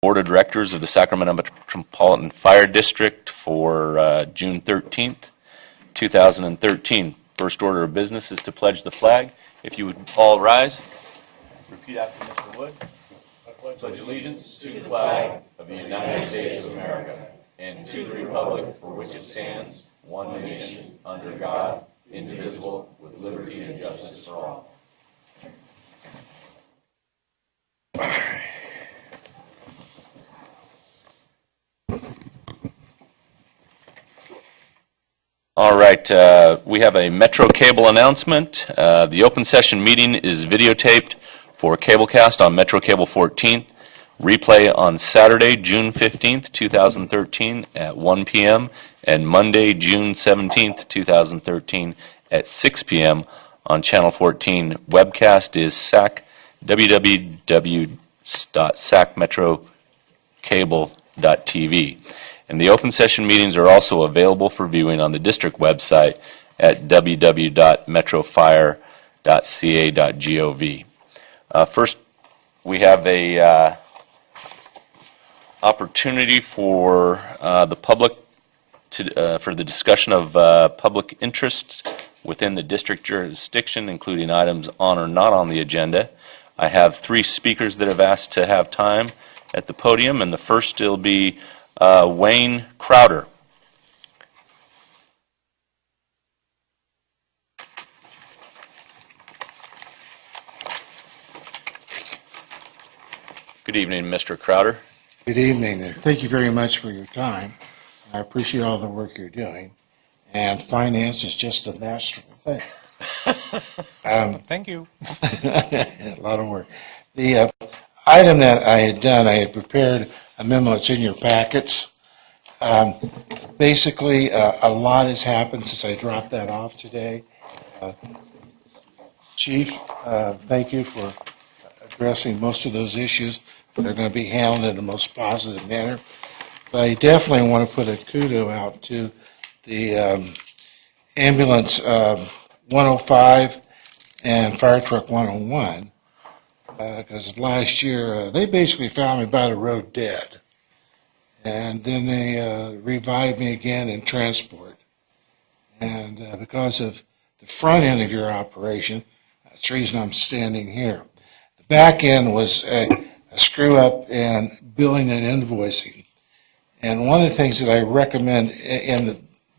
Board of Directors of the Sacramento Metropolitan Fire District for June 13th, 2013. First order of business is to pledge the flag. If you would all rise, repeat after Mr. Wood. I pledge allegiance to the flag of the United States of America and to the republic for which it stands, one nation, under God, indivisible, with liberty and justice for all. All right, we have a Metro Cable announcement. The open session meeting is videotaped for Cablecast on Metro Cable 14th. Replay on Saturday, June 15th, 2013 at 1 p.m. and Monday, June 17th, 2013 at 6 p.m. on Channel 14. Webcast is www.sacmetrocable.tv. And the open session meetings are also available for viewing on the district website at www.metrofire.ca.gov. First, we have a opportunity for the public for the discussion of public interests within the district jurisdiction, including items on or not on the agenda. I have three speakers that have asked to have time at the podium, and the first will be Wayne Crowder. Good evening, Mr. Crowder. Good evening, and thank you very much for your time. I appreciate all the work you're doing, and finance is just a masterful thing. Thank you. A lot of work. The item that I had done, I had prepared a memo. It's in your packets. Basically, a lot has happened since I dropped that off today. Chief, thank you for addressing most of those issues. They're going to be handled in the most positive manner. But I definitely want to put a kudo out to the ambulance 105 and fire truck 101. Because last year, they basically found me by the road dead. And then they revived me again in transport. And because of the front end of your operation, that's the reason I'm standing here. The back end was a screw up in billing and invoicing. And one of the things that I recommend in the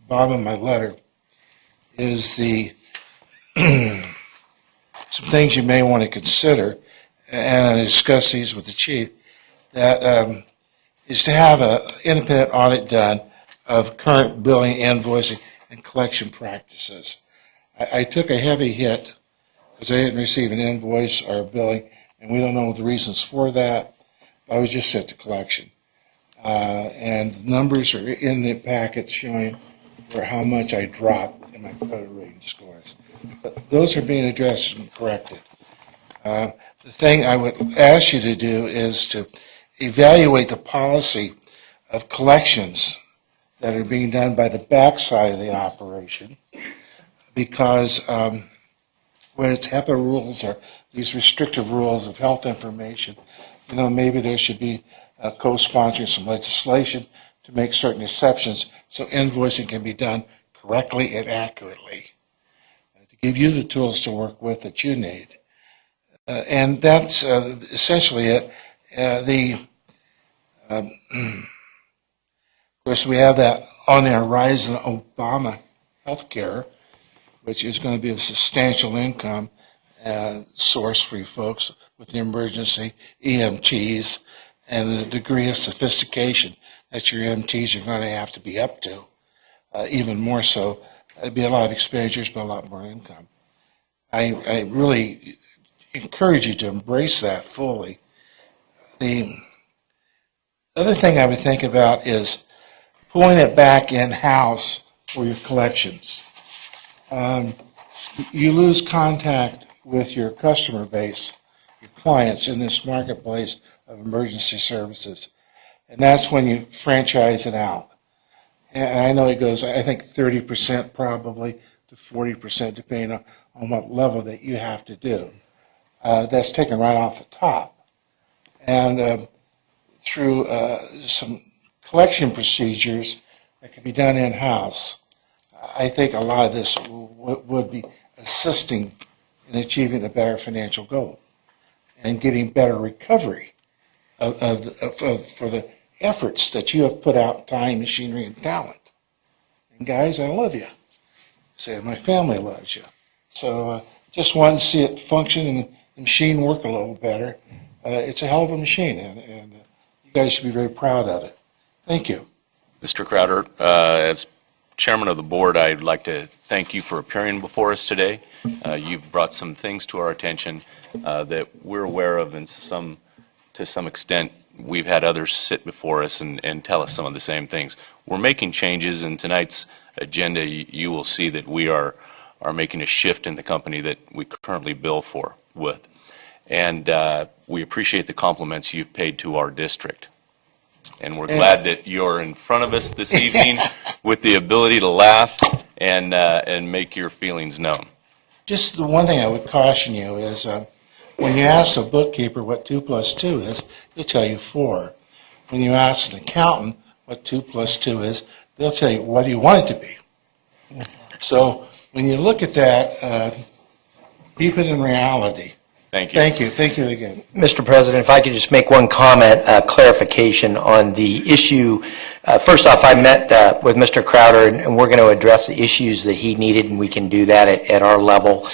bottom of my letter is some things you may want to consider, and I discuss these with the chief, that is to have an independent audit done of current billing, invoicing, and collection practices. I took a heavy hit because I didn't receive an invoice or a billing, and we don't know the reasons for that. I was just set to collection. And numbers are in the packet showing for how much I dropped in my credit rating scores. But those are being addressed and corrected. The thing I would ask you to do is to evaluate the policy of collections that are being done by the backside of the operation, because where it's HIPAA rules or these restrictive rules of health information, maybe there should be co-sponsoring some legislation to make certain exceptions so invoicing can be done correctly and accurately, to give you the tools to work with that you need. And that's essentially it. Of course, we have that on the horizon, Obama health care, which is going to be a substantial income source for you folks with the emergency EMTs and the degree of sophistication that your EMTs are going to have to be up to, even more so. It'd be a lot of expenditures, but a lot more income. I really encourage you to embrace that fully. The other thing I would think about is pulling it back in-house for your collections. You lose contact with your customer base, your clients in this marketplace of emergency services. And that's when you franchise it out. And I know it goes, I think 30% probably to 40%, depending on what level that you have to do. That's taken right off the top. And through some collection procedures that can be done in-house, I think a lot of this would be assisting in achieving a better financial goal and getting better recovery for the efforts that you have put out, time, machinery, and talent. And guys, I love you. Say my family loves you. So just want to see it function and the machine work a little better. It's a hell of a machine, and you guys should be very proud of it. Thank you. Mr. Crowder, as chairman of the board, I'd like to thank you for appearing before us today. You've brought some things to our attention that we're aware of, and to some extent we've had others sit before us and tell us some of the same things. We're making changes. In tonight's agenda, you will see that we are making a shift in the company that we currently bill with. And we appreciate the compliments you've paid to our district. And we're glad that you're in front of us this evening with the ability to laugh and make your feelings known. Just the one thing I would caution you is when you ask a bookkeeper what 2 plus 2 is, he'll tell you 4. When you ask an accountant what 2 plus 2 is, they'll tell you, what do you want it to be? So when you look at that, keep it in reality. Thank you. Thank you. Thank you again. Mr. President, if I could just make one comment, clarification on the issue. First off, I met with Mr. Crowder, and we're going to address the issues that he needed, and we can do that at our level.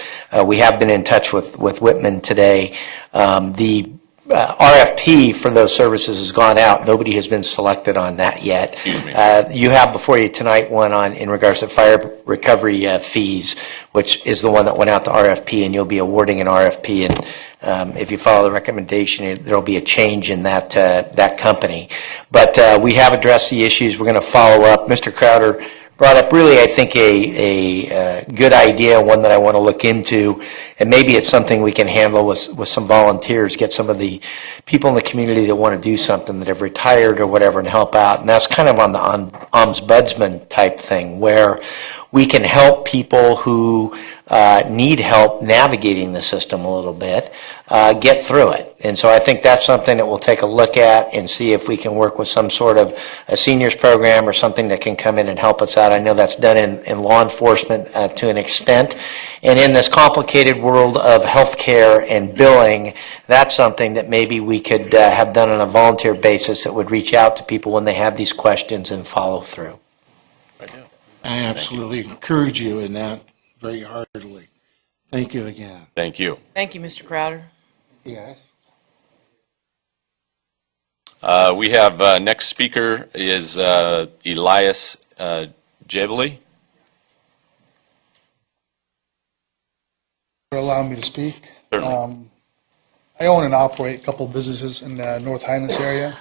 We have been in touch with Whitman today. The RFP for those services has gone out. Nobody has been selected on that yet. Excuse me. You have before you tonight one in regards to fire recovery fees, which is the one that went out to RFP, and you'll be awarding an RFP. And if you follow the recommendation, there will be a change in that company. But we have addressed the issues. We're going to follow up. Mr. Crowder brought up really, I think, a good idea, one that I want to look into, and maybe it's something we can handle with some volunteers, get some of the people in the community that want to do something that have retired or whatever and help out. And that's kind of on the ombudsman type thing, where we can help people who need help navigating the system a little bit, get through it. And so I think that's something that we'll take a look at and see if we can work with some sort of a seniors program or something that can come in and help us out. I know that's done in law enforcement to an extent. And in this complicated world of healthcare and billing, that's something that maybe we could have done on a volunteer basis that would reach out to people when they have these questions and follow through. I absolutely encourage you in that very heartily. Thank you again. Thank you. Thank you, Mr. Crowder. Yes. We have next speaker is Elias Jabali. For allowing me to speak. Certainly. I own and operate a couple businesses in the North Highlands area,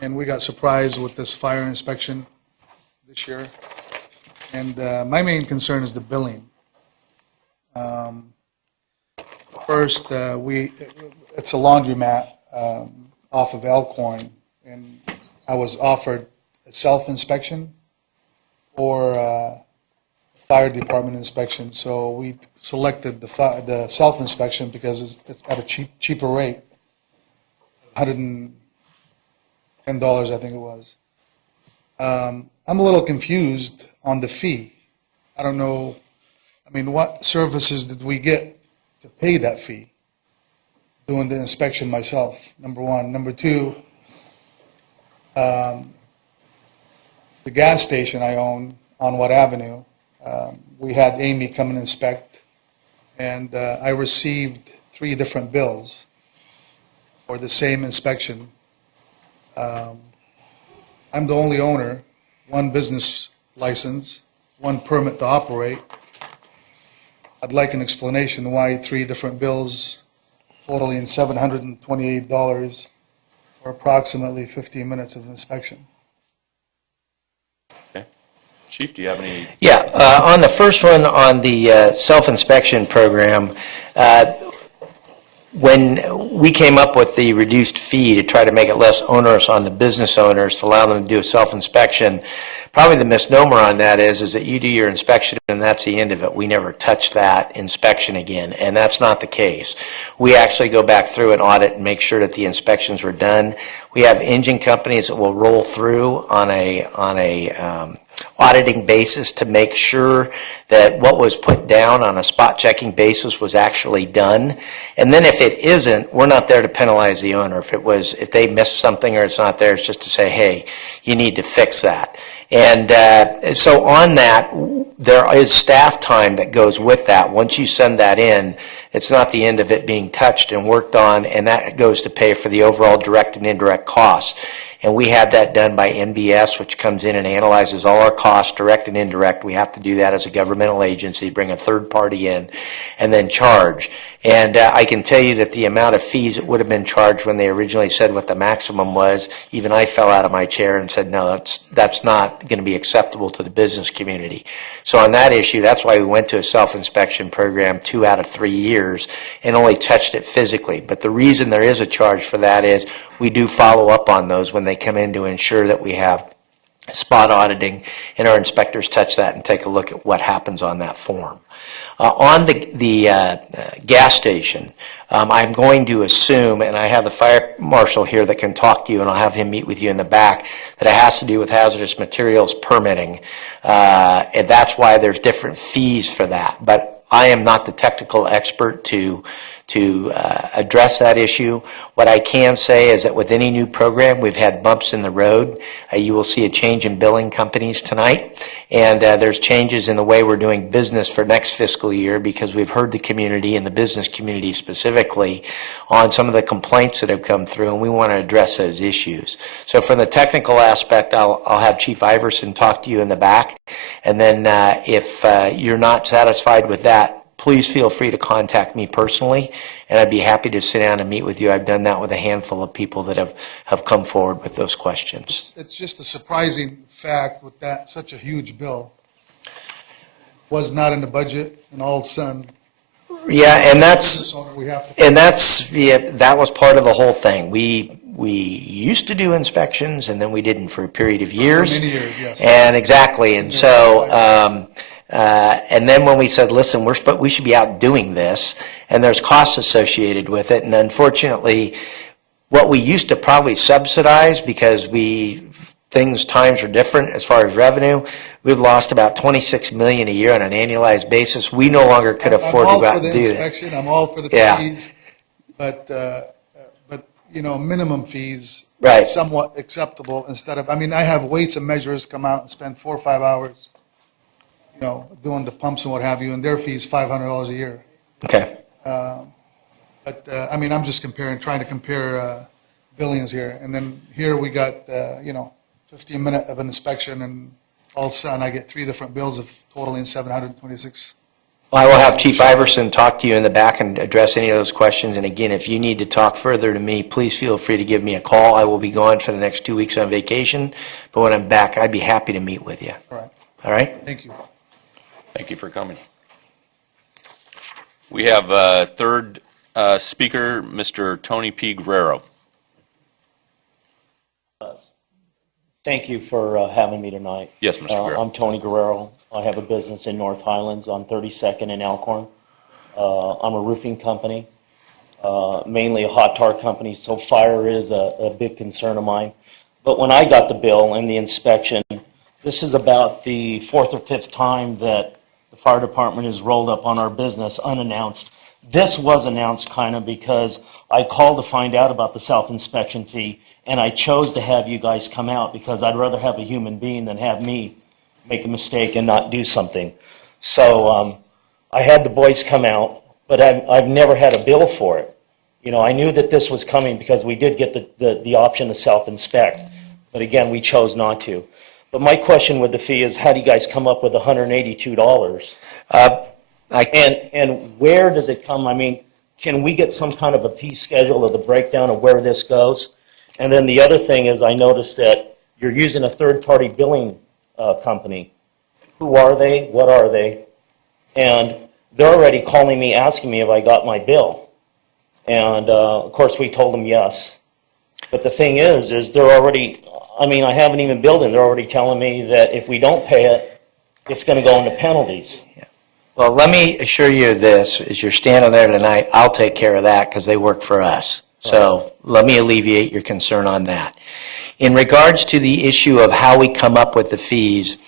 and we got surprised with this fire inspection this year. And my main concern is the billing. First, it's a laundromat off of Elkhorn, and I was offered a self-inspection or a fire department inspection. So we selected the self-inspection because it's at a cheaper rate, $110, I think it was. I'm a little confused on the fee. I don't know, what services did we get to pay that fee? Doing the inspection myself, number one. Number two, the gas station I own on Watt Avenue, we had Amy come and inspect, and I received 3 different bills for the same inspection. I'm the only owner, 1 business license, 1 permit to operate. I'd like an explanation why 3 different bills totaling $728 for approximately 15 minutes of inspection. Okay. Chief, do you have any? Yeah, on the first one, on the self-inspection program, when we came up with the reduced fee to try to make it less onerous on the business owners to allow them to do a self-inspection, probably the misnomer on that is that you do your inspection and that's the end of it. We never touch that inspection again, and that's not the case. We actually go back through and audit and make sure that the inspections were done. We have engine companies that will roll through on a auditing basis to make sure that what was put down on a spot checking basis was actually done. And then if it isn't, we're not there to penalize the owner. If they missed something or it's not there, it's just to say, hey, you need to fix that. And so on that, there is staff time that goes with that. Once you send that in, it's not the end of it being touched and worked on, and that goes to pay for the overall direct and indirect costs. And we have that done by NBS, which comes in and analyzes all our costs, direct and indirect. We have to do that as a governmental agency, bring a third party in, and then charge. And I can tell you that the amount of fees that would have been charged when they originally said what the maximum was, even I fell out of my chair and said, no, that's not going to be acceptable to the business community. So on that issue, that's why we went to a self-inspection program 2 out of 3 years and only touched it physically. But the reason there is a charge for that is we do follow up on those when they come in to ensure that we have spot auditing, and our inspectors touch that and take a look at what happens on that form. On the gas station, I'm going to assume, and I have the fire marshal here that can talk to you, and I'll have him meet with you in the back, that it has to do with hazardous materials permitting. And that's why there's different fees for that. But I am not the technical expert to address that issue. What I can say is that with any new program, we've had bumps in the road. You will see a change in billing companies tonight, and there's changes in the way we're doing business for next fiscal year because we've heard the community and the business community specifically on some of the complaints that have come through, and we want to address those issues. So from the technical aspect, I'll have Chief Iverson talk to you in the back, and then if you're not satisfied with that, please feel free to contact me personally, and I'd be happy to sit down and meet with you. I've done that with a handful of people that have come forward with those questions. It's just a surprising fact with that, such a huge bill. Was not in the budget, and all of a sudden, Yeah, and business owner, we have to. that was part of the whole thing. We used to do inspections, and then we didn't for a period of years. Many years, yes. And exactly, and so, and then when we said, listen, we should be out doing this, and there's costs associated with it, and unfortunately, what we used to probably subsidize because times are different as far as revenue, we've lost about $26 million a year on an annualized basis. We no longer could afford to go out and do that. I'm all for the Yeah. fees, but minimum fees. Right. Somewhat acceptable instead of, I have weights and measures come out and spend 4 or 5 hours, doing the pumps and what have you, and their fee's $500 a year. Okay. But, I'm just trying to compare billions here. And then here we got, 15 minutes of an inspection, and all of a sudden I get 3 different bills of totaling $726. Well, I will have Chief Iverson talk to you in the back and address any of those questions. And again, if you need to talk further to me, please feel free to give me a call. I will be gone for the next 2 weeks on vacation, but when I'm back, I'd be happy to meet with you. All right. All right? Thank you. Thank you for coming. We have a third speaker, Mr. Tony P. Guerrero. Thank you for having me tonight. Yes, Mr. Guerrero. I'm Tony Guerrero. I have a business in North Highlands on 32nd and Elkhorn. I'm a roofing company, mainly a hot tar company, so fire is a big concern of mine. But when I got the bill and the inspection, this is about the 4th or 5th time that the fire department has rolled up on our business unannounced. This was announced kind of because I called to find out about the self-inspection fee, and I chose to have you guys come out because I'd rather have a human being than have me make a mistake and not do something. So I had the boys come out, but I've never had a bill for it. I knew that this was coming because we did get the option to self-inspect, but again, we chose not to. But my question with the fee is, how do you guys come up with $182? And where does it come? Can we get some kind of a fee schedule of the breakdown of where this goes? And then the other thing is, I noticed that you're using a third-party billing company. Who are they? What are they? And they're already calling me, asking me if I got my bill. And, of course, we told them yes. But the thing is they're already, I mean, I haven't even billed them. They're already telling me that if we don't pay it, it's going to go into penalties. Well, let me assure you of this, as you're standing there tonight, I'll take care of that because they work for us. So let me alleviate your concern on that. In regards to the issue of how we come up with the fees,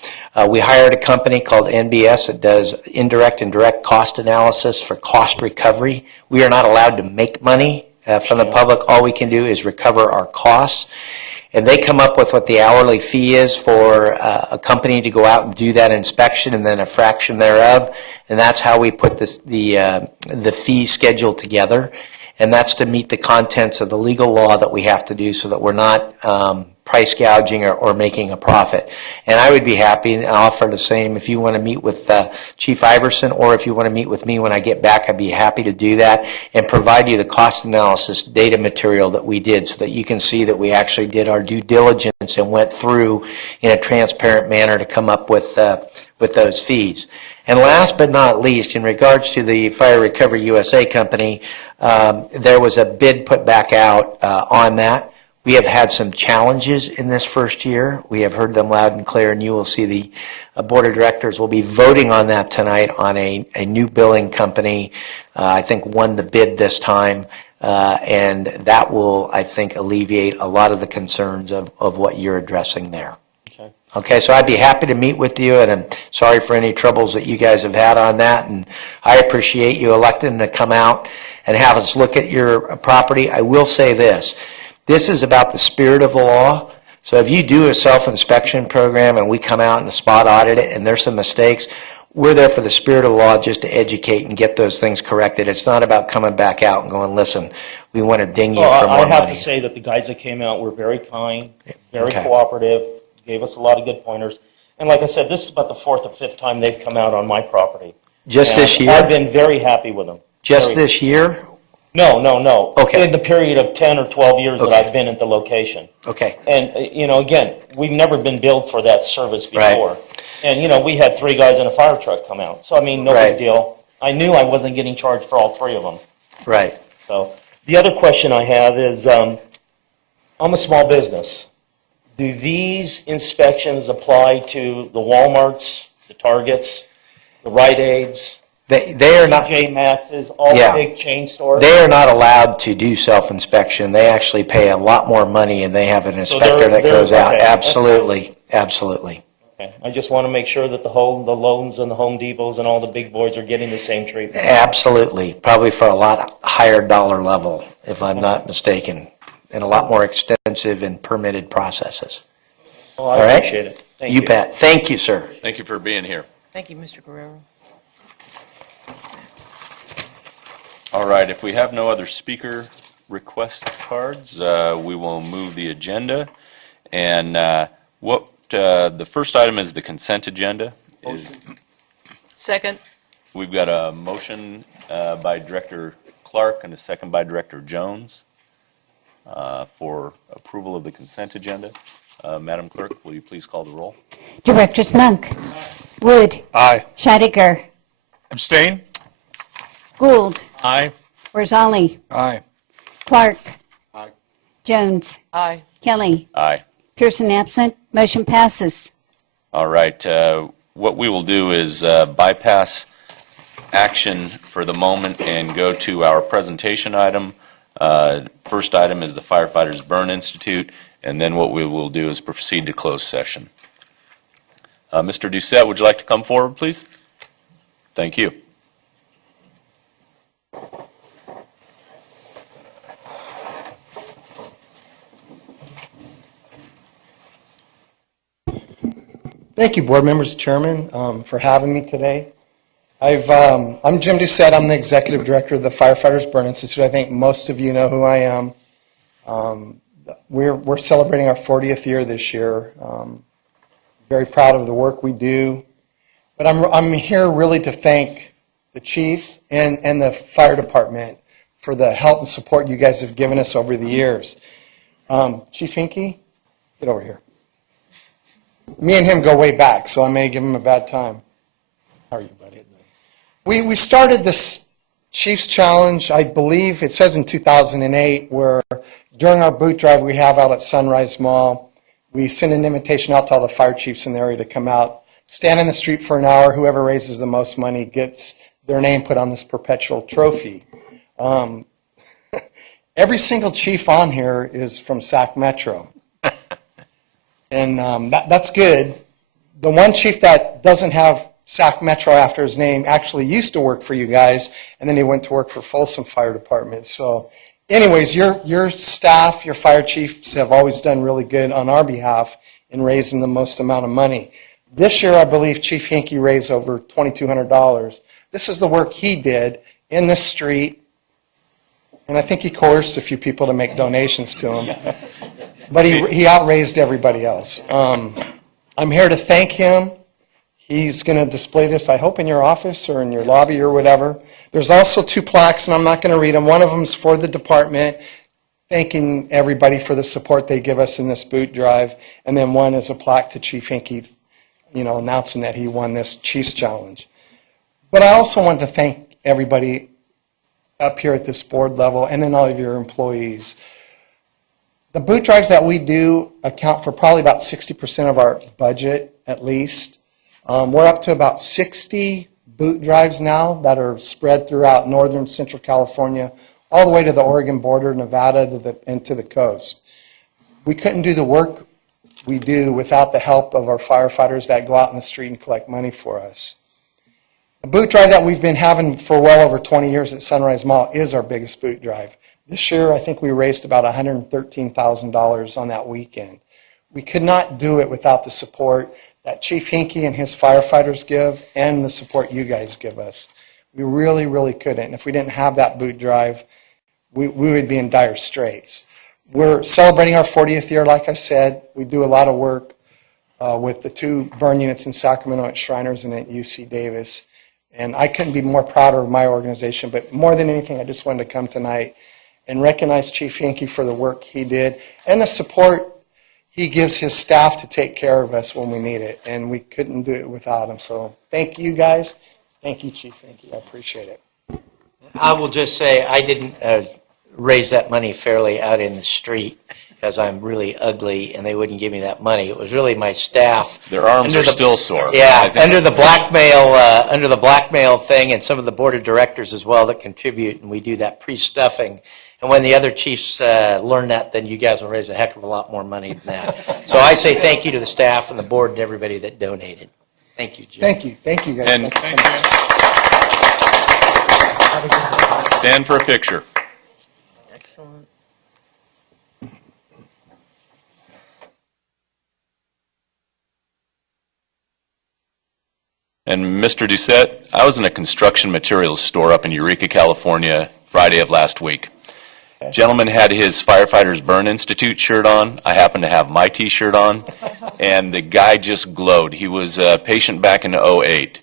we hired a company called NBS that does indirect and direct cost analysis for cost recovery. We are not allowed to make money from the public. All we can do is recover our costs. And they come up with what the hourly fee is for a company to go out and do that inspection and then a fraction thereof. And that's how we put the fee schedule together. And that's to meet the contents of the legal law that we have to do so that we're not price gouging or making a profit. And I would be happy and offer the same if you want to meet with Chief Iverson or if you want to meet with me when I get back, I'd be happy to do that and provide you the cost analysis data material that we did so that you can see that we actually did our due diligence and went through in a transparent manner to come up with those fees. And last but not least, in regards to the Fire Recovery USA company, there was a bid put back out on that. We have had some challenges in this first year. We have heard them loud and clear, and you will see the Board of Directors will be voting on that tonight on a new billing company. I think won the bid this time, and that will, I think, alleviate a lot of the concerns of what you're addressing there. Okay, so I'd be happy to meet with you, and I'm sorry for any troubles that you guys have had on that, and I appreciate you electing to come out and have us look at your property. I will say this is about the spirit of the law, so if you do a self-inspection program and we come out and spot audit it and there's some mistakes, we're there for the spirit of the law just to educate and get those things corrected. It's not about coming back out and going, listen, we want to ding you for more money. I have to say that the guys that came out were very kind, very cooperative, gave us a lot of good pointers. And like I said, this is about the fourth or fifth time they've come out on my property. Just this year? I've been very happy with them. Just this year? No. Okay. In the period of 10 or 12 years that I've been at the location. Okay. And, again, we've never been billed for that service before. Right. And, we had 3 guys in a fire truck come out. So, I mean, no big deal. I knew I wasn't getting charged for all 3 of them. Right. So, the other question I have is, I'm a small business. Do these inspections apply to the Walmarts, the Targets, the Rite Aids, They are not. TJ Maxx's, all the big chain stores? They are not allowed to do self-inspection. They actually pay a lot more money, and they have an inspector that goes out. Okay. Absolutely. Absolutely. Okay. I just want to make sure that the Lowe's and the Home Depots and all the big boys are getting the same treatment. Absolutely. Probably for a lot higher dollar level, if I'm not mistaken, and a lot more extensive and permitted processes. Well, I All right? appreciate it. Thank you. You bet. Thank you, sir. Thank you for being here. Thank you, Mr. Guerrero. All right, if we have no other speaker request cards, we will move the agenda. And the first item is the consent agenda. Second. We've got a motion by Director Clark and a second by Director Jones for approval of the consent agenda. Madam Clerk, will you please call the roll? Directors Monk. Wood. Aye. Scheidegger. Abstain? Gould. Aye. Barzali. Aye. Clark. Jones. Aye. Kelly. Aye. Pearson absent. Motion passes. All right, what we will do is bypass action for the moment and go to our presentation item. First item is the Firefighters Burn Institute, and then what we will do is proceed to closed session. Mr. Doucette, would you like to come forward, please? Thank you. Thank you, board members, chairman, for having me today. I'm Jim Doucette. I'm the executive director of the Firefighters Burn Institute. I think most of you know who I am. We're celebrating our 40th year this year. Very proud of the work we do. But I'm here really to thank the chief and the fire department for the help and support you guys have given us over the years. Chief Hinkie, get over here. Me and him go way back, so I may give him a bad time. How are you, buddy? We started this Chief's Challenge, I believe, it says in 2008, where during our boot drive we have out at Sunrise Mall, we send an invitation out to all the fire chiefs in the area to come out, stand in the street for an hour. Whoever raises the most money gets their name put on this perpetual trophy. Every single chief on here is from Sac Metro. And that's good. The one chief that doesn't have Sac Metro after his name actually used to work for you guys, and then he went to work for Folsom Fire Department. So anyways, your staff, your fire chiefs have always done really good on our behalf in raising the most amount of money. This year, I believe Chief Hinkey raised over $2,200. This is the work he did in the street, and I think he coerced a few people to make donations to him. But he outraised everybody else. I'm here to thank him. He's going to display this, I hope, in your office or in your lobby or whatever. There's also 2 plaques, and I'm not going to read them. One of them is for the department, thanking everybody for the support they give us in this boot drive. And then one is a plaque to Chief Hinkey, announcing that he won this Chiefs Challenge. But I also want to thank everybody up here at this board level and then all of your employees. The boot drives that we do account for probably about 60% of our budget, at least. We're up to about 60 boot drives now that are spread throughout northern Central California, all the way to the Oregon border, Nevada, and to the coast. We couldn't do the work we do without the help of our firefighters that go out in the street and collect money for us. The boot drive that we've been having for well over 20 years at Sunrise Mall is our biggest boot drive. This year, I think we raised about $113,000 on that weekend. We could not do it without the support that Chief Hinkey and his firefighters give and the support you guys give us. We really, really couldn't. And if we didn't have that boot drive, we would be in dire straits. We're celebrating our 40th year, like I said. We do a lot of work with the 2 burn units in Sacramento at Shriners and at UC Davis. And I couldn't be more prouder of my organization. But more than anything, I just wanted to come tonight and recognize Chief Hinkey for the work he did and the support he gives his staff to take care of us when we need it. And we couldn't do it without him. So thank you, guys. Thank you, Chief Hinkey. I appreciate it. I will just say I didn't raise that money fairly out in the street because I'm really ugly and they wouldn't give me that money. It was really my staff. Their arms are still sore. Yeah, under the blackmail thing, and some of the board of directors as well that contribute, and we do that pre-stuffing. And when the other chiefs learn that, then you guys will raise a heck of a lot more money than that. So I say thank you to the staff and the board and everybody that donated. Thank you, Jim. Thank you, guys. And thank you so much. stand for a picture. Excellent. And Mr. Doucette, I was in a construction materials store up in Eureka, California, Friday of last week. Gentleman had his Firefighters Burn Institute shirt on. I happened to have my T-shirt on, and the guy just glowed. He was a patient back in '08,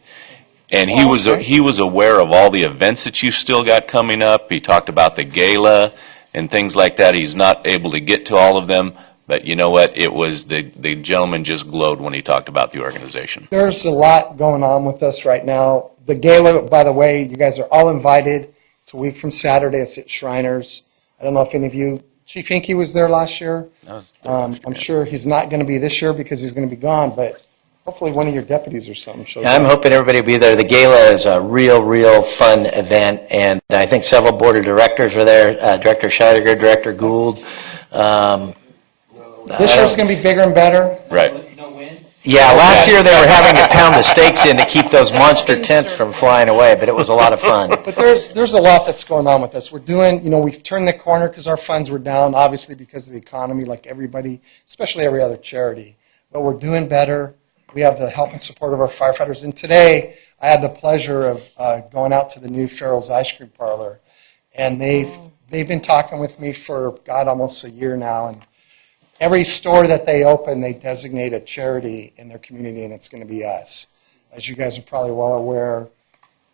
and he was aware of all the events that you've still got coming up. He talked about the gala and things like that. He's not able to get to all of them, but you know what? It was the gentleman just glowed when he talked about the organization. There's a lot going on with us right now. The gala, by the way, you guys are all invited. It's a week from Saturday. It's at Shriners. I don't know if any of you, Chief Hinkey was there last year. I'm sure he's not going to be this year because he's going to be gone, but hopefully one of your deputies or something shows I'm up. hoping everybody will be there. The gala is a real fun event, and I think several board of directors are there, Director Scheidegger, Director Gould. This year's going to be bigger and better. Right. Yeah, last year they were having to pound the stakes in to keep those monster tents from flying away, but it was a lot of fun. But there's a lot that's going on with us. We're doing, we've turned the corner because our funds were down, obviously because of the economy, like everybody, especially every other charity. But we're doing better. We have the help and support of our firefighters. And today, I had the pleasure of going out to the new Farrell's Ice Cream Parlor. And they've been talking with me for, God, almost a year now. And every store that they open, they designate a charity in their community, and it's going to be us. As you guys are probably well aware,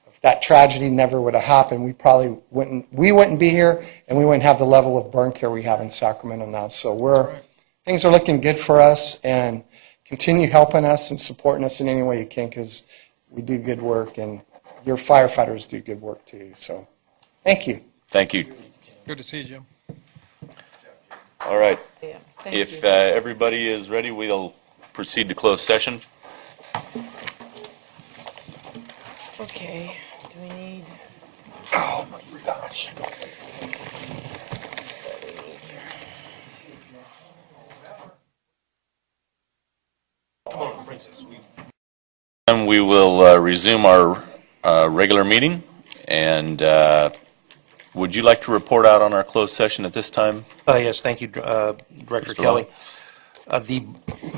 if that tragedy never would have happened, we wouldn't be here, and we wouldn't have the level of burn care we have in Sacramento now. So things are looking good for us, and continue helping us and supporting us in any way you can, because we do good work, and your firefighters do good work too. So Thank you. Thank you. Good to see you, Jim. All right. Yeah, thank If you. everybody is ready, we'll proceed to closed session. Okay, do we need? Oh, my gosh. And we will resume our regular meeting. And would you like to report out on our closed session at this time? Yes, thank you, Director Mr. Kelly. The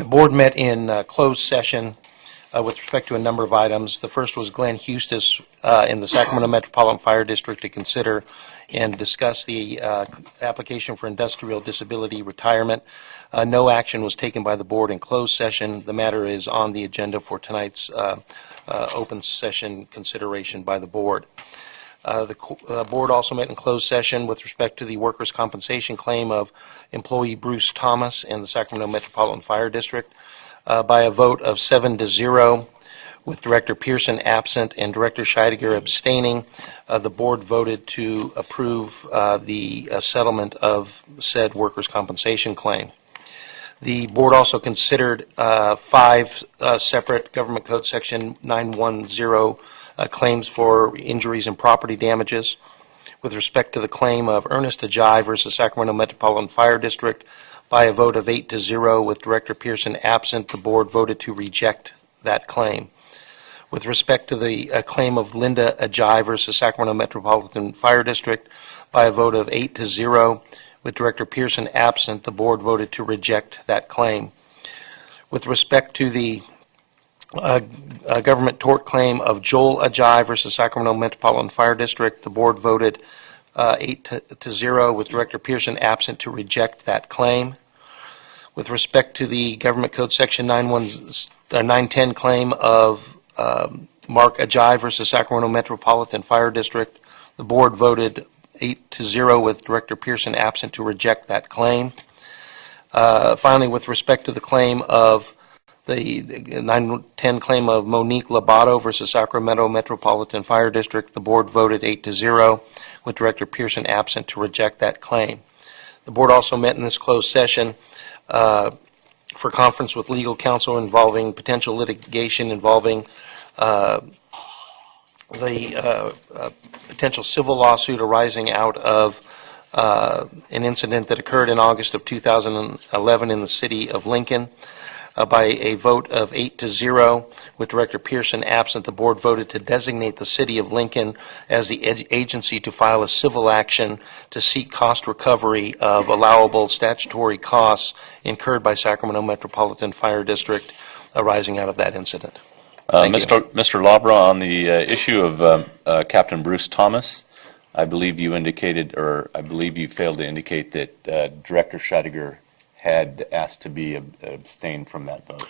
board met in closed session with respect to a number of items. The first was Glenn Hustis in the Sacramento Metropolitan Fire District to consider and discuss the application for industrial disability retirement. No action was taken by the board in closed session. The matter is on the agenda for tonight's open session consideration by the board. The board also met in closed session with respect to the workers' compensation claim of employee Bruce Thomas in the Sacramento Metropolitan Fire District. By a vote of 7-0, with Director Pearson absent and Director Scheidegger abstaining, the board voted to approve the settlement of said workers' compensation claim. The board also considered 5 separate Government Code Section 910 claims for injuries and property damages. With respect to the claim of Ernest Ajay versus Sacramento Metropolitan Fire District, by a vote of 8-0 with Director Pearson absent, the board voted to reject that claim. With respect to the claim of Linda Ajay versus Sacramento Metropolitan Fire District, by a vote of 8-0 with Director Pearson absent, the board voted to reject that claim. With respect to the government tort claim of Joel Ajay versus Sacramento Metropolitan Fire District, the board voted 8-0 with Director Pearson absent to reject that claim. With respect to the Government Code Section 910 claim of Mark Ajay versus Sacramento Metropolitan Fire District, the board voted 8-0 with Director Pearson absent to reject that claim. Finally, with respect to the claim of the 910 claim of Monique Labato versus Sacramento Metropolitan Fire District, the board voted 8-0 with Director Pearson absent to reject that claim. The board also met in this closed session for conference with legal counsel involving potential litigation involving the potential civil lawsuit arising out of an incident that occurred in August of 2011 in the city of Lincoln. By a vote of 8-0 with Director Pearson absent, the board voted to designate the city of Lincoln as the agency to file a civil action to seek cost recovery of allowable statutory costs incurred by Sacramento Metropolitan Fire District arising out of that incident. Thank you. Mr. Labra, on the issue of Captain Bruce Thomas, I believe you indicated, or I believe you failed to indicate that Director Scheidegger had asked to be abstained from that vote.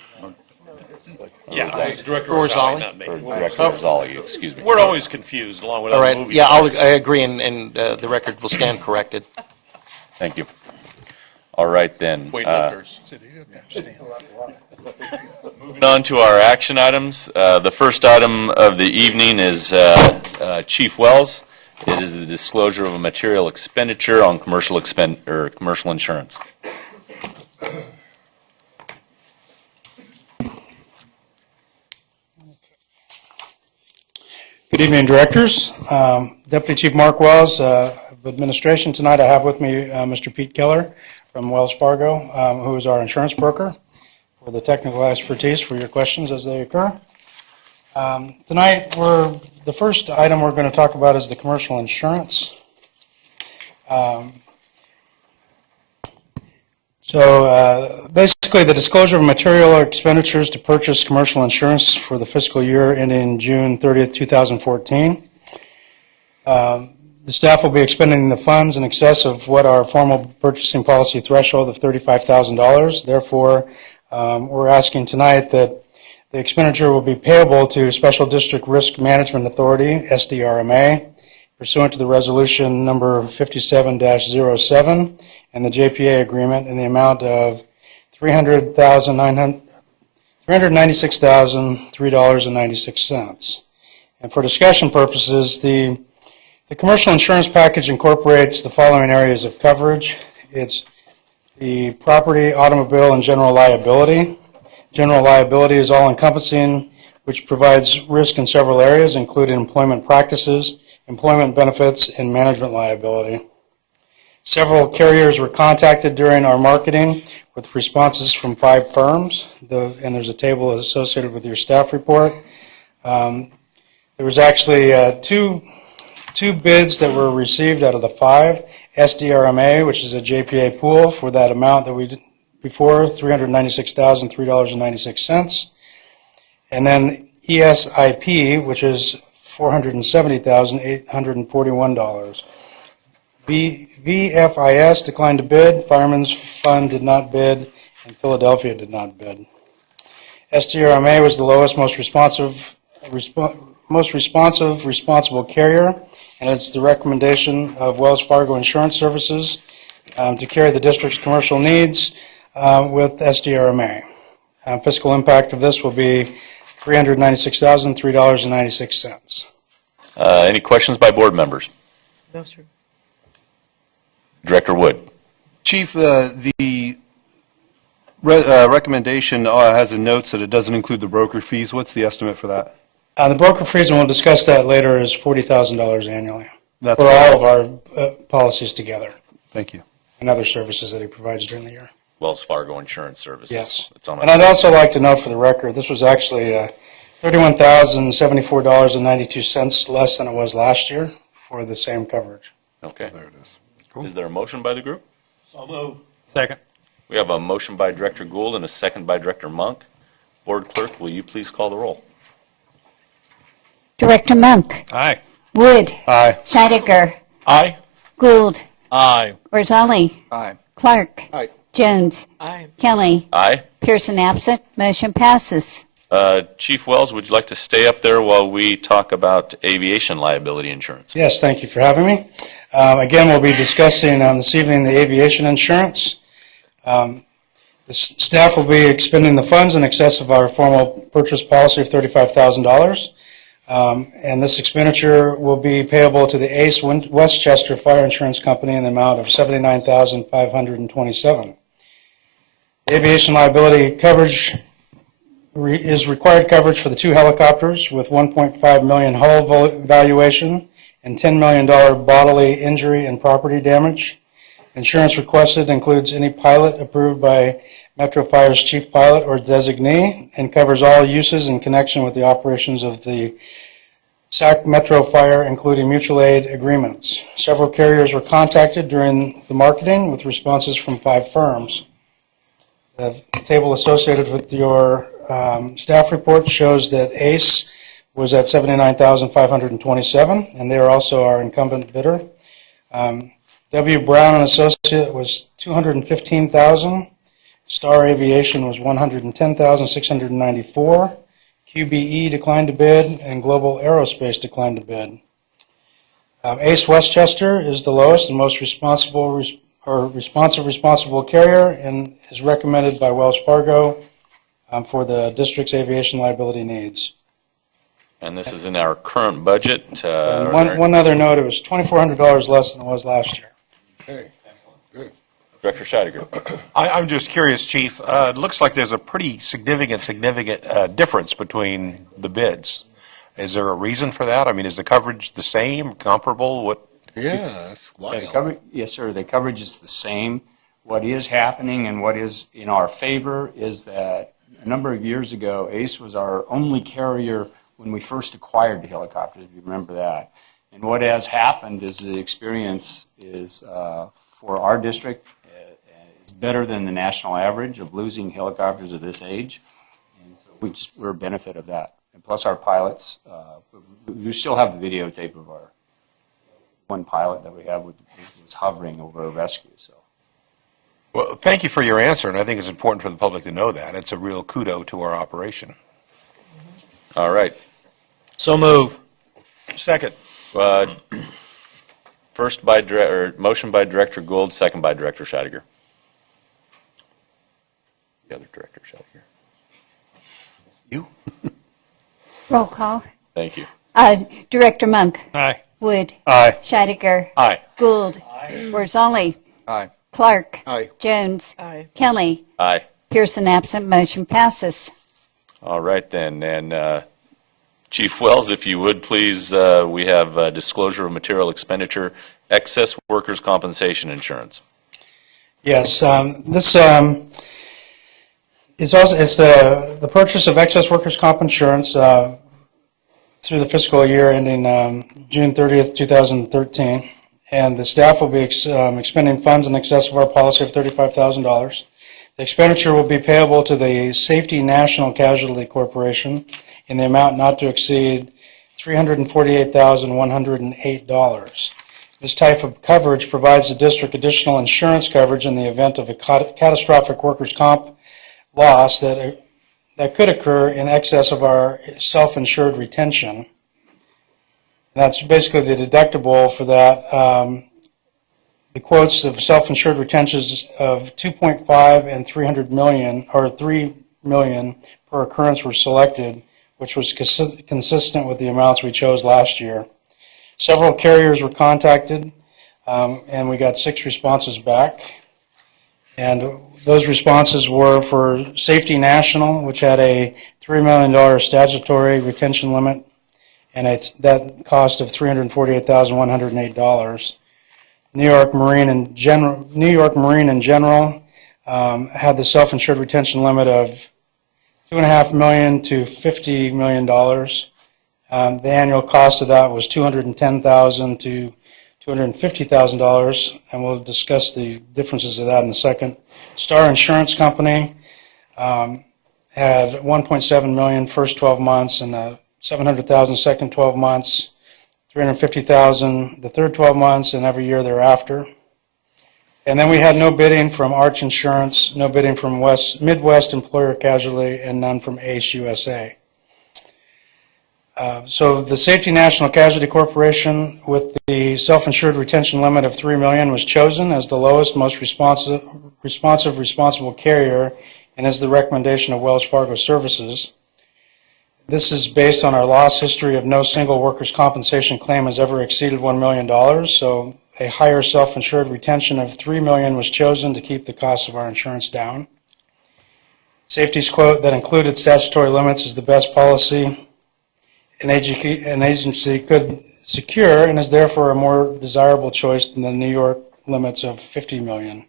Yeah, Director Orzali? Orzali, not me. Or Director Orzali, excuse me. We're always confused along with All other right. movie Yeah, I stars. agree, and the record will stand corrected. Thank you. All right, then. Weightlifters. Moving on to our action items. The first item of the evening is Chief Wells. It is the disclosure of a material expenditure on commercial insurance. Good evening, Directors. Deputy Chief Mark Wells of Administration. Tonight I have with me Mr. Pete Keller from Wells Fargo, who is our insurance broker, for the technical expertise for your questions as they occur. Tonight, the first item we're going to talk about is the commercial insurance. Basically, the disclosure of material expenditures to purchase commercial insurance for the fiscal year ending June 30th, 2014. The staff will be expending the funds in excess of what our formal purchasing policy threshold of $35,000. Therefore, we're asking tonight that the expenditure will be payable to Special District Risk Management Authority, SDRMA, pursuant to the resolution number 57-07 and the JPA agreement in the amount of $396,003.96. And for discussion purposes, the The commercial insurance package incorporates the following areas of coverage. It's the property, automobile, and general liability. General liability is all-encompassing, which provides risk in several areas, including employment practices, employment benefits, and management liability. Several carriers were contacted during our marketing with responses from 5 firms, and there's a table associated with your staff report. There was actually two bids that were received out of the 5. SDRMA, which is a JPA pool for that amount that we did before, $396,003.96. And then ESIP, which is $470,841. VFIS declined to bid, Fireman's Fund did not bid, and Philadelphia did not bid. SDRMA was the lowest, most responsive responsible carrier, and it's the recommendation of Wells Fargo Insurance Services to carry the district's commercial needs with SDRMA. Fiscal impact of this will be $396,003.96. Any questions by board members? No, sir. Director Wood. Chief, the recommendation has in notes that it doesn't include the broker fees. What's the estimate for that? The broker fees, and we'll discuss that later, is $40,000 annually That's for all of our policies together Thank you. and other services that he provides during the year. Wells Fargo Insurance Services. Yes. It's on And our I'd also like to note for the record, this was actually $31,074.92 less than it was last year for the same coverage. Okay. There it is. Is there a motion by the group? So move. Second. We have a motion by Director Gould and a second by Director Monk. Board Clerk, will you please call the roll? Director Monk. Aye. Wood. Aye. Scheidegger. Aye. Gould. Aye. Barzali. Aye. Clark. Aye. Jones. Aye. Kelly. Aye. Pearson absent. Motion passes. Chief Wells, would you like to stay up there while we talk about aviation liability insurance? Yes, thank you for having me. Again, we'll be discussing this evening the aviation insurance. The staff will be expending the funds in excess of our formal purchase policy of $35,000. And this expenditure will be payable to the ACE Westchester Fire Insurance Company in the amount of $79,527. Aviation liability coverage is required coverage for the 2 helicopters with $1.5 million hull valuation and $10 million bodily injury and property damage. Insurance requested includes any pilot approved by Metro Fire's chief pilot or designee and covers all uses in connection with the operations of the SAC Metro Fire, including mutual aid agreements. Several carriers were contacted during the marketing with responses from 5 firms. The table associated with your staff report shows that ACE was at $79,527, and they are also our incumbent bidder. W. Brown and Associate was $215,000. Star Aviation was $110,694. QBE declined to bid, and Global Aerospace declined to bid. ACE Westchester is the lowest and most responsible carrier, and is recommended by Wells Fargo for the district's aviation liability needs. And this is in our current budget. One other note, it was $2,400 less than it was last year. Okay. Good. Director Scheidegger. I'm just curious, Chief. It looks like there's a pretty significant difference between the bids. Is there a reason for that? I mean, is the coverage the same, comparable? What? Yeah, that's wild. Yes, sir. The coverage is the same. What is happening and what is in our favor is that a number of years ago, ACE was our only carrier when we first acquired the helicopters, if you remember that. And what has happened is the experience is for our district, it's better than the national average of losing helicopters of this age. And so we're a benefit of that. And plus our pilots, we still have the videotape of our one pilot that we have was hovering over a rescue. So. Well, thank you for your answer, and I think it's important for the public to know that. It's a real kudo to our operation. All right. So move. Second. Motion by Director Gould, second by Director Scheidegger. The other Director Scheidegger. You? Roll call. Thank you. Director Monk. Aye. Wood. Aye. Scheidegger. Aye. Gould. Barzali. Aye. Clark. Aye. Jones. Aye. Kelly. Aye. Pearson absent, motion passes. All right then, and Chief Wells, if you would please, we have disclosure of material expenditure, excess workers' compensation insurance. Yes, this is also, it's the purchase of excess workers' comp insurance through the fiscal year ending June 30th, 2013. And the staff will be expending funds in excess of our policy of $35,000. The expenditure will be payable to the Safety National Casualty Corporation in the amount not to exceed $348,108. This type of coverage provides the district additional insurance coverage in the event of a catastrophic workers' comp loss that could occur in excess of our self-insured retention. That's basically the deductible for that. The quotes of self-insured retentions of 2.5 and 300 million, or 3 million per occurrence were selected, which was consistent with the amounts we chose last year. Several carriers were contacted, and we got 6 responses back. And those responses were for Safety National, which had a $3 million statutory retention limit, and that cost of $348,108. New York Marine in general had the self-insured retention limit of $2.5 million to $50 million. The annual cost of that was $210,000 to $250,000, and we'll discuss the differences of that in a second. Star Insurance Company had $1.7 million first 12 months and $700,000 second 12 months. $350,000 the third 12 months, and every year thereafter. And then we had no bidding from Arch Insurance, no bidding from Midwest Employer Casualty, and none from ACE USA. So the Safety National Casualty Corporation with the self-insured retention limit of $3 million was chosen as the lowest, most responsible carrier, and is the recommendation of Wells Fargo Services. This is based on our loss history of no single workers' compensation claim has ever exceeded $1 million, so a higher self-insured retention of $3 million was chosen to keep the cost of our insurance down. Safety's quote that included statutory limits is the best policy an agency could secure and is therefore a more desirable choice than the New York limits of $50 million.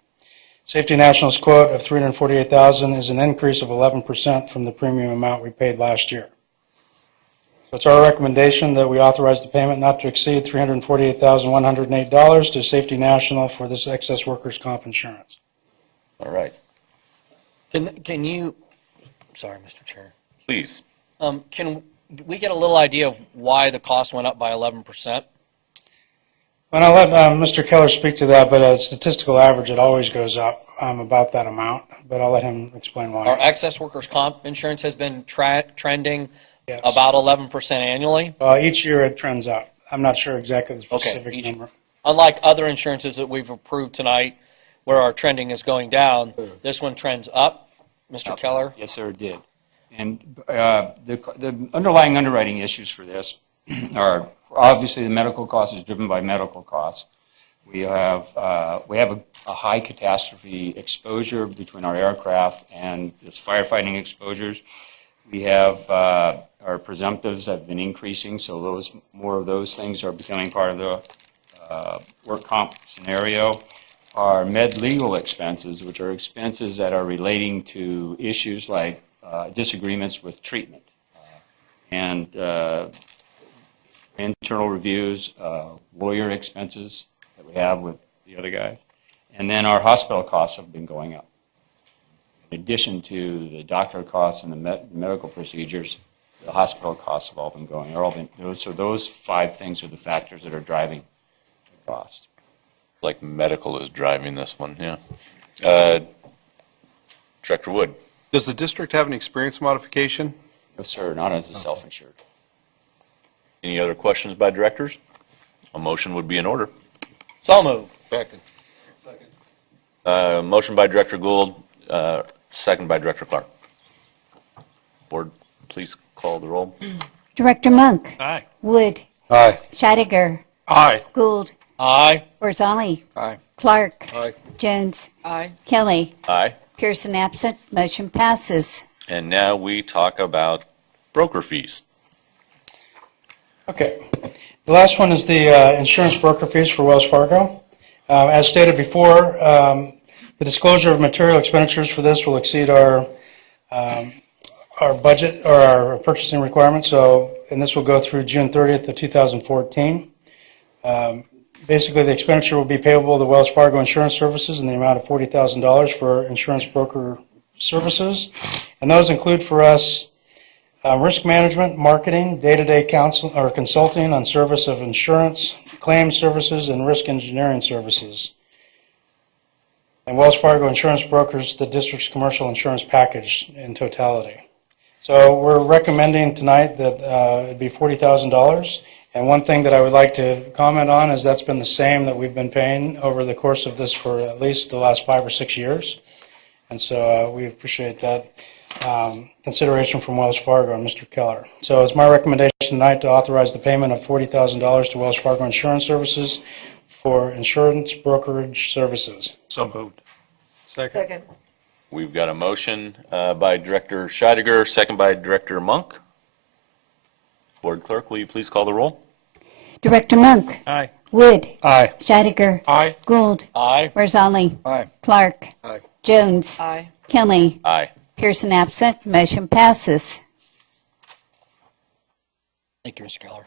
Safety National's quote of $348,000 is an increase of 11% from the premium amount we paid last year. It's our recommendation that we authorize the payment not to exceed $348,108 to Safety National for this excess workers' comp insurance. All right. Can you, sorry, Mr. Chair. Please. Can we get a little idea of why the cost went up by 11%? Well, I'll let Mr. Keller speak to that, but a statistical average, it always goes up about that amount, but I'll let him explain why. Our excess workers' comp insurance has been trending about 11% annually. Each year it trends up. I'm not sure exactly the specific number. Unlike other insurances that we've approved tonight where our trending is going down, this one trends up. Mr. Keller? Yes, sir, it did. And the underlying underwriting issues for this are obviously the medical cost is driven by medical costs. We have a high catastrophe exposure between our aircraft and just firefighting exposures. We have our presumptives have been increasing, so more of those things are becoming part of the work comp scenario. Our med legal expenses, which are expenses that are relating to issues like disagreements with treatment and internal reviews, lawyer expenses that we have with the other guys. And then our hospital costs have been going up. In addition to the doctor costs and the medical procedures, the hospital costs have all been going. So those 5 things are the factors that are driving the cost. Like medical is driving this one, yeah. Director Wood. Does the district have an experience modification? No, sir, not as a self-insured. Any other questions by directors? A motion would be in order. So moved. Second. Motion by Director Gould, second by Director Clark. Board, please call the roll. Director Monk. Aye. Wood. Aye. Scheidegger. Aye. Gould. Aye. Barzali. Aye. Clark. Aye. Jones. Aye. Kelly. Aye. Pearson absent. Motion passes. And now we talk about broker fees. Okay. The last one is the insurance broker fees for Wells Fargo. As stated before, the disclosure of material expenditures for this will exceed our budget or our purchasing requirements. So, and this will go through June 30th of 2014. Basically, the expenditure will be payable to Wells Fargo Insurance Services in the amount of $40,000 for insurance broker services. And those include for us risk management, marketing, day-to-day counsel or consulting on service of insurance, claims services, and risk engineering services. And Wells Fargo Insurance brokers the district's commercial insurance package in totality. So we're recommending tonight that it'd be $40,000. And one thing that I would like to comment on is that's been the same that we've been paying over the course of this for at least the last 5 or 6 years. And so we appreciate that consideration from Wells Fargo and Mr. Keller. So it's my recommendation tonight to authorize the payment of $40,000 to Wells Fargo Insurance Services for insurance brokerage services. So moved. Second. We've got a motion by Director Scheidegger, second by Director Monk. Board Clerk, will you please call the roll? Director Monk. Aye. Wood. Aye. Scheidegger. Aye. Gould. Aye. Barzali. Aye. Clark. Aye. Jones. Aye. Kelly. Aye. Pearson absent. Motion passes. Thank you, Mr. Keller.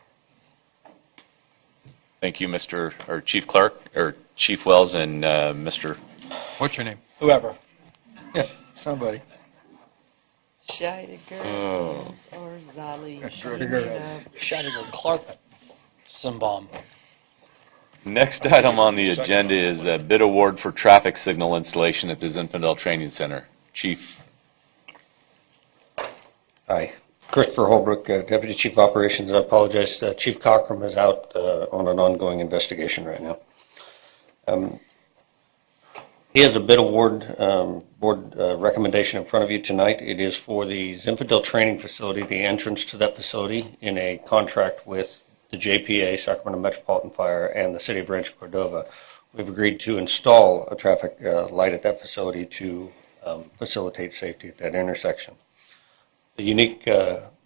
Thank you, Chief Clark, or Chief Wells, and Mr. What's your name? Whoever. Yeah, somebody. Scheidegger. Or Zali. Scheidegger, Clark, Simbom. Next item on the agenda is a bid award for traffic signal installation at the Zinfandel Training Center. Chief. Hi. Christopher Holbrook, Deputy Chief of Operations. I apologize. Chief Cockrum is out on an ongoing investigation right now. He has a bid award board recommendation in front of you tonight. It is for the Zinfandel Training Facility, the entrance to that facility in a contract with the JPA, Sacramento Metropolitan Fire, and the City of Rancho Cordova. We've agreed to install a traffic light at that facility to facilitate safety at that intersection. The unique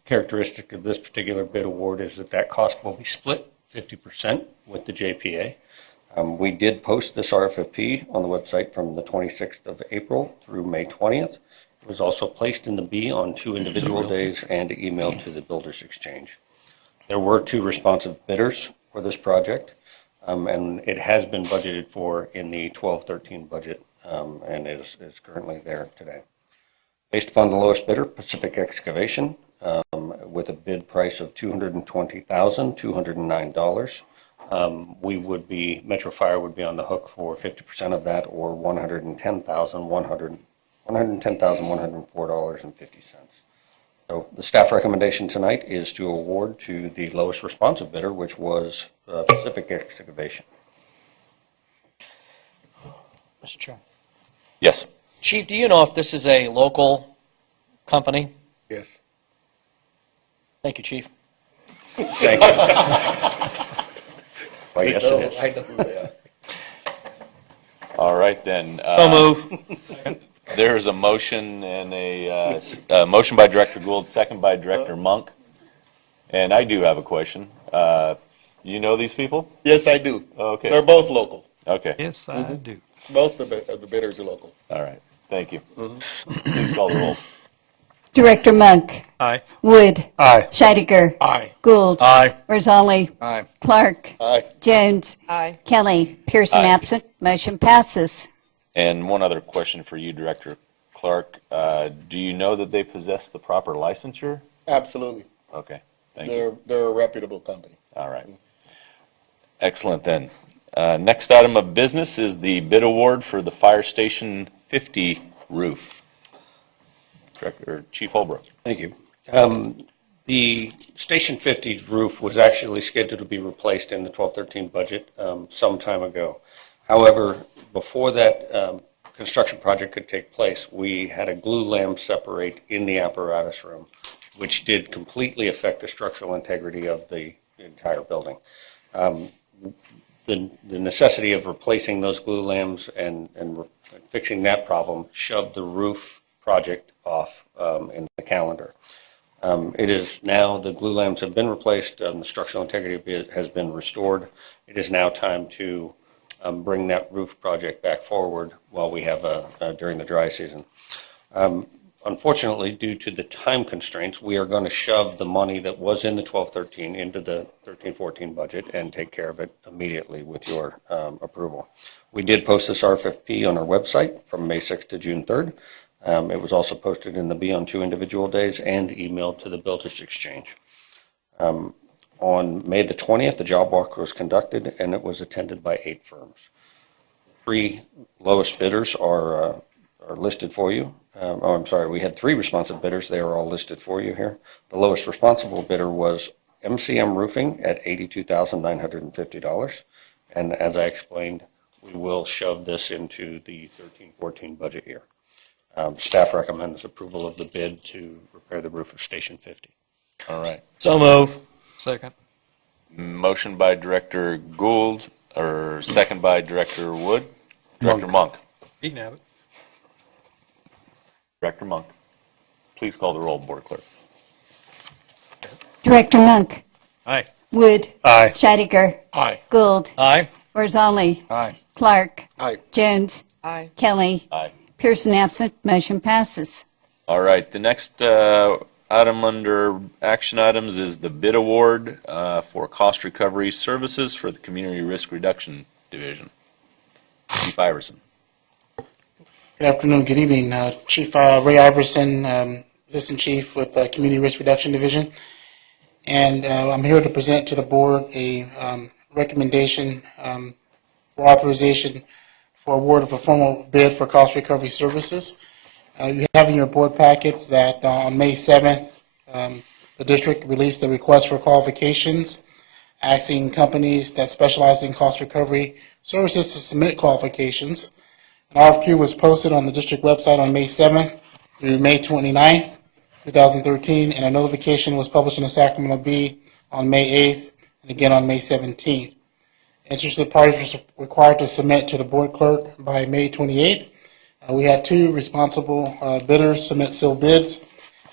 characteristic of this particular bid award is that cost will be split 50% with the JPA. We did post this RFP on the website from the 26th of April through May 20th. It was also placed in the B on 2 individual days and emailed to the Builders Exchange. There were 2 responsive bidders for this project, and it has been budgeted for in the 12-13 budget, and is currently there today. Based upon the lowest bidder, Pacific Excavation, with a bid price of $220,209. Metro Fire would be on the hook for 50% of that, or $110,104.50. So the staff recommendation tonight is to award to the lowest responsive bidder, which was Pacific Excavation. Mr. Chair. Yes. Chief, do you know if this is a local company? Yes. Thank you, Chief. Thank you. Well, yes, it is. I know who they are. All right, then. So move. There is a motion and a motion by Director Gould, second by Director Monk. And I do have a question. You know these people? Yes, I do. Okay. They're both local. Okay. Yes, I do. Both of the bidders are local. All right. Thank you. Please call the roll. Director Monk. Aye. Wood. Aye. Scheidegger. Aye. Gould. Aye. Barzali. Aye. Clark. Aye. Jones. Aye. Kelly. Pearson Aye. absent. Motion passes. And one other question for you, Director Clark. Do you know that they possess the proper licensure? Absolutely. Okay. Thank you. They're a reputable company. All right. Excellent then. Next item of business is the bid award for the Fire Station 50 roof. Director Chief Holbrook. Thank you. The Station 50 roof was actually scheduled to be replaced in the 12-13 budget some time ago. However, before that construction project could take place, we had a glue lamb separate in the apparatus room, which did completely affect the structural integrity of the entire building. the necessity of replacing those glue lambs and fixing that problem shoved the roof project off in the calendar. It is now, the glue lamps have been replaced, the structural integrity has been restored. It is now time to bring that roof project back forward while we have during the dry season. Unfortunately, due to the time constraints, we are going to shove the money that was in the 12-13 into the 13-14 budget and take care of it immediately with your approval. We did post this RFP on our website from May 6th to June 3rd. It was also posted in the Be on 2 individual days and emailed to the Builders Exchange. On May the 20th, the job walk was conducted, and it was attended by 8 firms. 3 lowest bidders are listed for you. I'm sorry, we had 3 responsive bidders. They are all listed for you here. The lowest responsible bidder was MCM Roofing at $82,950. And as I explained, we will shove this into the 13-14 budget year. Staff recommends approval of the bid to repair the roof of Station 50. All right. So move. Second. Motion by Director Gould, or second by Director Wood. Director Monk. You can have it. Director Monk. Please call the roll, Board Clerk. Director Monk. Aye. Wood. Aye. Scheidegger. Aye. Gould. Aye. Barzali. Aye. Clark. Aye. Jones. Aye. Kelly. Aye. Pearson absent. Motion passes. All right, the next item under action items is the bid award for cost recovery services for the Community Risk Reduction Division. Chief Iverson. Good afternoon, good evening. Chief Ray Iverson, Assistant Chief with the Community Risk Reduction Division. And I'm here to present to the board a recommendation for authorization for award of a formal bid for cost recovery services. You have in your board packets that on May 7th, the district released a request for qualifications, asking companies that specialize in cost recovery services to submit qualifications. An RFQ was posted on the district website on May 7th through May 29th, 2013, and a notification was published in the Sacramento Bee on May 8th and again on May 17th. Interested parties were required to submit to the board clerk by May 28th. We had 2 responsible bidders submit sealed bids,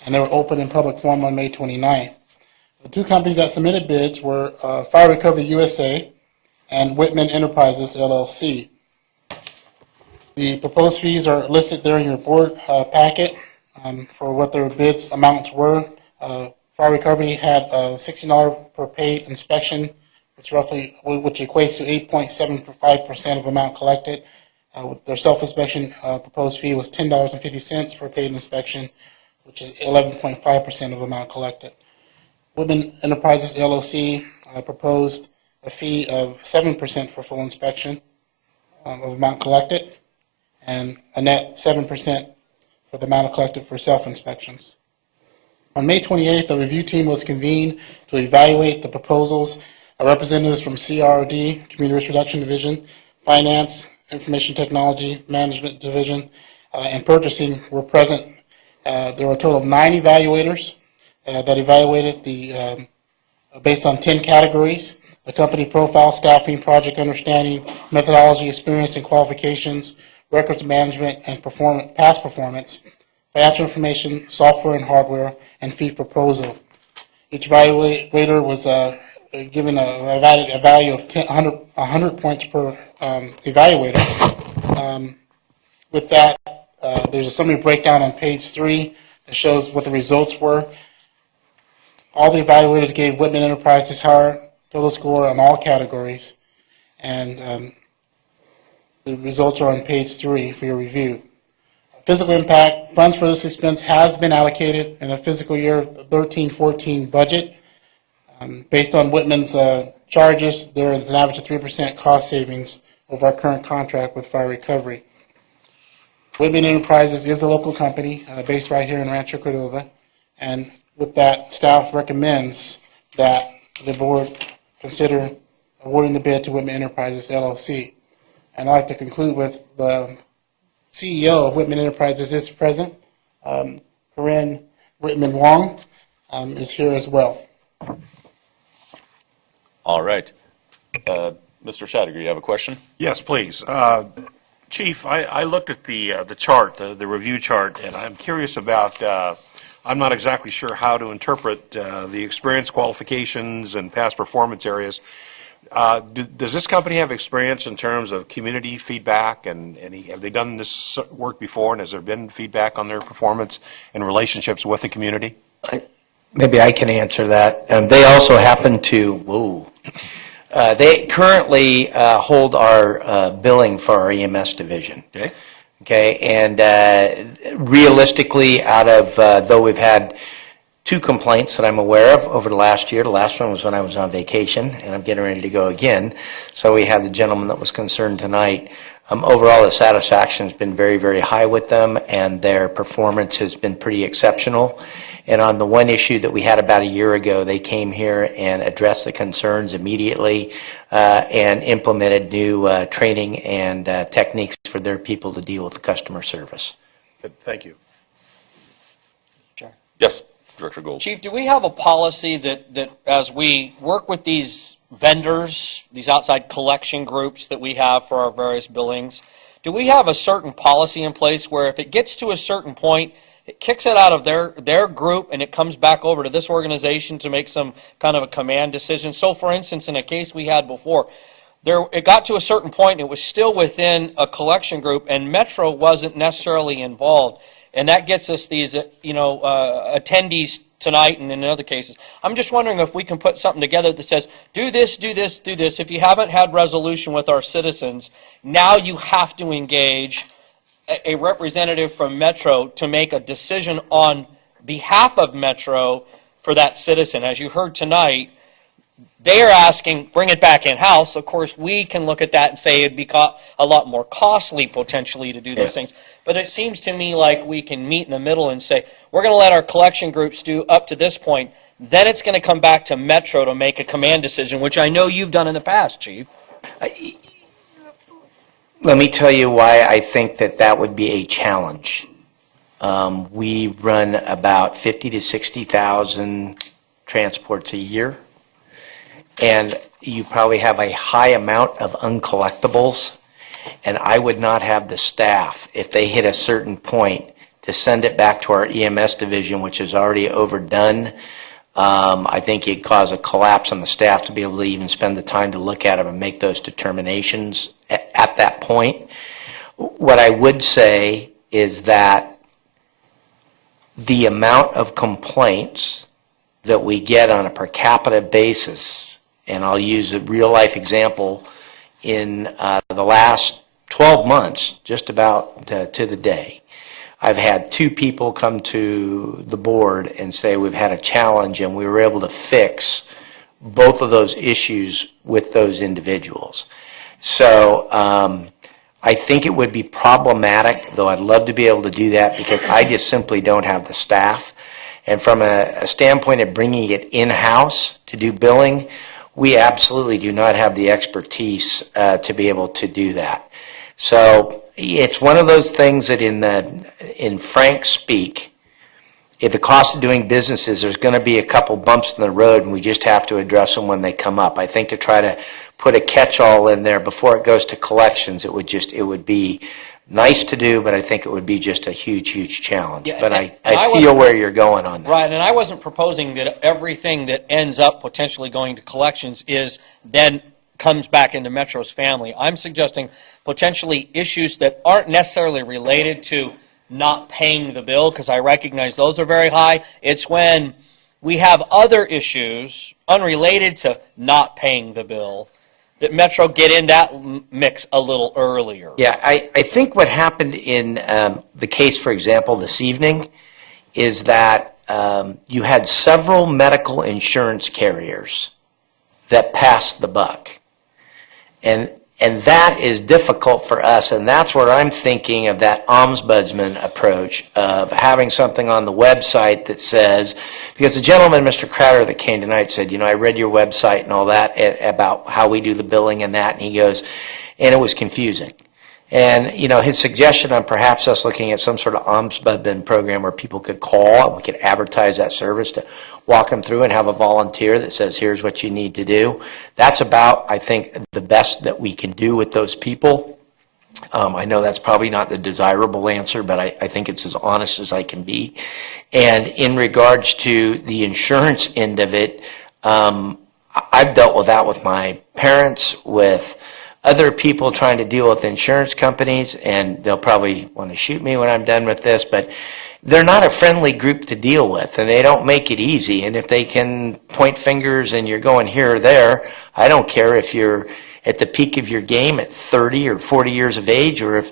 and they were open in public forum on May 29th. The 2 companies that submitted bids were Fire Recovery USA and Whitman Enterprises, LLC. The proposed fees are listed there in your board packet for what their bids amounts were. Fire Recovery had a $16 per paid inspection, which equates to 8.75% of amount collected. With their self-inspection proposed fee was $10.50 per paid inspection, which is 11.5% of amount collected. Whitman Enterprises LLC proposed a fee of 7% for full inspection of amount collected, and a net 7% for the amount collected for self-inspections. On May 28th, a review team was convened to evaluate the proposals. Representatives from CRD, Community Risk Reduction Division, Finance, Information Technology Management Division, and Purchasing were present. There were a total of 9 evaluators that evaluated based on 10 categories: the company profile, staffing, project understanding, methodology, experience and qualifications, records management and past performance, financial information, software and hardware, and fee proposal. Each evaluator was given a value of 100 points per evaluator. With that, there's a summary breakdown on page 3 that shows what the results were. All the evaluators gave Whitman Enterprises higher total score on all categories, and the results are on page 3 for your review. Physical impact, funds for this expense has been allocated in a fiscal year 13-14 budget. Based on Whitman's charges, there is an average of 3% cost savings over our current contract with Fire Recovery. Whitman Enterprises is a local company based right here in Rancho Cordova, and with that, staff recommends that the board consider awarding the bid to Whitman Enterprises LLC. And I'd like to conclude with the CEO of Whitman Enterprises is present. Corinne Whitman Wong is here as well. All right. Mr. Shadegger, you have a question? Yes, please. Chief, I looked at the chart, the review chart, and I'm curious about, I'm not exactly sure how to interpret the experience qualifications and past performance areas. Does this company have experience in terms of community feedback, and have they done this work before, and has there been feedback on their performance and relationships with the community? Maybe I can answer that. They also happen to, they currently hold our billing for our EMS division. Okay. Okay, and realistically, out of, though we've had 2 complaints that I'm aware of over the last year. The last one was when I was on vacation, and I'm getting ready to go again. So we had the gentleman that was concerned tonight. Overall, the satisfaction has been very, very high with them, and their performance has been pretty exceptional. And on the one issue that we had about a year ago, they came here and addressed the concerns immediately and implemented new training and techniques for their people to deal with the customer service. Good. Thank you. Yes, Director Gold. Chief, do we have a policy that as we work with these vendors, these outside collection groups that we have for our various billings, do we have a certain policy in place where if it gets to a certain point, it kicks it out of their group and it comes back over to this organization to make some kind of a command decision? So, for instance, in a case we had before, it got to a certain point and it was still within a collection group and Metro wasn't necessarily involved. And that gets us these, attendees tonight and in other cases. I'm just wondering if we can put something together that says, do this, do this, do this. If you haven't had resolution with our citizens, now you have to engage a representative from Metro to make a decision on behalf of Metro for that citizen. As you heard tonight, they are asking, bring it back in-house. Of course, we can look at that and say it'd be a lot more costly potentially to do those things. But it seems to me like we can meet in the middle and say, we're going to let our collection groups do up to this point. Then it's going to come back to Metro to make a command decision, which I know you've done in the past, Chief. Let me tell you why I think that would be a challenge. We run about 50 to 60,000 transports a year. And you probably have a high amount of uncollectibles, and I would not have the staff, if they hit a certain point, to send it back to our EMS division, which is already overdone. I think it'd cause a collapse on the staff to be able to even spend the time to look at them and make those determinations at that point. What I would say is that the amount of complaints that we get on a per capita basis, and I'll use a real-life example, in the last 12 months, just about to the day, I've had 2 people come to the board and say we've had a challenge and we were able to fix both of those issues with those individuals. So I think it would be problematic, though I'd love to be able to do that because I just simply don't have the staff. And from a standpoint of bringing it in-house to do billing, we absolutely do not have the expertise to be able to do that. So it's one of those things that in frank speak, if the cost of doing business is there's going to be a couple bumps in the road and we just have to address them when they come up. I think to try to put a catch-all in there before it goes to collections, it would be nice to do, but I think it would be just a huge, huge challenge. Yeah, but and I feel where you're going on that. Right, and I wasn't proposing that everything that ends up potentially going to collections is then comes back into Metro's family. I'm suggesting potentially issues that aren't necessarily related to not paying the bill, because I recognize those are very high. It's when we have other issues unrelated to not paying the bill that Metro get in that mix a little earlier. Yeah, I think what happened in the case, for example, this evening, is that you had several medical insurance carriers that passed the buck. And that is difficult for us, and that's where I'm thinking of that ombudsman approach of having something on the website that says, because the gentleman, Mr. Crowder, that came tonight said, I read your website and all that about how we do the billing and that, and he goes, and it was confusing. And, his suggestion on perhaps us looking at some sort of ombudsman program where people could call and we could advertise that service to walk them through and have a volunteer that says, here's what you need to do. That's about, I think, the best that we can do with those people. I know that's probably not the desirable answer, but I think it's as honest as I can be. And in regards to the insurance end of it, I've dealt with that with my parents, with other people trying to deal with insurance companies, and they'll probably want to shoot me when I'm done with this, but they're not a friendly group to deal with, and they don't make it easy. And if they can point fingers and you're going here or there, I don't care if you're at the peak of your game at 30 or 40 years of age, or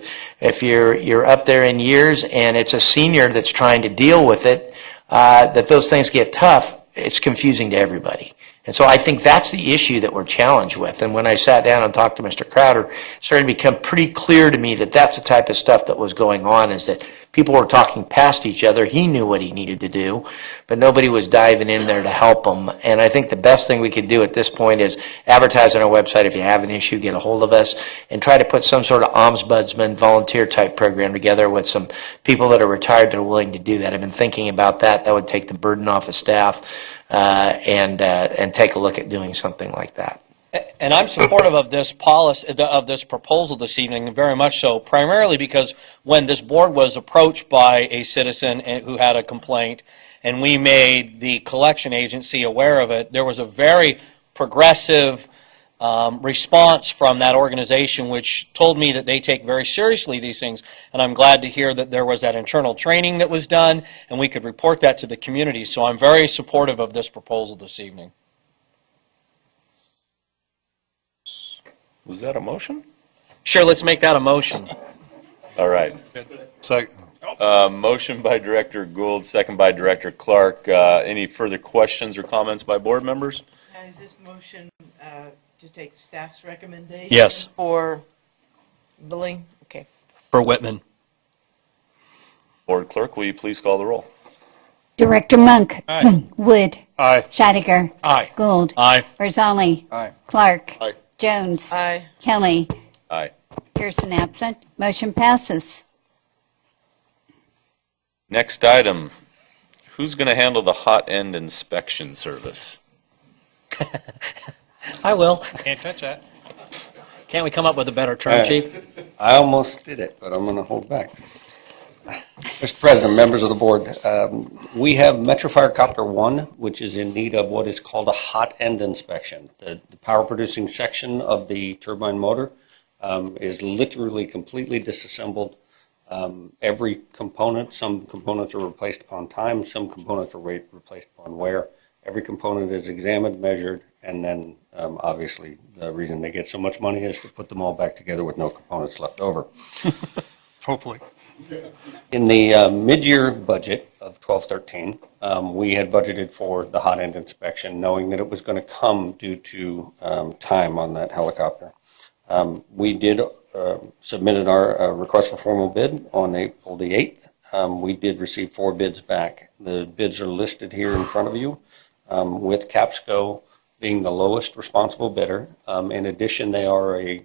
if you're up there in years and it's a senior that's trying to deal with it, that those things get tough, it's confusing to everybody. And so I think that's the issue that we're challenged with. And when I sat down and talked to Mr. Crowder, it started to become pretty clear to me that that's the type of stuff that was going on, is that people were talking past each other. He knew what he needed to do, but nobody was diving in there to help him. And I think the best thing we could do at this point is advertise on our website. If you have an issue, get a hold of us and try to put some sort of ombudsman volunteer type program together with some people that are retired that are willing to do that. I've been thinking about that. That would take the burden off of staff and take a look at doing something like that. And I'm supportive of this policy, of this proposal this evening, very much so, primarily because when this board was approached by a citizen who had a complaint, and we made the collection agency aware of it, there was a very progressive response from that organization, which told me that they take very seriously these things. And I'm glad to hear that there was that internal training that was done, and we could report that to the community. So I'm very supportive of this proposal this evening. Was that a motion? Sure, let's make that a motion. All right. Second. Motion by Director Gould, second by Director Clark. Any further questions or comments by board members? Now, is this motion to take staff's recommendation? Yes. For billing? Okay. For Whitman. Board Clerk, will you please call the roll? Director Monk. Aye. Wood. Aye. Scheidegger. Aye. Gould. Aye. Barzali. Aye. Clark. Aye. Jones. Aye. Kelly. Aye. Pearson absent. Motion passes. Next item, who's going to handle the hot end inspection service? I will. Can't touch that. Can't we come up with a better term, Chief? I almost did it, but I'm going to hold back. Mr. President, members of the board, we have Metro Fire Copter 1, which is in need of what is called a hot end inspection. The power producing section of the turbine motor is literally completely disassembled. Every component, some components are replaced upon time, some components are replaced upon wear. Every component is examined, measured, and then obviously the reason they get so much money is to put them all back together with no components left over. Hopefully. In the mid-year budget of 12-13, we had budgeted for the hot end inspection, knowing that it was going to come due to time on that helicopter. We did submitted our request for formal bid on April the 8th. We did receive 4 bids back. The bids are listed here in front of you, with Capsco being the lowest responsible bidder. In addition, they are a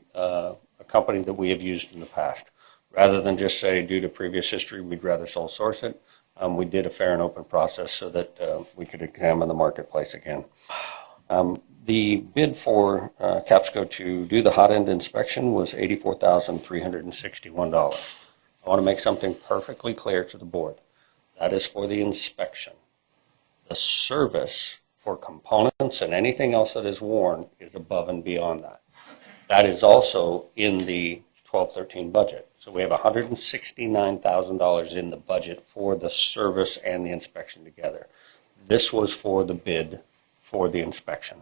company that we have used in the past. Rather than just say, due to previous history, we'd rather sole source it, we did a fair and open process so that we could examine the marketplace again. The bid for Capsco to do the hot end inspection was $84,361. I want to make something perfectly clear to the board. That is for the inspection. The service for components and anything else that is worn is above and beyond that. That is also in the 12-13 budget. So we have $169,000 in the budget for the service and the inspection together. This was for the bid for the inspection.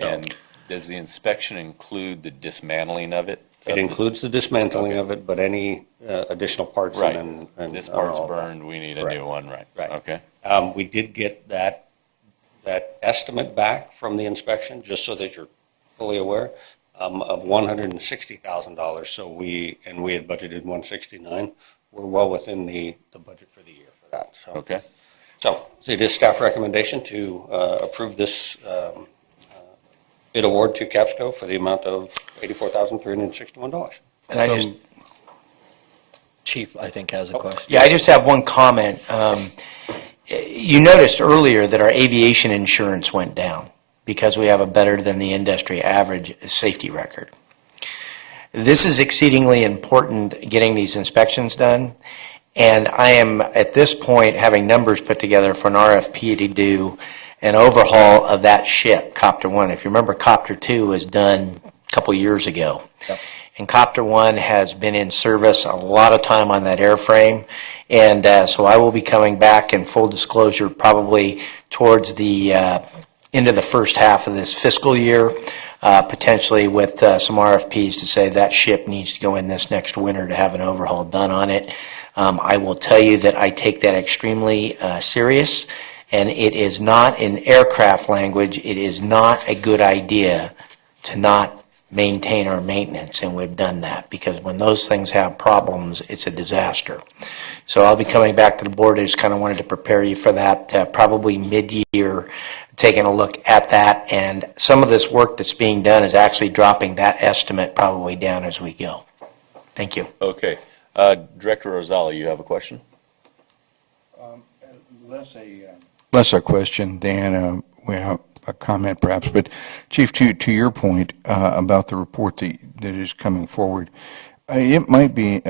So And does the inspection include the dismantling of it? it includes the dismantling of it, but any additional parts. Right. And This part's burned, we need a new one, right? Right. Okay. We did get that estimate back from the inspection, just so that you're fully aware, of $160,000. So we had budgeted $169,000. We're well within the budget for the year for that. So. Okay. So it is staff recommendation to approve this bid award to Capsco for the amount of $84,361. And I just Chief, I think, has a question. Yeah, I just have one comment. You noticed earlier that our aviation insurance went down because we have a better than the industry average safety record. This is exceedingly important, getting these inspections done. And I am, at this point, having numbers put together for an RFP to do an overhaul of that ship, Copter 1. If you remember, Copter 2 was done a couple years ago. Yep. And Copter 1 has been in service a lot of time on that airframe. And so I will be coming back in full disclosure probably towards the end of the first half of this fiscal year, potentially with some RFPs to say that ship needs to go in this next winter to have an overhaul done on it. I will tell you that I take that extremely serious, and it is not, in aircraft language, it is not a good idea to not maintain our maintenance, and we've done that, because when those things have problems, it's a disaster. So I'll be coming back to the board. I just kind of wanted to prepare you for that, probably mid-year, taking a look at that, and some of this work that's being done is actually dropping that estimate probably down as we go. Thank you. Okay. Director Rosali, you have a question? Less a question than a comment perhaps, but Chief, to your point about the report that is coming forward, it might be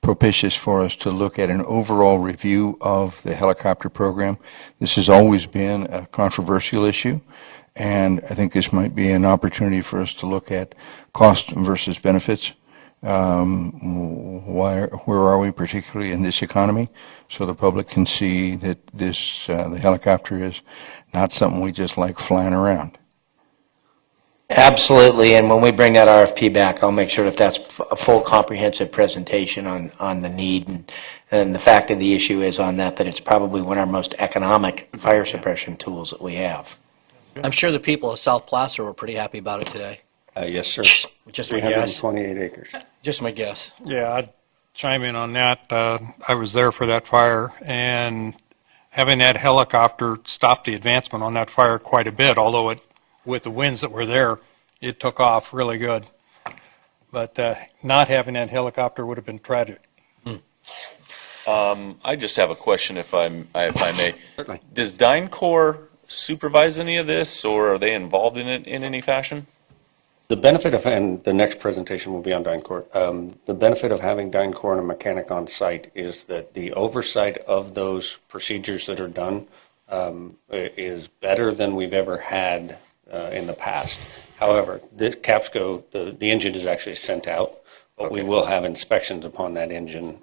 propitious for us to look at an overall review of the helicopter program. This has always been a controversial issue, and I think this might be an opportunity for us to look at cost versus benefits. Where are we, particularly in this economy, so the public can see that this the helicopter is not something we just like flying around. Absolutely, and when we bring that RFP back, I'll make sure that that's a full comprehensive presentation on the need, and the fact of the issue is on that it's probably one of our most economic fire suppression tools that we have. I'm sure the people of South Placer were pretty happy about it today. Yes, sir. Just my guess. 328 acres. Just my guess. Yeah, I'd chime in on that. I was there for that fire, and having that helicopter stopped the advancement on that fire quite a bit, although with the winds that were there, it took off really good. But not having that helicopter would have been tragic. I just have a question, if I may. Certainly. Does DynCorp supervise any of this, or are they involved in it in any fashion? The benefit of, and the next presentation will be on DynCorp, the benefit of having DynCorp and a mechanic on site is that the oversight of those procedures that are done is better than we've ever had in the past. However, this CAPSCO, the engine is actually sent out, but we will have inspections upon that engine,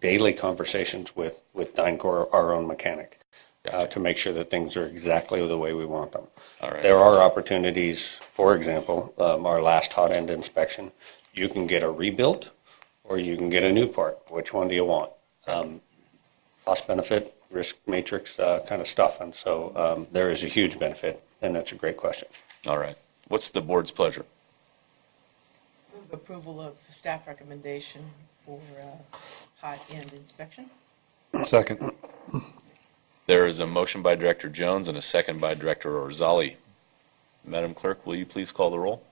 daily conversations with DynCorp, our own mechanic, to make sure that things are exactly the way we want them. All right. There are opportunities, for example, our last hot end inspection, you can get a rebuilt or you can get a new part. Which one do you want? Cost benefit, risk matrix kind of stuff. And so there is a huge benefit, and that's a great question. All right. What's the board's pleasure? Move approval of staff recommendation for hot end inspection. Second. There is a motion by Director Jones and a second by Director Orzali. Madam Clerk, will you please call the roll?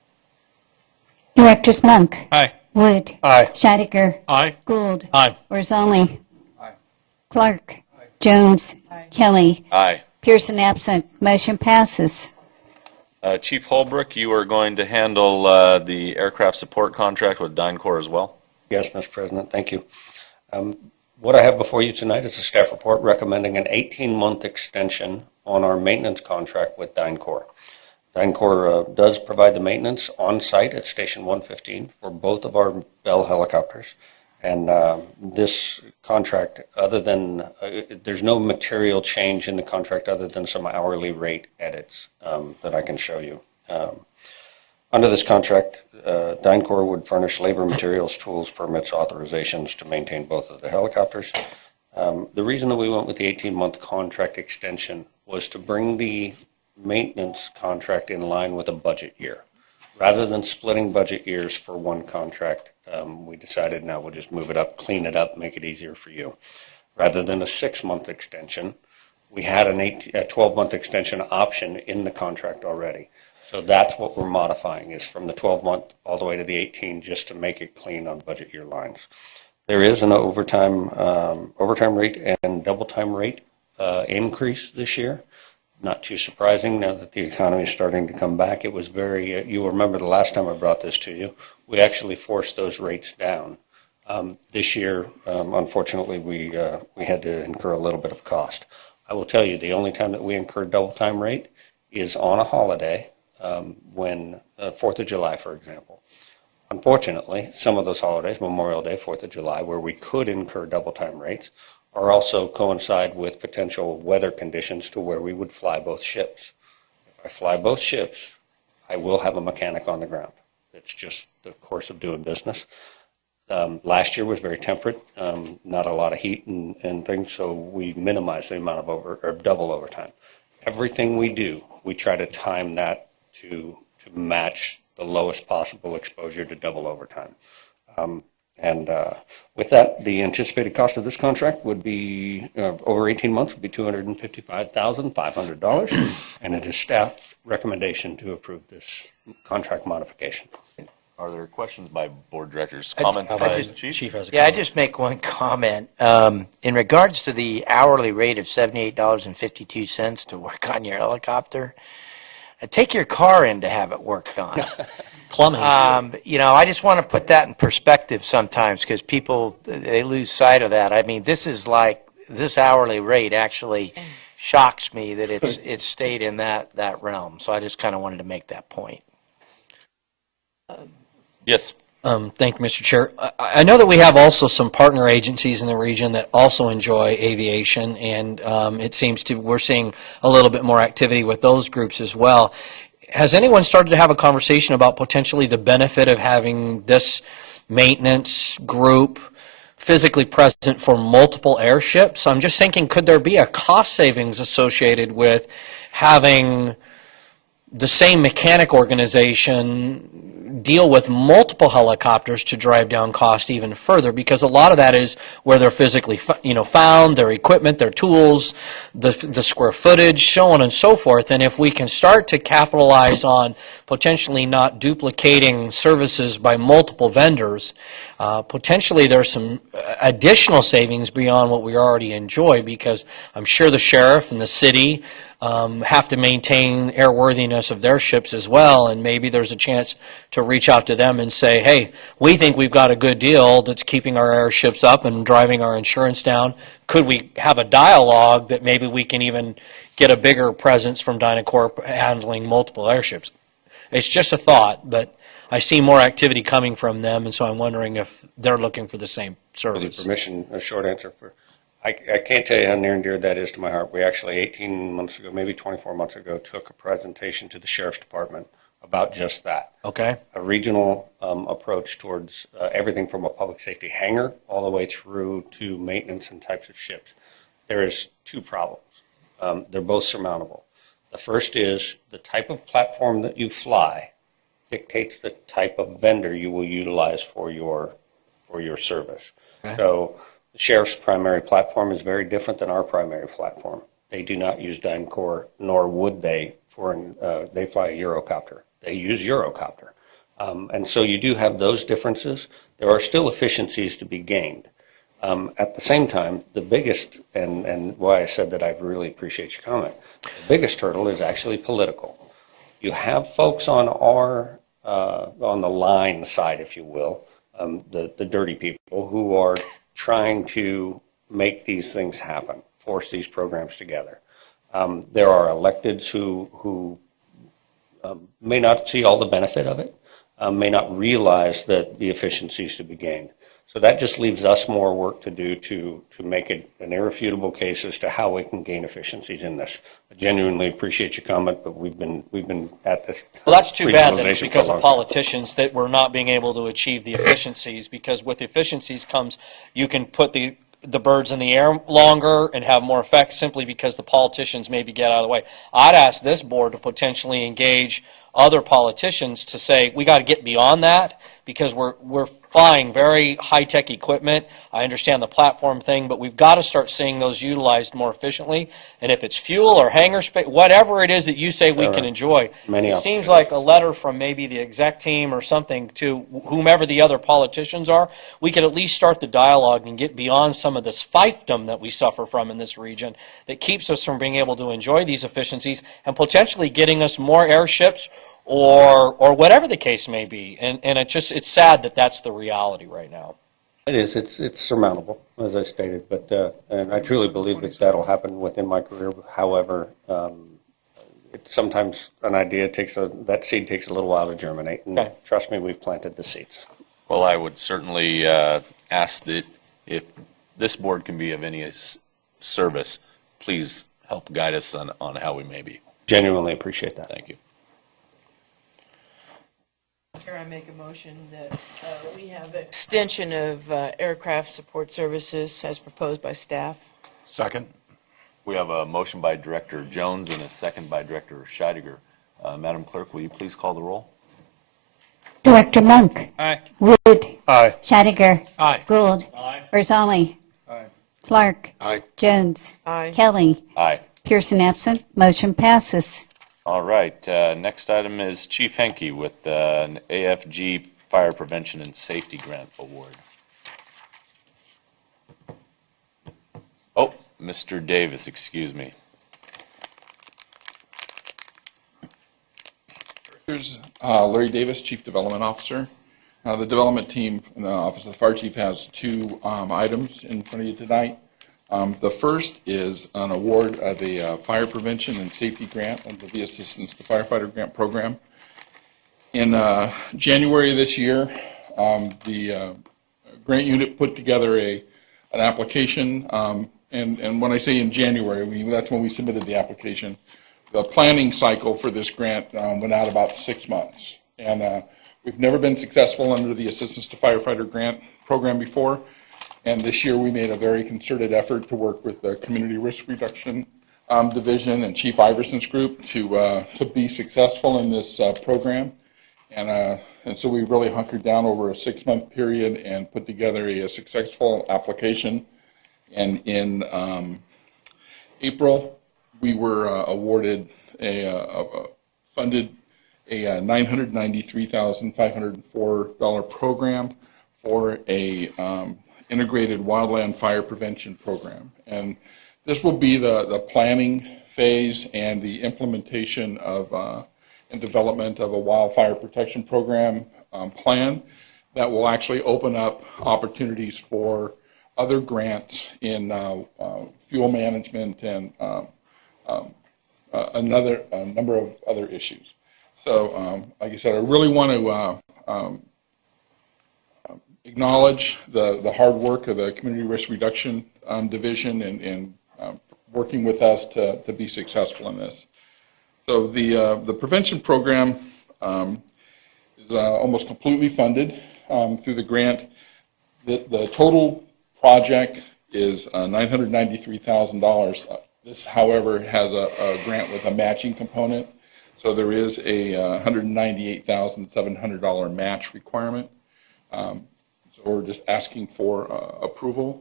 Directors Monk. Aye. Wood. Aye. Scheidegger. Aye. Gould. Aye. Orzali. Clark. Jones. Kelly. Aye. Pearson absent. Motion passes. Chief Holbrook, you are going to handle the aircraft support contract with DynCorp as well? Yes, Mr. President, thank you. What I have before you tonight is a staff report recommending an 18-month extension on our maintenance contract with DynCorp. DynCorp does provide the maintenance on site at Station 115 for both of our Bell helicopters. And this contract, other than, there's no material change in the contract other than some hourly rate edits that I can show you. Under this contract, DynCorp would furnish labor, materials, tools, permits, authorizations to maintain both of the helicopters. The reason that we went with the 18-month contract extension was to bring the maintenance contract in line with a budget year. Rather than splitting budget years for one contract, we decided now we'll just move it up, clean it up, make it easier for you. Rather than a 6-month extension, we had a 12-month extension option in the contract already. So that's what we're modifying, is from the 12-month all the way to the 18, just to make it clean on budget year lines. There is an overtime rate and double time rate increase this year. Not too surprising now that the economy is starting to come back. It was you'll remember the last time I brought this to you, we actually forced those rates down. This year, unfortunately, we had to incur a little bit of cost. I will tell you, the only time that we incur double time rate is on a holiday, when 4th of July, for example. Unfortunately, some of those holidays, Memorial Day, 4th of July, where we could incur double time rates, are also coincide with potential weather conditions to where we would fly both ships. If I fly both ships, I will have a mechanic on the ground. It's just the course of doing business. Last year was very temperate, not a lot of heat and things, so we minimized the amount of double overtime. Everything we do, we try to time that to match the lowest possible exposure to double overtime. With that, the anticipated cost of this contract would be, over 18 months, would be $255,500, and it is staff recommendation to approve this contract modification. Are there questions by board directors? Comments by Chief? Chief has a Yeah, I comment. just make one comment. In regards to the hourly rate of $78.52 to work on your helicopter, take your car in to have it worked on. Plumbing. You know, I just want to put that in perspective sometimes because people, they lose sight of that. I mean, this hourly rate actually shocks me that it's stayed in that realm. So I just kind of wanted to make that point. Yes. Thank you, Mr. Chair. I know that we have also some partner agencies in the region that also enjoy aviation, and it seems we're seeing a little bit more activity with those groups as well. Has anyone started to have a conversation about potentially the benefit of having this maintenance group physically present for multiple airships? I'm just thinking, could there be a cost savings associated with having the same mechanic organization deal with multiple helicopters to drive down cost even further? Because a lot of that is where they're physically found, their equipment, their tools, the square footage, so on and so forth. And if we can start to capitalize on potentially not duplicating services by multiple vendors, potentially there's some additional savings beyond what we already enjoy, because I'm sure the sheriff and the city have to maintain airworthiness of their ships as well, and maybe there's a chance to reach out to them and say, hey, we think we've got a good deal that's keeping our airships up and driving our insurance down. Could we have a dialogue that maybe we can even get a bigger presence from Dynacorp handling multiple airships? It's just a thought, but I see more activity coming from them, and so I'm wondering if they're looking for the same service. With your permission, a short answer I can't tell you how near and dear that is to my heart. We actually, 18 months ago, maybe 24 months ago, took a presentation to the Sheriff's Department about just that. Okay. A regional approach towards everything from a public safety hangar all the way through to maintenance and types of ships. There is two problems. They're both surmountable. The first is the type of platform that you fly dictates the type of vendor you will utilize for your service. Okay. So the Sheriff's primary platform is very different than our primary platform. They do not use Dynacorp, nor would they they fly a Eurocopter. They use Eurocopter. And so you do have those differences. There are still efficiencies to be gained. At the same time, the biggest, and why I said that I really appreciate your comment, the biggest hurdle is actually political. You have folks on on the line side, if you will, the dirty people who are trying to make these things happen, force these programs together. There are electeds who may not see all the benefit of it, may not realize that the efficiencies to be gained. So that just leaves us more work to do to make it an irrefutable case as to how we can gain efficiencies in this. I genuinely appreciate your comment, but we've been at this. Well, that's too bad that it's regionalization because for a of long time. politicians that we're not being able to achieve the efficiencies, because with efficiencies comes you can put the birds in the air longer and have more effect simply because the politicians maybe get out of the way. I'd ask this board to potentially engage other politicians to say, we got to get beyond that. because we're flying very high-tech equipment. I understand the platform thing, but we've got to start seeing those utilized more efficiently. And if it's fuel or hangar space, whatever it is that you say we can enjoy, it seems like a letter from maybe the exec team or something to whomever the other politicians are, we could at least start the dialogue and get beyond some of this fiefdom that we suffer from in this region that keeps us from being able to enjoy these efficiencies and potentially getting us more airships or whatever the case may be. And it's sad that that's the reality right now. It is. It's surmountable, as I stated, but and I truly believe that that'll happen within my career. However, sometimes an idea that seed takes a little while to germinate, and trust me, we've planted the seeds. Well, I would certainly ask that if this board can be of any service, please help guide us on how we may be. Genuinely appreciate that. Thank you. Chair, I make a motion that we have extension of aircraft support services as proposed by staff. Second. We have a motion by Director Jones and a second by Director Scheidegger. Madam Clerk, will you please call the roll? Director Monk. Aye. Wood. Aye. Scheidegger. Aye. Gould. Aye. Barzali. Aye. Clark. Aye. Jones. Aye. Kelly. Aye. Pearson absent. Motion passes. All right. Next item is Chief Henke with an AFG Fire Prevention and Safety Grant Award. Oh, Mr. Davis, excuse me. Here's Larry Davis, Chief Development Officer. The development team in the Office of the Fire Chief has two items in front of you tonight. The first is an award of a fire prevention and safety grant under the Assistance to Firefighter Grant Program. In January of this year, the grant unit put together an application, and when I say in January, that's when we submitted the application. The planning cycle for this grant went out about 6 months, and we've never been successful under the Assistance to Firefighter Grant Program before. And this year we made a very concerted effort to work with the Community Risk Reduction Division and Chief Iverson's group to be successful in this program. And so we really hunkered down over a 6-month period and put together a successful application. And in April, we were awarded funded a $993,504 program for a integrated wildland fire prevention program. And this will be the planning phase and the implementation of and development of a wildfire protection program plan that will actually open up opportunities for other grants in fuel management and a number of other issues. So, like I said, I really want to acknowledge the hard work of the Community Risk Reduction Division and working with us to be successful in this. So the prevention program is almost completely funded through the grant. The total project is $993,000. This, however, has a grant with a matching component. So there is a $198,700 match requirement. So we're just asking for approval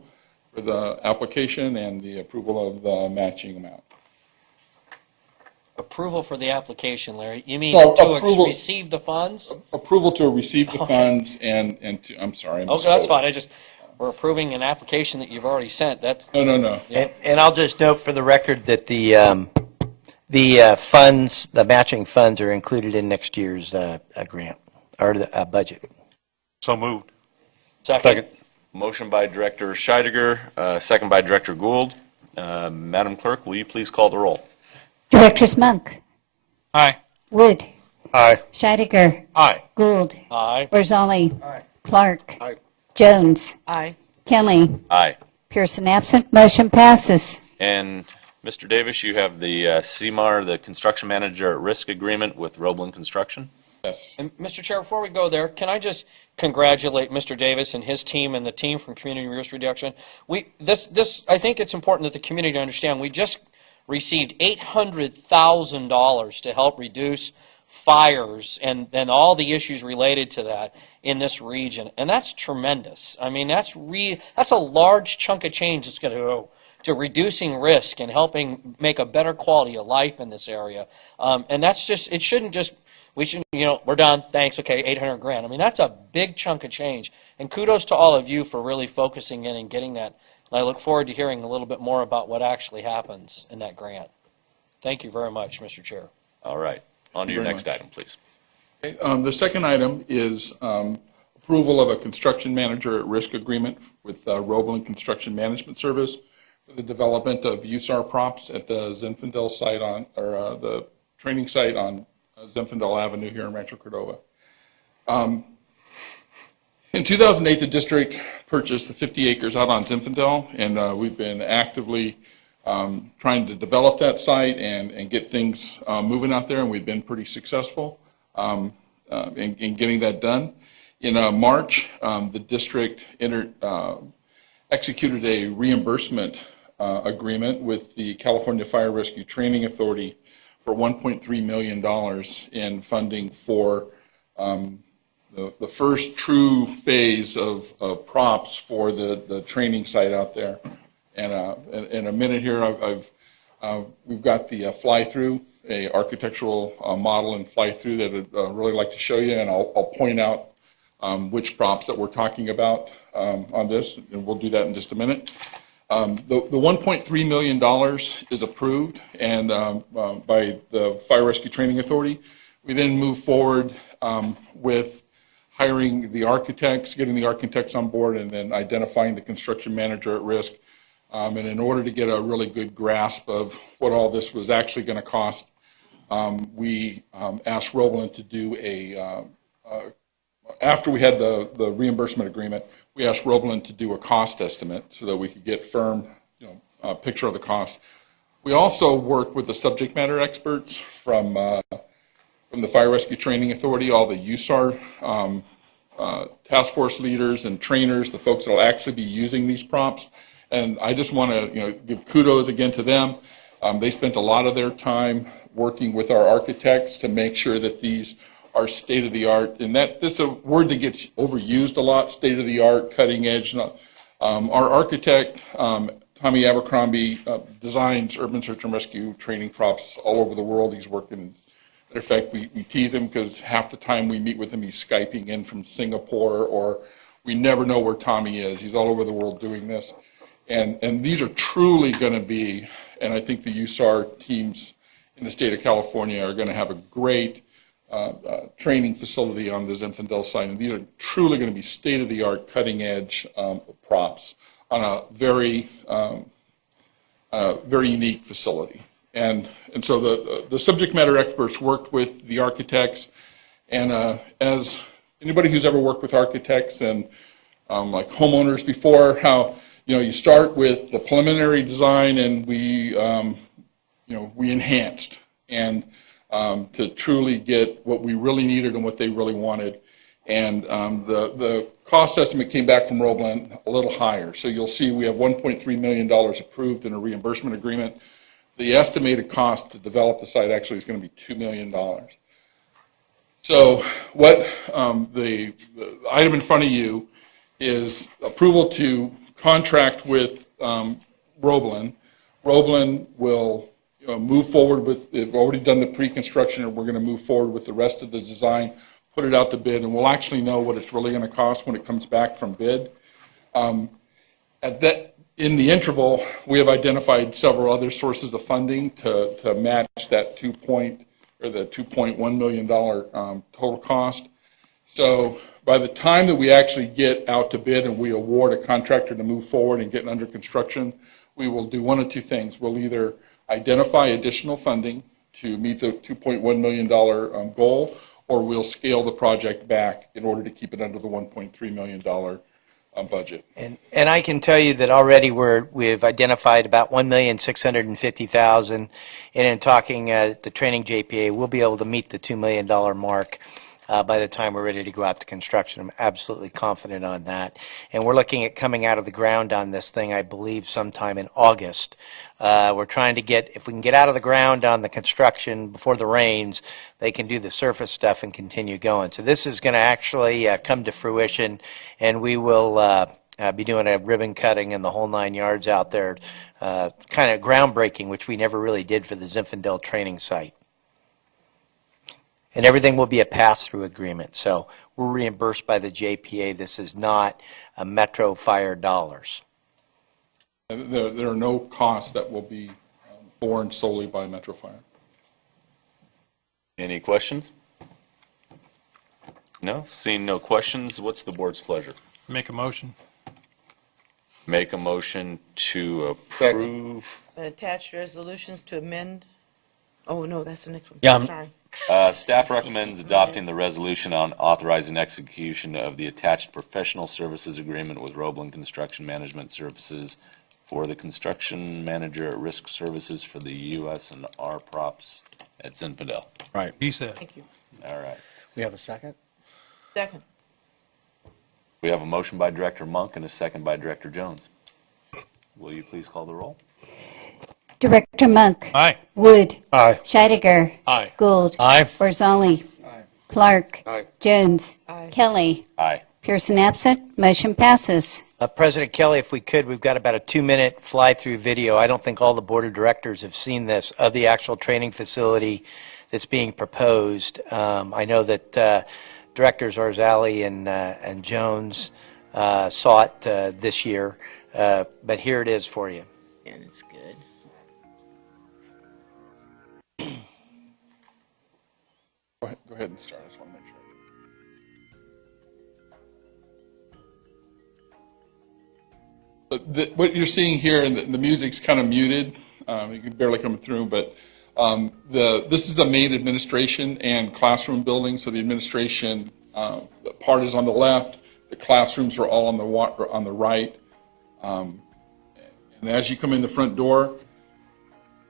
for the application and the approval of the matching amount. Approval for the application, Larry. You mean Well, to approval- receive the funds? Approval to receive the funds and to, I'm sorry. I Okay, that's misspoke. fine. We're approving an application that you've already sent. That's No. Yeah. And I'll just note for the record that the funds, the matching funds are included in next year's grant, or the budget. So moved. Second. Motion by Director Scheidegger, second by Director Gould. Madam Clerk, will you please call the roll? Directors Monk. Aye. Wood. Aye. Scheidegger. Aye. Gould. Aye. Barzali. Aye. Clark. Aye. Jones. Aye. Kelly. Aye. Pearson absent. Motion passes. And Mr. Davis, you have the CMAR, the Construction Manager at Risk Agreement with Roebling Construction. Yes. And Mr. Chair, before we go there, can I just congratulate Mr. Davis and his team and the team from Community Risk Reduction? I think it's important that the community understand. We just received $800,000 to help reduce fires and all the issues related to that in this region, and that's tremendous. I mean, that's a large chunk of change that's going to go to reducing risk and helping make a better quality of life in this area. And that's just, it shouldn't just, we shouldn't, we're done, thanks, okay, 800 grand. I mean, that's a big chunk of change. And kudos to all of you for really focusing in and getting that. And I look forward to hearing a little bit more about what actually happens in that grant. Thank you very much, Mr. Chair. All right. On to your Very next much. item, please. Okay, the second item is approval of a construction manager at risk agreement with Roebling Construction Management Service for the development of USAR props at the Zinfandel site the training site on Zinfandel Avenue here in Rancho Cordova. In 2008, the district purchased the 50 acres out on Zinfandel, and we've been actively trying to develop that site and get things moving out there, and we've been pretty successful in getting that done. In March, the district executed a reimbursement agreement with the California Fire Rescue Training Authority for $1.3 million in funding for the first true phase of props for the training site out there. And in a minute here, we've got the fly-through, a architectural model and fly-through that I'd really like to show you, and I'll point out which props that we're talking about on this, and we'll do that in just a minute. The $1.3 million is approved and by the Fire Rescue Training Authority. We then move forward with hiring the architects, getting the architects on board, and then identifying the construction manager at risk. And in order to get a really good grasp of what all this was actually going to cost, we asked Roebling to do after we had the reimbursement agreement, we asked Roebling to do a cost estimate so that we could get firm picture of the cost. We also worked with the subject matter experts from the Fire Rescue Training Authority, all the USAR task force leaders and trainers, the folks that will actually be using these props. And I just want to give kudos again to them. They spent a lot of their time working with our architects to make sure that these are state-of-the-art. And that's a word that gets overused a lot, state-of-the-art, cutting edge. Our architect, Tommy Abercrombie, designs urban search and rescue training props all over the world. He's working. Matter of fact, we tease him because half the time we meet with him, he's Skyping in from Singapore, or we never know where Tommy is. He's all over the world doing this. And these are truly going to be, and I think the USAR teams in the state of California are going to have a great training facility on the Zinfandel site. And these are truly going to be state-of-the-art, cutting-edge props on a very unique facility. And so the subject matter experts worked with the architects, and as anybody who's ever worked with architects and like homeowners before, how you start with the preliminary design, and we enhanced and to truly get what we really needed and what they really wanted. And the cost estimate came back from Roebling a little higher. So you'll see we have $1.3 million approved in a reimbursement agreement. The estimated cost to develop the site actually is going to be $2 million. So what the item in front of you is approval to contract with Roebling. Roebling will move forward with, they've already done the pre-construction, and we're going to move forward with the rest of the design, put it out to bid, and we'll actually know what it's really going to cost when it comes back from bid. In the interval, we have identified several other sources of funding to match that the $2.1 million total cost. So by the time that we actually get out to bid and we award a contractor to move forward and get under construction, we will do one of two things. We'll either identify additional funding to meet the $2.1 million goal, or we'll scale the project back in order to keep it under the $1.3 million budget. And I can tell you that already we've identified about $1,650,000, and in talking the training JPA, we'll be able to meet the $2 million mark. by the time we're ready to go out to construction. I'm absolutely confident on that. And we're looking at coming out of the ground on this thing, I believe, sometime in August. We're trying to get, if we can get out of the ground on the construction before the rains, they can do the surface stuff and continue going. So this is going to actually come to fruition, and we will be doing a ribbon cutting and the whole 9 yards out there, kind of groundbreaking, which we never really did for the Zinfandel training site. And everything will be a pass-through agreement. So we're reimbursed by the JPA. This is not a Metro Fire dollars. There are no costs that will be borne solely by Metro Fire. Any questions? No? Seeing no questions, what's the board's pleasure? Make a motion. Make a motion to approve. Attached resolutions to amend. Oh, no, that's the next one. Yeah, I'm- Sorry. Staff recommends adopting the resolution on authorizing execution of the attached professional services agreement with Roebling Construction Management Services for the construction manager at risk services for the US and R props at Zinfandel. Right. He said. Thank you. All right. We have a second? Second. We have a motion by Director Monk and a second by Director Jones. Will you please call the roll? Director Monk. Aye. Wood. Aye. Scheidegger. Aye. Gould. Aye. Barzali. Clark. Aye. Jones. Kelly. Aye. Pearson absent. Motion passes. President Kelly, if we could, we've got about a 2-minute fly-through video. I don't think all the board of directors have seen this, of the actual training facility that's being proposed. I know that Directors Arzali and Jones saw it this year, but here it is for you. And it's good. Go ahead and start. I just want to make sure. But what you're seeing here, and the music's kind of muted, you can barely come through, but this is the main administration and classroom building. So the administration part is on the left. The classrooms are all on the right. And as you come in the front door,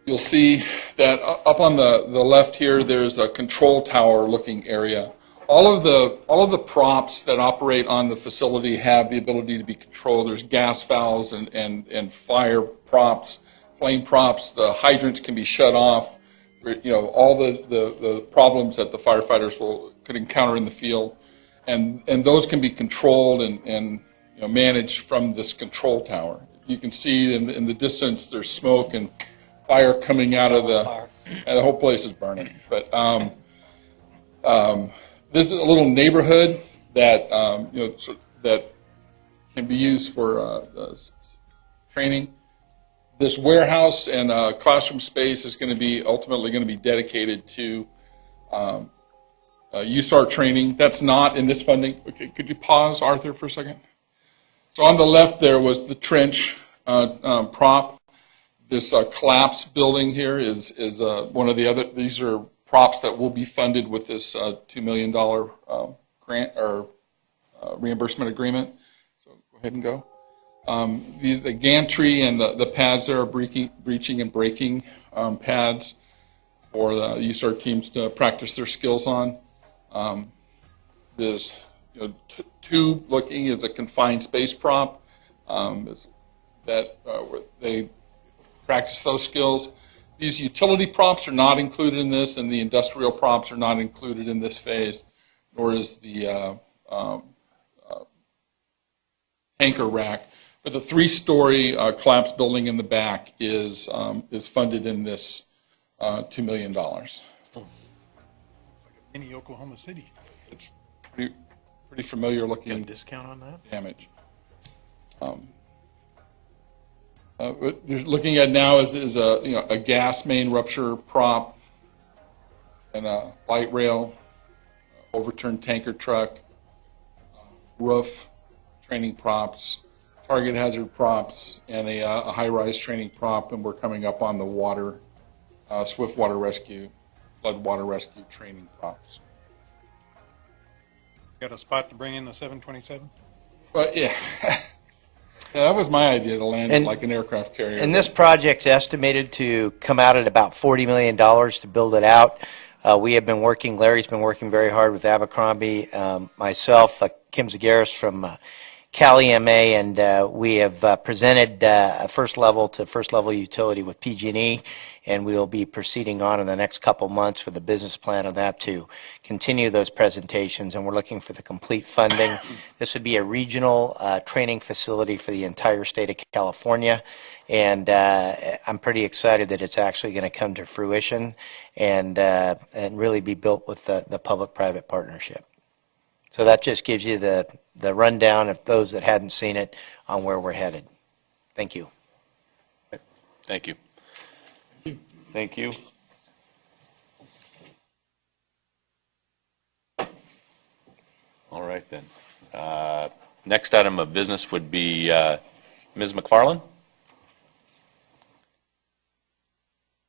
you'll see that up on the left here, there's a control tower looking area. All of the props that operate on the facility have the ability to be controlled. There's gas valves and fire props, flame props. The hydrants can be shut off. You know, all the problems that the firefighters could encounter in the field, and those can be controlled and you know, managed from this control tower. You can see in the distance there's smoke and fire coming out of and the whole place is burning. But this is a little neighborhood that you know, that can be used for training. This warehouse and classroom space is going to be ultimately going to be dedicated to USAR training. That's not in this funding. Okay, could you pause, Arthur, for a second? So on the left there was the trench prop. This collapse building here is one of the other. These are props that will be funded with this $2 million grant or reimbursement agreement. So go ahead and go. The gantry and the pads there are breaching and breaking pads for the USAR teams to practice their skills on. This tube looking is a confined space prop that where they practice those skills. These utility props are not included in this, and the industrial props are not included in this phase, nor is the tanker rack. But the 3-story collapse building in the back is funded in this $2 million. Mini Oklahoma City. It's pretty familiar looking. Got a discount on that? Damage. What you're looking at now is a gas main rupture prop and a light rail, overturned tanker truck, roof, training props, target hazard props, and a high-rise training prop, and we're coming up on the water, swift water rescue, flood water rescue training props. Got a spot to bring in the 727? But yeah. Yeah, that was my idea, to land like an aircraft carrier. And this project's estimated to come out at about $40 million to build it out. We have been working, Larry's been working very hard with Abercrombie, myself, Kim Zagaris from Cali MA, and we have presented a first level utility with PG&E, and we will be proceeding on in the next couple months with a business plan on that to continue those presentations, and we're looking for the complete funding. This would be a regional training facility for the entire state of California, and I'm pretty excited that it's actually going to come to fruition and really be built with the public-private partnership. So that just gives you the rundown of those that hadn't seen it on where we're headed. Thank you. Thank you. Thank you. All right, then. Next item of business would be Ms. McFarland.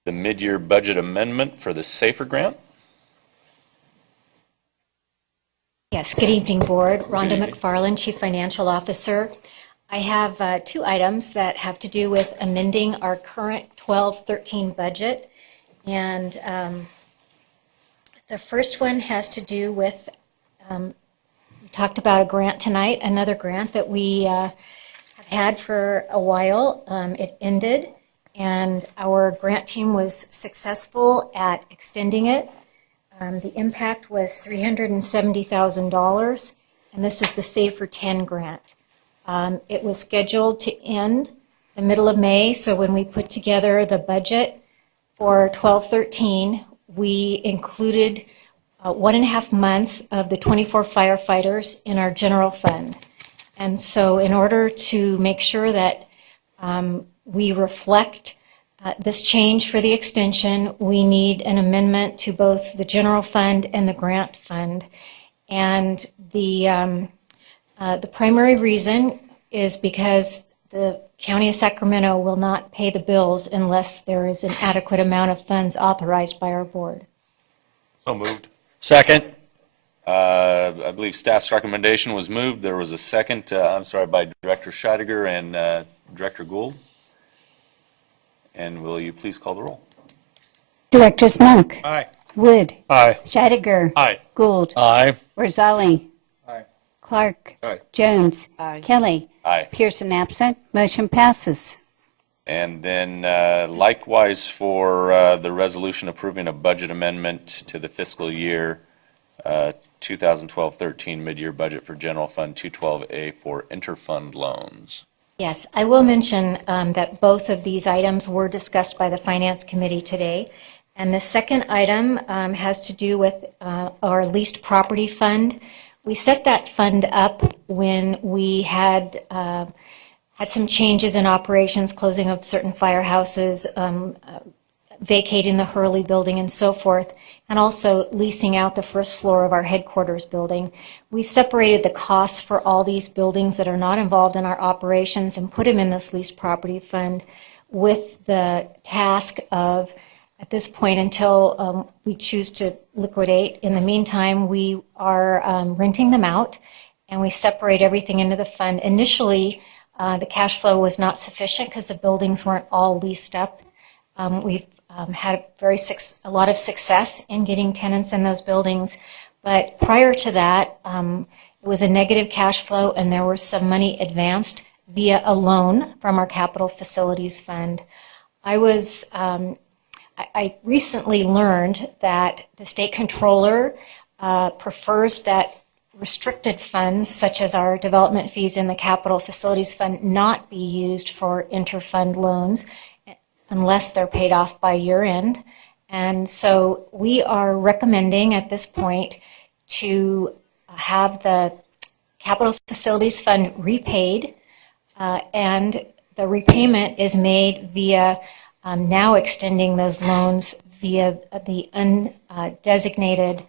The mid-year budget amendment for the SAFER grant. Yes, good evening, Board. Rhonda McFarland, Chief Financial Officer. I have two items that have to do with amending our current 12-13 budget. And the first one has to do with, we talked about a grant tonight, another grant that we have had for a while. It ended, and our grant team was successful at extending it. The impact was $370,000, and this is the SAFER 10 grant. It was scheduled to end the middle of May, so when we put together the budget for 12-13, we included 1.5 months of the 24 firefighters in our general fund. And so in order to make sure that we reflect this change for the extension, we need an amendment to both the general fund and the grant fund. And the primary reason is because the County of Sacramento will not pay the bills unless there is an adequate amount of funds authorized by our board. So moved. Second. I believe staff's recommendation was moved. There was a second, by Director Scheidegger and Director Gould. And will you please call the roll? Directors Monk. Aye. Wood. Aye. Scheidegger. Aye. Gould. Aye. Rosali. Aye. Clark. Aye. Jones. Aye. Kelly. Aye. Pearson absent. Motion passes. And then likewise for the resolution approving a budget amendment to the fiscal year 2012-13 mid-year budget for General Fund 212A for interfund loans. Yes, I will mention that both of these items were discussed by the Finance Committee today. And the second item has to do with our leased property fund. We set that fund up when we had some changes in operations, closing of certain firehouses, vacating the Hurley building and so forth, and also leasing out the first floor of our headquarters building. We separated the costs for all these buildings that are not involved in our operations and put them in this leased property fund with the task of, at this point, until we choose to liquidate. In the meantime, we are renting them out, and we separate everything into the fund. Initially, the cash flow was not sufficient because the buildings weren't all leased up. We've had a lot of success in getting tenants in those buildings, but prior to that, it was a negative cash flow, and there was some money advanced via a loan from our capital facilities fund. I recently learned that the state controller prefers that restricted funds, such as our development fees in the capital facilities fund, not be used for interfund loans unless they're paid off by year end. And so we are recommending at this point to have the capital facilities fund repaid, and the repayment is made via now extending those loans via the undesignated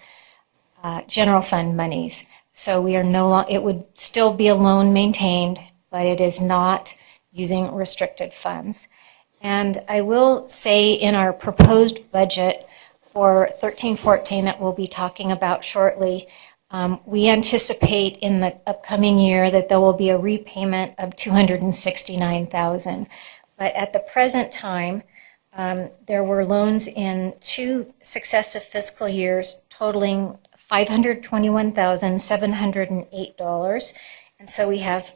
general fund monies. So we are no longer, it would still be a loan maintained, but it is not using restricted funds. And I will say in our proposed budget for 13-14 that we'll be talking about shortly, we anticipate in the upcoming year that there will be a repayment of $269,000. But at the present time, There were loans in 2 successive fiscal years totaling $521,708. And so we have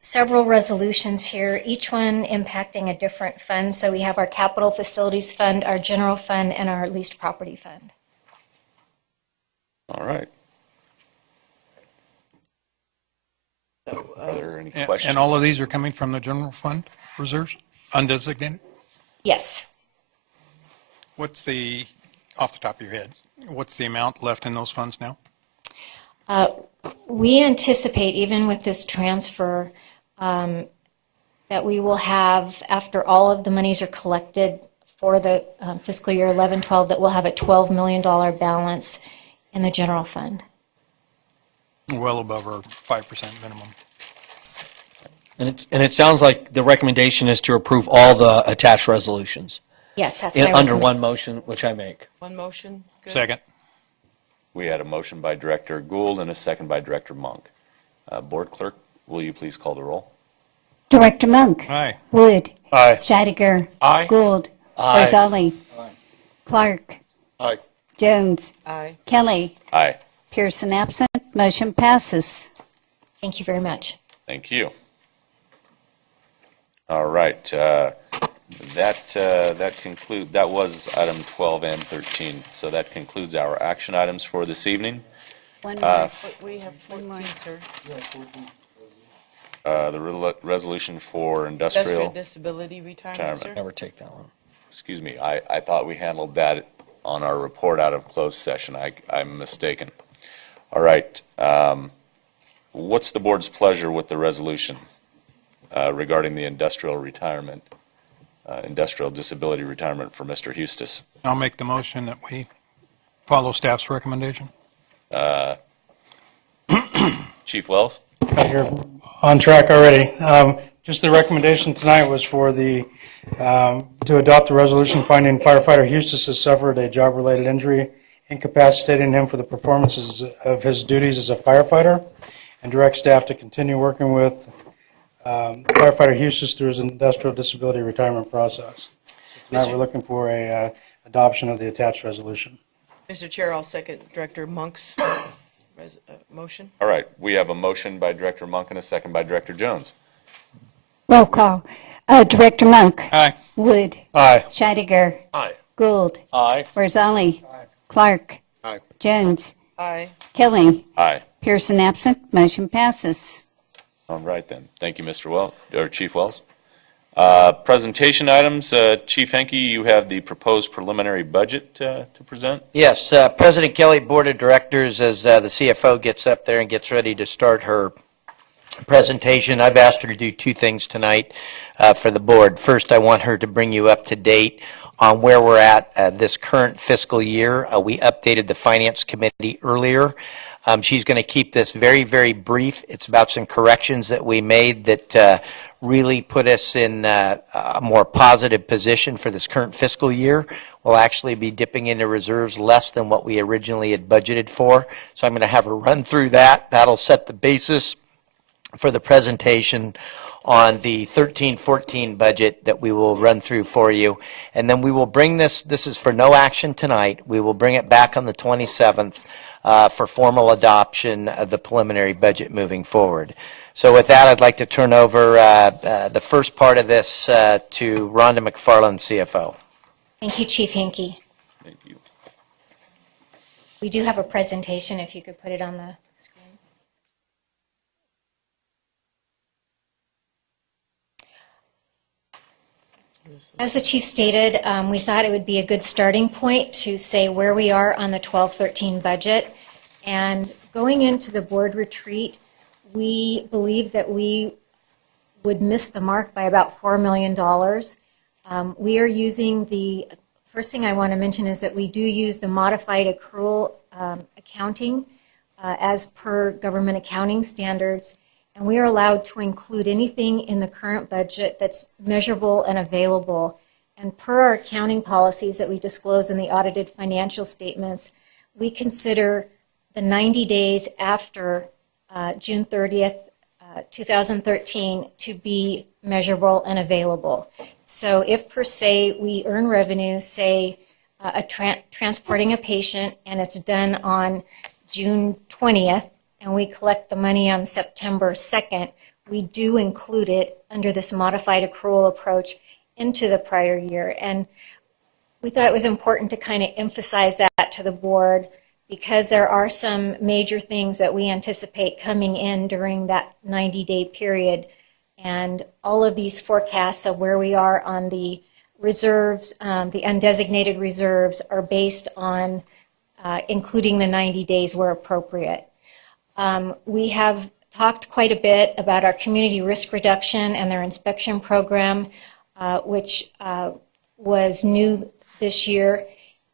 several resolutions here, each one impacting a different fund. So we have our capital facilities fund, our general fund, and our leased property fund. All right. Are there any And questions? all of these are coming from the general fund reserves, undesignated? Yes. What's the, off the top of your head, what's the amount left in those funds now? We anticipate, even with this transfer, that we will have, after all of the monies are collected for the fiscal year 11-12, that we'll have a $12 million balance in the general fund. Well above our 5% minimum. And it sounds like the recommendation is to approve all the attached resolutions. Yes, that's Under one motion, which I make. One motion? Good. Second. We had a motion by Director Gould and a second by Director Monk. Board Clerk, will you please call the roll? Director Monk. Aye. Wood. Aye. Scheidegger. Aye. Gould. Aye. Barzali. Clark. Aye. Jones. Aye. Kelly. Aye. Pearson absent. Motion passes. Thank you very much. Thank you. All right. That was item 12 and 13. So that concludes our action items for this evening. One more. We have 14, sir. The resolution for Industrial industrial. disability retirement, Retirement. sir. Never take that one. Excuse me. I thought we handled that on our report out of closed session. I'm mistaken. All right. What's the board's pleasure with the resolution regarding the industrial retirement, industrial disability retirement for Mr. Eustis? I'll make the motion that we follow staff's recommendation. Chief Wells? You're on track already. Just the recommendation tonight was for to adopt the resolution finding firefighter Eustis has suffered a job-related injury, incapacitating him for the performances of his duties as a firefighter, and direct staff to continue working with firefighter Eustis through his industrial disability retirement process. Tonight we're looking for a adoption of the attached resolution. Mr. Chair, I'll second Director Monk's motion. All right. We have a motion by Director Monk and a second by Director Jones. Roll call. Director Monk. Aye. Wood. Aye. Scheidegger. Aye. Gould. Aye. Barzali. Clark. Aye. Jones. Aye. Kelly. Aye. Pearson absent. Motion passes. All right then. Thank you, Mr. Wells, or Chief Wells. Presentation items. Chief Henke, you have the proposed preliminary budget to present. Yes, President Kelly, Board of Directors, as the CFO gets up there and gets ready to start her presentation, I've asked her to do two things tonight for the board. First, I want her to bring you up to date on where we're at this current fiscal year. We updated the Finance Committee earlier. She's going to keep this very, very brief. It's about some corrections that we made that really put us in a more positive position for this current fiscal year. We'll actually be dipping into reserves less than what we originally had budgeted for. So I'm going to have her run through that. That'll set the basis for the presentation on the 13-14 budget that we will run through for you. And then we will bring this is for no action tonight, we will bring it back on the 27th for formal adoption of the preliminary budget moving forward. So with that, I'd like to turn over the first part of this to Rhonda McFarland, CFO. Thank you, Chief Hinkie. Thank you. We do have a presentation, if you could put it on the screen. As the chief stated, we thought it would be a good starting point to say where we are on the 12-13 budget. And going into the board retreat, we believe that we would miss the mark by about $4 million. We are using the first thing I want to mention is that we do use the modified accrual accounting as per government accounting standards. And we are allowed to include anything in the current budget that's measurable and available. And per our accounting policies that we disclose in the audited financial statements, we consider the 90 days after June 30th, 2013 to be measurable and available. So if per se we earn revenue, say transporting a patient, and it's done on June 20th, and we collect the money on September 2nd, we do include it under this modified accrual approach into the prior year. And we thought it was important to kind of emphasize that to the board, because there are some major things that we anticipate coming in during that 90-day period. And all of these forecasts of where we are on the reserves, the undesignated reserves, are based on including the 90 days where appropriate. We have talked quite a bit about our community risk reduction and their inspection program, which was new this year.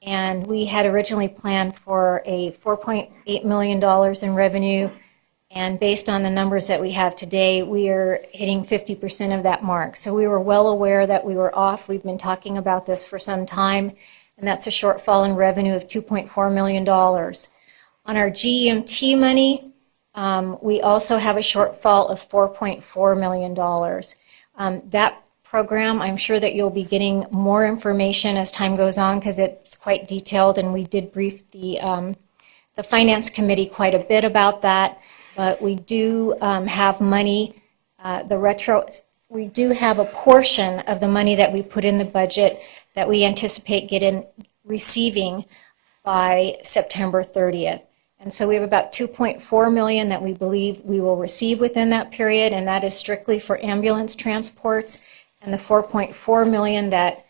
And we had originally planned for a $4.8 million in revenue. And based on the numbers that we have today, we are hitting 50% of that mark. So we were well aware that we were off. We've been talking about this for some time, and that's a shortfall in revenue of $2.4 million. On our GEMT money, we also have a shortfall of $4.4 million. That program, I'm sure that you'll be getting more information as time goes on, because it's quite detailed, and we did brief the Finance Committee quite a bit about that. But we do have money, we do have a portion of the money that we put in the budget that we anticipate receiving by September 30th. And so we have about $2.4 million that we believe we will receive within that period, and that is strictly for ambulance transports. And the $4.4 million that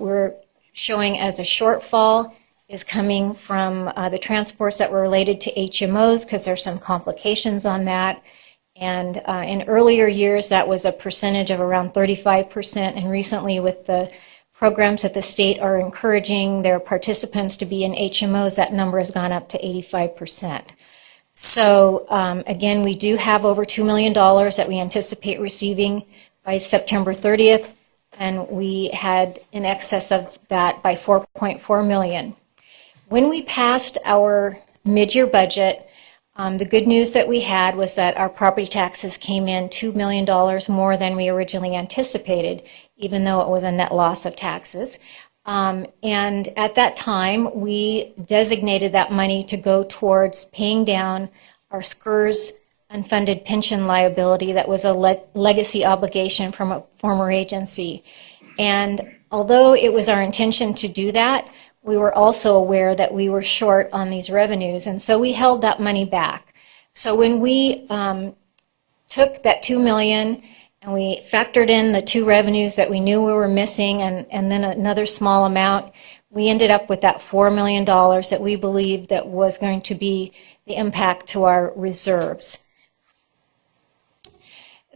we're showing as a shortfall is coming from the transports that were related to HMOs, because there's some complications on that. And in earlier years, that was a percentage of around 35%. And recently, with the programs that the state are encouraging their participants to be in HMOs, that number has gone up to 85%. So again, we do have over $2 million that we anticipate receiving by September 30th, and we had in excess of that by $4.4 million. When we passed our mid-year budget, the good news that we had was that our property taxes came in $2 million more than we originally anticipated, even though it was a net loss of taxes. And at that time, we designated that money to go towards paying down our SCRS unfunded pension liability that was a legacy obligation from a former agency. And although it was our intention to do that, we were also aware that we were short on these revenues, and so we held that money back. So when we took that $2 million and we factored in the two revenues that we knew we were missing, and then another small amount, we ended up with that $4 million that we believed that was going to be the impact to our reserves.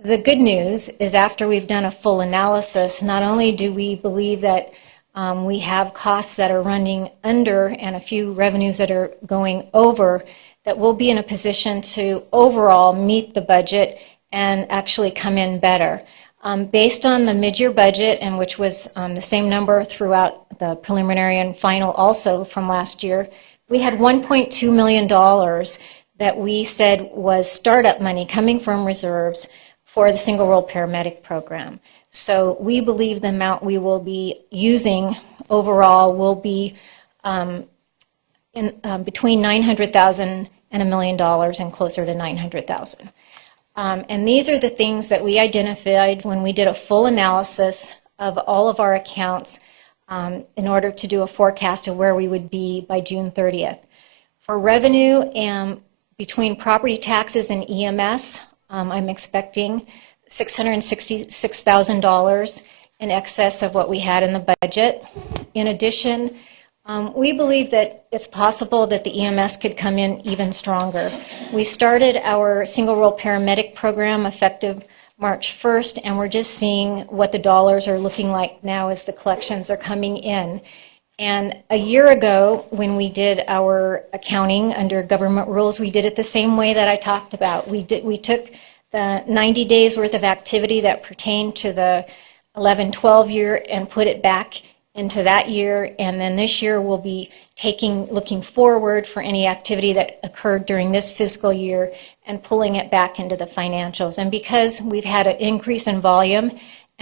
The good news is, after we've done a full analysis, not only do we believe that we have costs that are running under and a few revenues that are going over, that we'll be in a position to overall meet the budget and actually come in better. Based on the mid-year budget, and which was the same number throughout the preliminary and final also from last year, we had $1.2 million that we said was startup money coming from reserves for the single role paramedic program. So we believe the amount we will be using overall will be between $900,000 and $1 million, and closer to $900,000. And these are the things that we identified when we did a full analysis of all of our accounts in order to do a forecast of where we would be by June 30th. For revenue, between property taxes and EMS, I'm expecting $666,000 in excess of what we had in the budget. In addition, we believe that it's possible that the EMS could come in even stronger. We started our single role paramedic program effective March 1st, and we're just seeing what the dollars are looking like now as the collections are coming in. And a year ago, when we did our accounting under government rules, we did it the same way that I talked about. We took the 90 days worth of activity that pertained to the 11-12 year and put it back into that year, and then this year we'll be looking forward for any activity that occurred during this fiscal year and pulling it back into the financials. And because we've had an increase in volume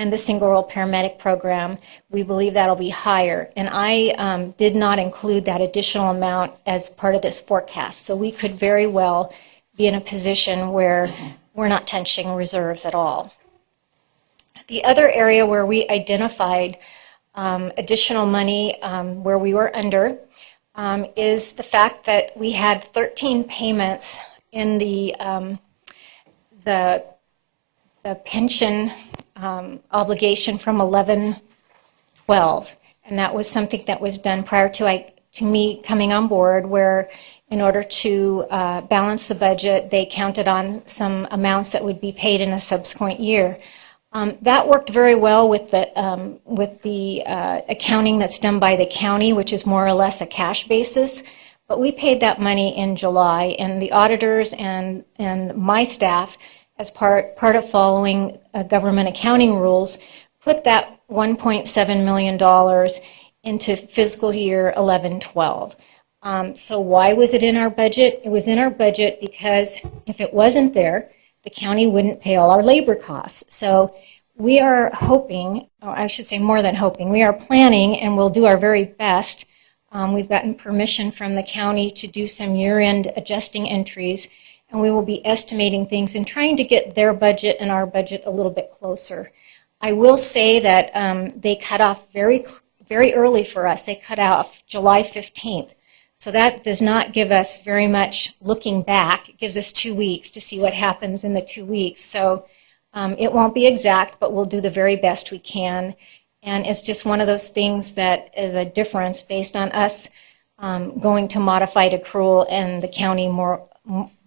and the single role paramedic program, we believe that'll be higher. And I did not include that additional amount as part of this forecast. So we could very well be in a position where we're not touching reserves at all. The other area where we identified additional money where we were under is the fact that we had 13 payments in the pension obligation from 11/12, and that was something that was done prior to me coming on board, where in order to balance the budget, they counted on some amounts that would be paid in a subsequent year. That worked very well with the accounting that's done by the county, which is more or less a cash basis. But we paid that money in July, and the auditors and my staff, as part of following government accounting rules, put that $1.7 million into fiscal year 11/12. So why was it in our budget? It was in our budget because if it wasn't there, the county wouldn't pay all our labor costs. So we are hoping, or I should say more than hoping, we are planning and we'll do our very best. We've gotten permission from the county to do some year-end adjusting entries, and we will be estimating things and trying to get their budget and our budget a little bit closer. I will say that they cut off very early for us. They cut off July 15th. So that does not give us very much looking back. It gives us 2 weeks to see what happens in the 2 weeks. So it won't be exact, but we'll do the very best we can. And it's just one of those things that is a difference based on us going to modified accrual and the county more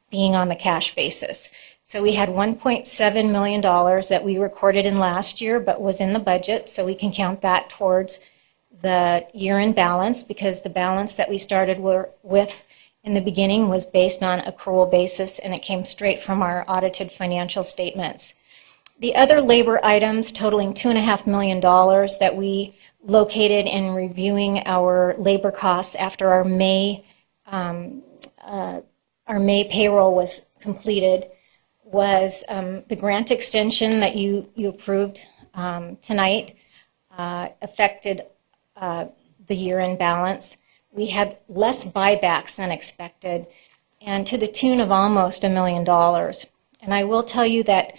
being on the cash basis. So we had $1.7 million that we recorded in last year, but was in the budget. So we can count that towards the year-end balance, because the balance that we started with in the beginning was based on accrual basis, and it came straight from our audited financial statements. The other labor items totaling $2.5 million that we located in reviewing our labor costs after our May payroll was completed was the grant extension that you approved tonight affected the year-end balance. We had less buybacks than expected, and to the tune of almost $1 million. And I will tell you that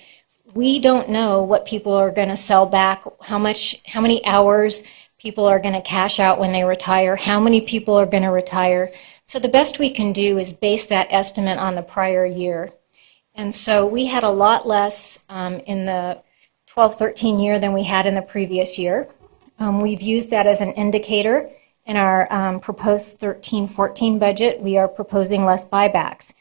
we don't know what people are going to sell back, how many hours people are going to cash out when they retire, how many people are going to retire. So the best we can do is base that estimate on the prior year. And so we had a lot less in the 12-13 year than we had in the previous year. We've used that as an indicator. In our proposed 13-14 budget, we are proposing less buybacks.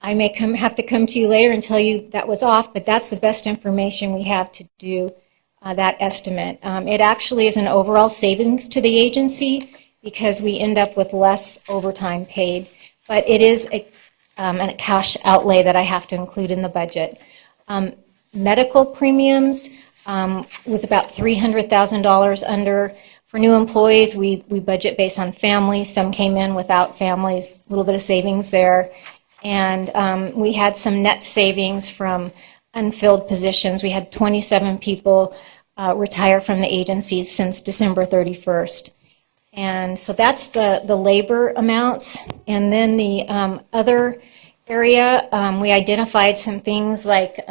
I may have to come to you later and tell you that was off, but that's the best information we have to do that estimate. It actually is an overall savings to the agency because we end up with less overtime paid, but it is a cash outlay that I have to include in the budget. Medical premiums was about $300,000 under. For new employees, we budget based on families. Some came in without families, a little bit of savings there. And we had some net savings from unfilled positions. We had 27 people retire from the agencies since December 31st. And so that's the labor amounts. And then the other area, we identified some things like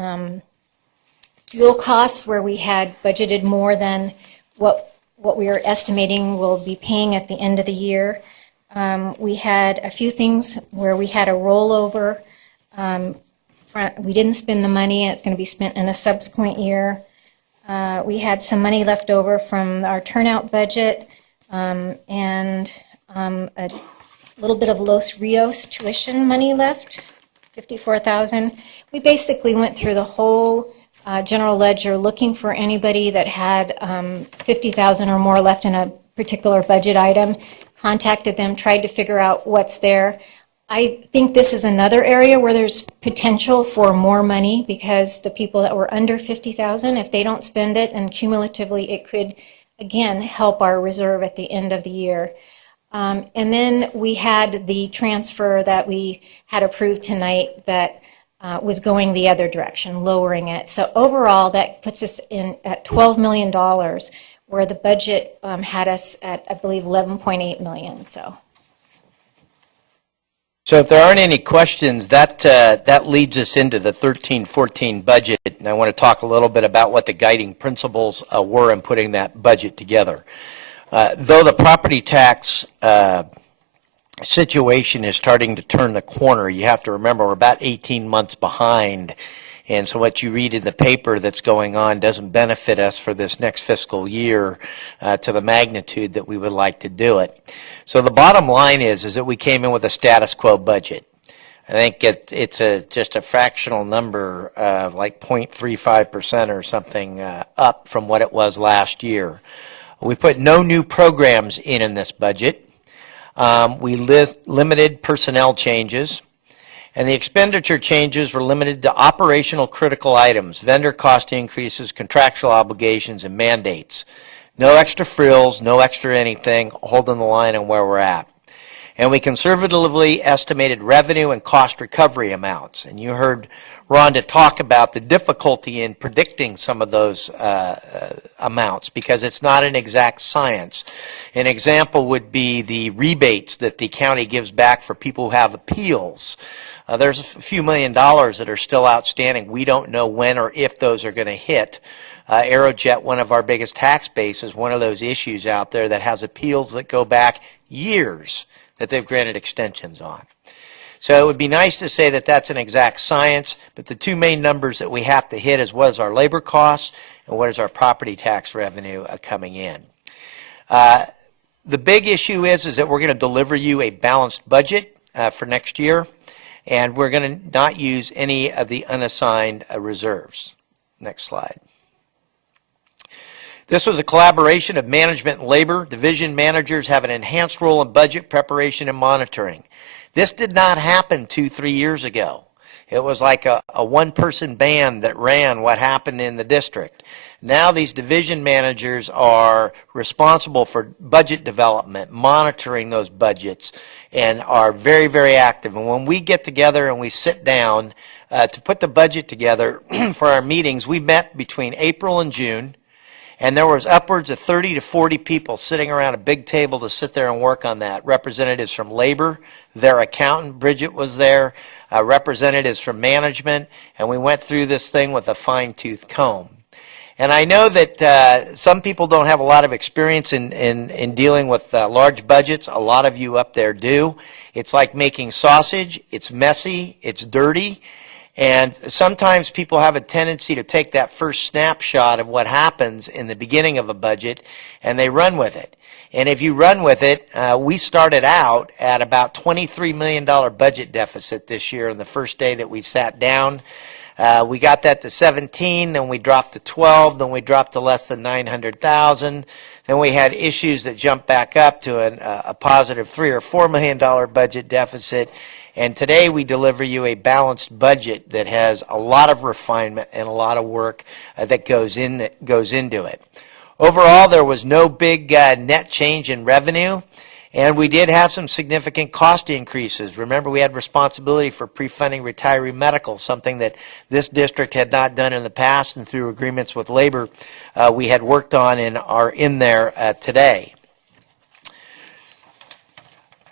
fuel costs where we had budgeted more than what we are estimating we'll be paying at the end of the year. We had a few things where we had a rollover. We didn't spend the money, and it's going to be spent in a subsequent year. We had some money left over from our turnout budget and a little bit of Los Rios tuition money left, $54,000. We basically went through the whole general ledger looking for anybody that had $50,000 or more left in a particular budget item, contacted them, tried to figure out what's there. I think this is another area where there's potential for more money because the people that were under $50,000, if they don't spend it, and cumulatively it could, again, help our reserve at the end of the year. And then we had the transfer that we had approved tonight that was going the other direction, lowering it. So overall, that puts us in at $12 million, where the budget had us at, I believe, $11.8 million. So if there aren't any questions, that leads us into the 13-14 budget, and I want to talk a little bit about what the guiding principles were in putting that budget together. Though the property tax situation is starting to turn the corner, you have to remember we're about 18 months behind, and so what you read in the paper that's going on doesn't benefit us for this next fiscal year to the magnitude that we would like to do it. So the bottom line is that we came in with a status quo budget. I think it's just a fractional number, like 0.35% or something up from what it was last year. We put no new programs in this budget. We limited personnel changes, and the expenditure changes were limited to operational critical items, vendor cost increases, contractual obligations, and mandates. No extra frills, no extra anything, holding the line on where we're at. And we conservatively estimated revenue and cost recovery amounts. And you heard Rhonda talk about the difficulty in predicting some of those amounts because it's not an exact science. An example would be the rebates that the county gives back for people who have appeals. There's a few $1 million that are still outstanding. We don't know when or if those are going to hit. Aerojet, one of our biggest tax bases, is one of those issues out there that has appeals that go back years that they've granted extensions on. So it would be nice to say that that's an exact science, but the two main numbers that we have to hit is what is our labor costs and what is our property tax revenue coming in. The big issue is that we're going to deliver you a balanced budget for next year, and we're going to not use any of the unassigned reserves. Next slide. This was a collaboration of management and labor. Division managers have an enhanced role in budget preparation and monitoring. This did not happen 2-3 years ago. It was like a one-person band that ran what happened in the district. Now these division managers are responsible for budget development, monitoring those budgets, and are very, very active. And when we get together and we sit down to put the budget together for our meetings, we met between April and June. And there was upwards of 30 to 40 people sitting around a big table to sit there and work on that. Representatives from labor, their accountant, Bridget, was there, representatives from management, and we went through this thing with a fine-tooth comb. And I know that some people don't have a lot of experience in dealing with large budgets. A lot of you up there do. It's like making sausage. It's messy. It's dirty. And sometimes people have a tendency to take that first snapshot of what happens in the beginning of a budget and they run with it. And if you run with it, we started out at about $23 million budget deficit this year on the first day that we sat down. We got that to 17, then we dropped to 12, then we dropped to less than 900,000. Then we had issues that jumped back up to a positive $3 or $4 million budget deficit. And today we deliver you a balanced budget that has a lot of refinement and a lot of work that goes into it. Overall, there was no big net change in revenue, and we did have some significant cost increases. Remember, we had responsibility for pre-funding retiree medical, something that this district had not done in the past, and through agreements with labor, we had worked on and are in there today.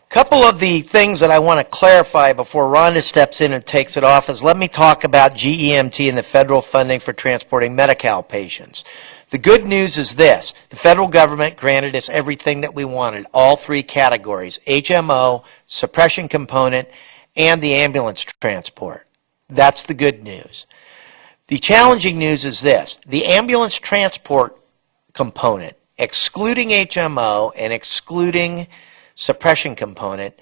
Couple of the things that I want to clarify before Rhonda steps in and takes it off is let me talk about GEMT and the federal funding for transporting Medi-Cal patients. The good news is this. The federal government granted us everything that we wanted, all three categories, HMO, suppression component, and the ambulance transport. That's the good news. The challenging news is this. The ambulance transport component, excluding HMO and excluding suppression component,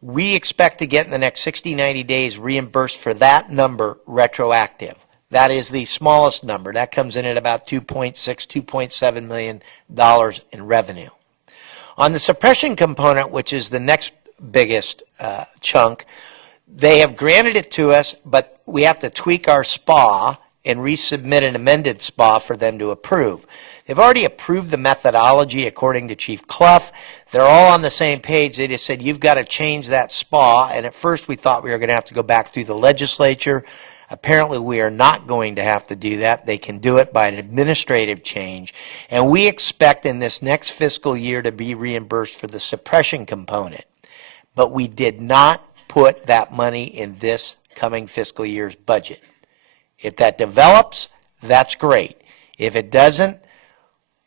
we expect to get in the next 60, 90 days reimbursed for that number retroactive. That is the smallest number. That comes in at about $2.6, $2.7 million in revenue. On the suppression component, which is the next biggest chunk, they have granted it to us, but we have to tweak our SPA and resubmit an amended SPA for them to approve. They've already approved the methodology according to Chief Clough. They're all on the same page. They just said, you've got to change that SPA. And at first we thought we were going to have to go back through the legislature. Apparently we are not going to have to do that. They can do it by an administrative change. And we expect in this next fiscal year to be reimbursed for the suppression component. But we did not put that money in this coming fiscal year's budget. If that develops, that's great. If it doesn't,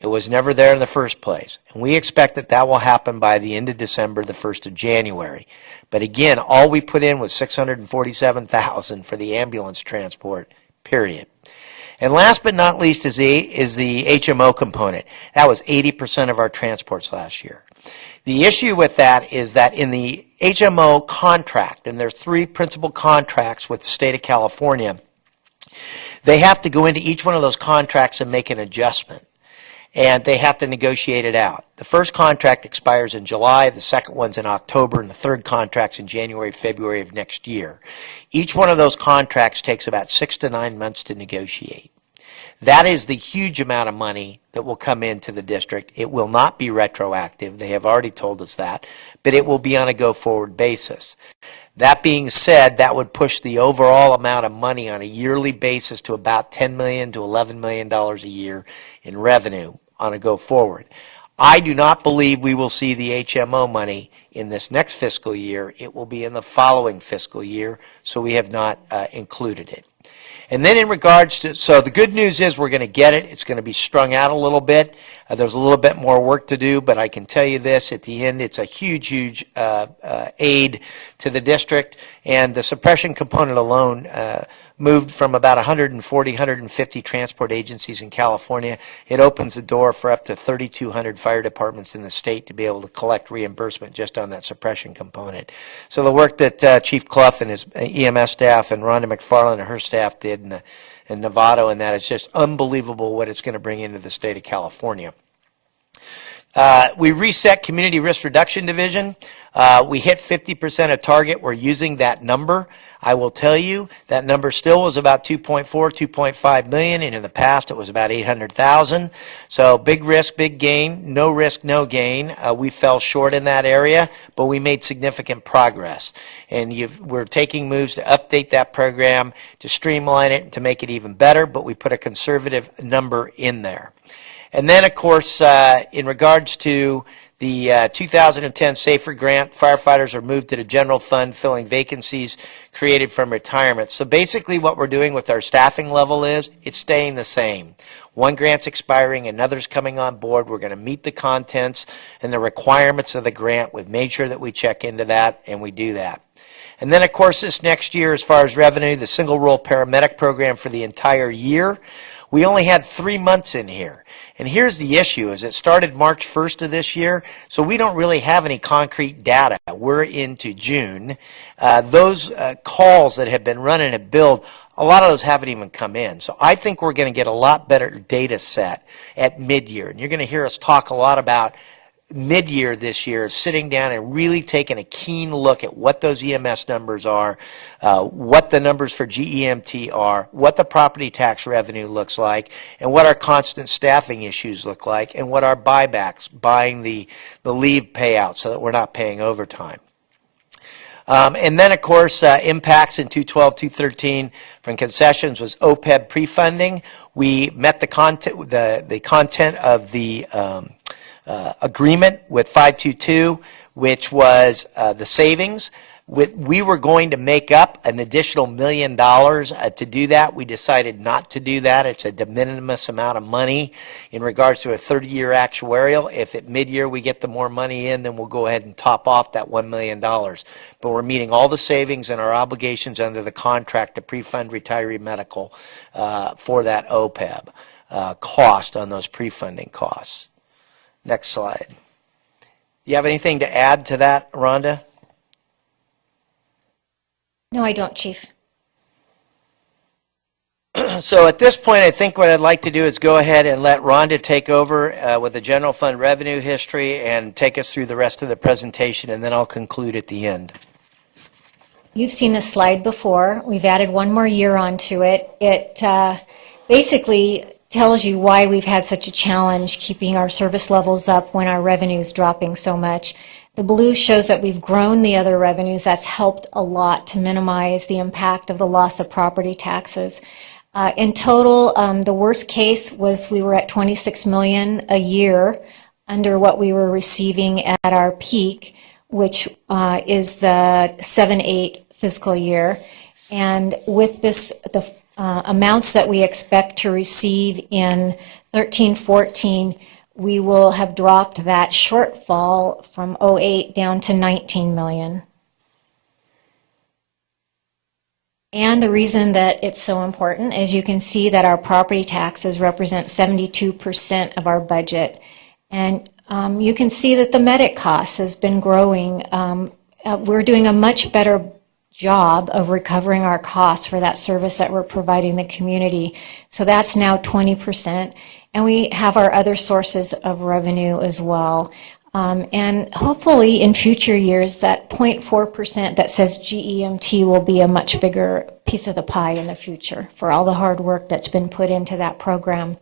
it was never there in the first place. And we expect that that will happen by the end of December, the 1st of January. But again, all we put in was $647,000 for the ambulance transport, period. And last but not least is the HMO component. That was 80% of our transports last year. The issue with that is that in the HMO contract, and there's 3 principal contracts with the state of California, they have to go into each one of those contracts and make an adjustment. And they have to negotiate it out. The first contract expires in July, the second one's in October, and the third contract's in January, February of next year. Each one of those contracts takes about 6 to 9 months to negotiate. That is the huge amount of money that will come into the district. It will not be retroactive. They have already told us that, but it will be on a go-forward basis. That being said, that would push the overall amount of money on a yearly basis to about $10 million to $11 million a year in revenue on a go-forward. I do not believe we will see the HMO money in this next fiscal year. It will be in the following fiscal year, so we have not included it. And then in regards to, so the good news is we're going to get it. It's going to be strung out a little bit. There's a little bit more work to do, but I can tell you this, at the end, it's a huge, huge aid to the district. And the suppression component alone moved from about 140, 150 transport agencies in California. It opens the door for up to 3,200 fire departments in the state to be able to collect reimbursement just on that suppression component. So the work that Chief Clough and his EMS staff and Rhonda McFarland and her staff did in Novato and that is just unbelievable what it's going to bring into the state of California. We reset Community Risk Reduction Division. We hit 50% of target. We're using that number. I will tell you that number still was about 2.5 million, and in the past it was about 800,000. So big risk, big gain. No risk, no gain. We fell short in that area, but we made significant progress. And we're taking moves to update that program, to streamline it, and to make it even better, but we put a conservative number in there. And then, of course, in regards to the 2010 SAFER grant, firefighters are moved to the general fund, filling vacancies created from retirement. So basically what we're doing with our staffing level is it's staying the same. One grant's expiring, another's coming on board. We're going to meet the contents and the requirements of the grant. We've made sure that we check into that, and we do that. And then, of course, this next year, as far as revenue, the single role paramedic program for the entire year, we only had 3 months in here. And here's the issue, is it started March 1st of this year, so we don't really have any concrete data. We're into June. Those calls that have been run and have billed, a lot of those haven't even come in. So I think we're going to get a lot better data set at mid-year. And you're going to hear us talk a lot about mid-year this year, sitting down and really taking a keen look at what those EMS numbers are, what the numbers for GEMT are, what the property tax revenue looks like, and what our constant staffing issues look like, and what our buybacks, buying the leave payout so that we're not paying overtime. And then, of course, impacts in 212, 213 from concessions was OPEB pre-funding. We met the content of the agreement with 522, which was the savings. We were going to make up an additional $1 million to do that. We decided not to do that. It's a de minimis amount of money in regards to a 30-year actuarial. If at mid-year we get the more money in, then we'll go ahead and top off that $1 million. But we're meeting all the savings and our obligations under the contract to pre-fund retiree medical for that OPEB cost on those pre-funding costs. Next slide. Do you have anything to add to that, Rhonda? No, I don't, Chief. So at this point, I think what I'd like to do is go ahead and let Rhonda take over with the general fund revenue history and take us through the rest of the presentation, and then I'll conclude at the end. You've seen this slide before. We've added one more year onto it. It basically tells you why we've had such a challenge keeping our service levels up when our revenue is dropping so much. The blue shows that we've grown the other revenues. That's helped a lot to minimize the impact of the loss of property taxes. In total, the worst case was we were at 26 million a year under what we were receiving at our peak, which is the 7-8 fiscal year. And with this, the amounts that we expect to receive in 13-14, we will have dropped that shortfall from 08 down to 19 million. And the reason that it's so important is you can see that our property taxes represent 72% of our budget. And you can see that the medic costs has been growing. We're doing a much better job of recovering our costs for that service that we're providing the community. So that's now 20%. And we have our other sources of revenue as well. And hopefully in future years, that 0.4% that says GEMT will be a much bigger piece of the pie in the future for all the hard work that's been put into that program.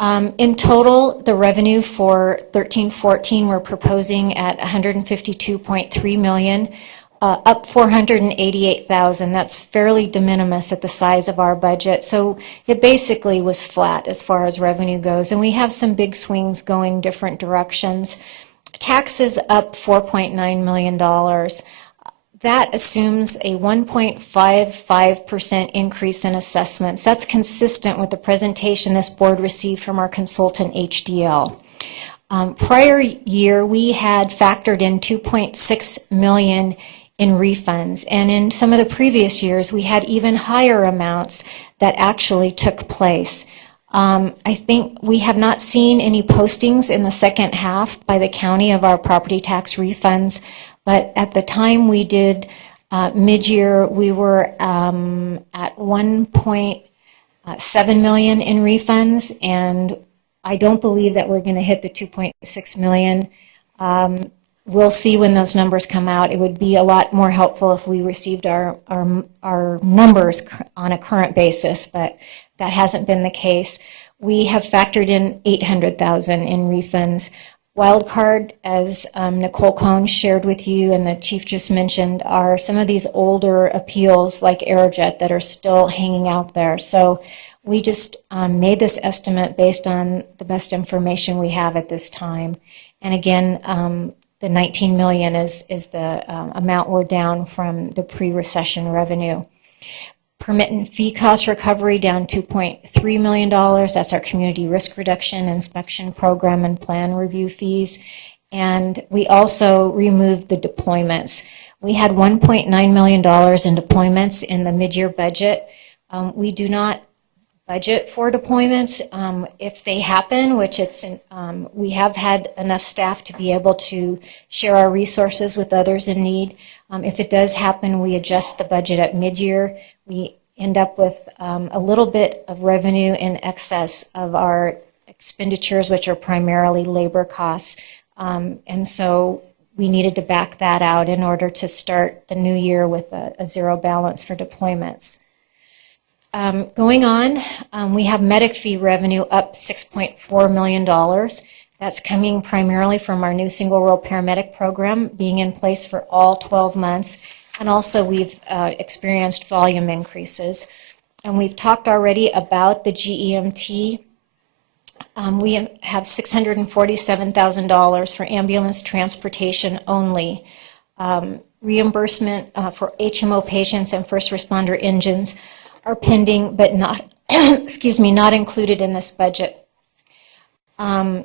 In total, the revenue for 13-14, we're proposing at $152.3 million. Up 488,000. That's fairly de minimis at the size of our budget. So it basically was flat as far as revenue goes. And we have some big swings going different directions. Taxes up $4.9 million. That assumes a 1.55% increase in assessments. That's consistent with the presentation this board received from our consultant HDL. Prior year, we had factored in $2.6 million in refunds. And in some of the previous years, we had even higher amounts that actually took place. I think we have not seen any postings in the second half by the county of our property tax refunds, but at the time we did mid-year, we were at 1.7 million in refunds, and I don't believe that we're going to hit the 2.6 million. We'll see when those numbers come out. It would be a lot more helpful if we received our numbers on a current basis, but that hasn't been the case. We have factored in 800,000 in refunds. Wildcard, as Nicole Cohn shared with you and the chief just mentioned, are some of these older appeals like Aerojet that are still hanging out there. So we just made this estimate based on the best information we have at this time. And again, the 19 million is the amount we're down from the pre-recession revenue. Permit and fee cost recovery down $2.3 million. That's our community risk reduction inspection program and plan review fees. And we also removed the deployments. We had $1.9 million in deployments in the mid-year budget. We do not budget for deployments. If they happen, which we have had enough staff to be able to share our resources with others in need. If it does happen, we adjust the budget at mid-year. We end up with a little bit of revenue in excess of our expenditures, which are primarily labor costs. And so we needed to back that out in order to start the new year with a zero balance for deployments. Going on, we have medic fee revenue up $6.4 million. That's coming primarily from our new single role paramedic program being in place for all 12 months. And also we've experienced volume increases. And we've talked already about the GEMT. We have $647,000 for ambulance transportation only. Reimbursement for HMO patients and first responder engines are pending, but not, excuse me, not included in this budget. I'm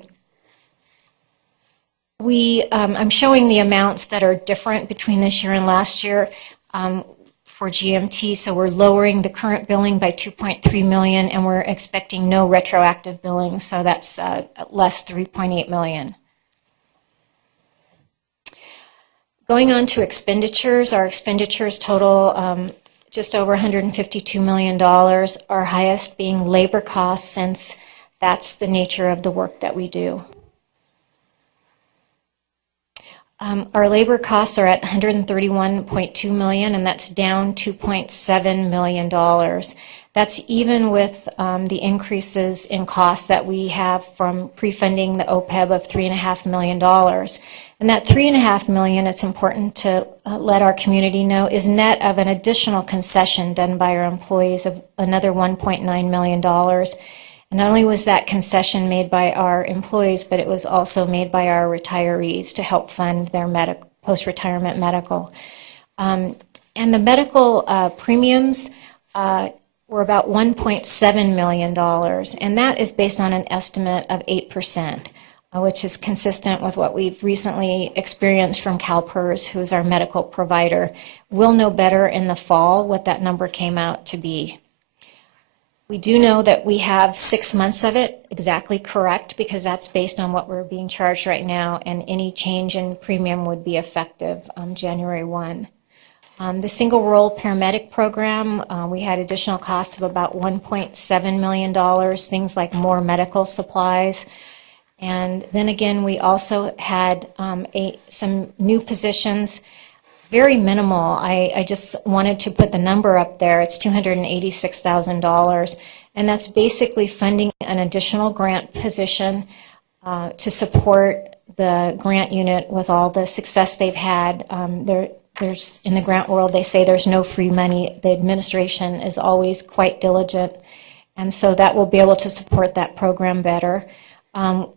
showing the amounts that are different between this year and last year for GMT. So we're lowering the current billing by $2.3 million, and we're expecting no retroactive billing. So that's less $3.8 million. Going on to expenditures, our expenditures total just over $152 million, our highest being labor costs, since that's the nature of the work that we do. Our labor costs are at $131.2 million, and that's down $2.7 million. That's even with the increases in costs that we have from pre-funding the OPEB of $3.5 million. And that $3.5 million, it's important to let our community know, is net of an additional concession done by our employees of another $1.9 million. And not only was that concession made by our employees, but it was also made by our retirees to help fund their post-retirement medical. And the medical premiums were about $1.7 million, and that is based on an estimate of 8%, which is consistent with what we've recently experienced from CalPERS, who is our medical provider. We'll know better in the fall what that number came out to be. We do know that we have 6 months of it exactly correct, because that's based on what we're being charged right now, and any change in premium would be effective January 1. The single role paramedic program, we had additional costs of about $1.7 million, things like more medical supplies. And then again, we also had some new positions, very minimal. I just wanted to put the number up there. It's $286,000. And that's basically funding an additional grant position to support the grant unit with all the success they've had. There's in the grant world, they say there's no free money. The administration is always quite diligent, and so that will be able to support that program better.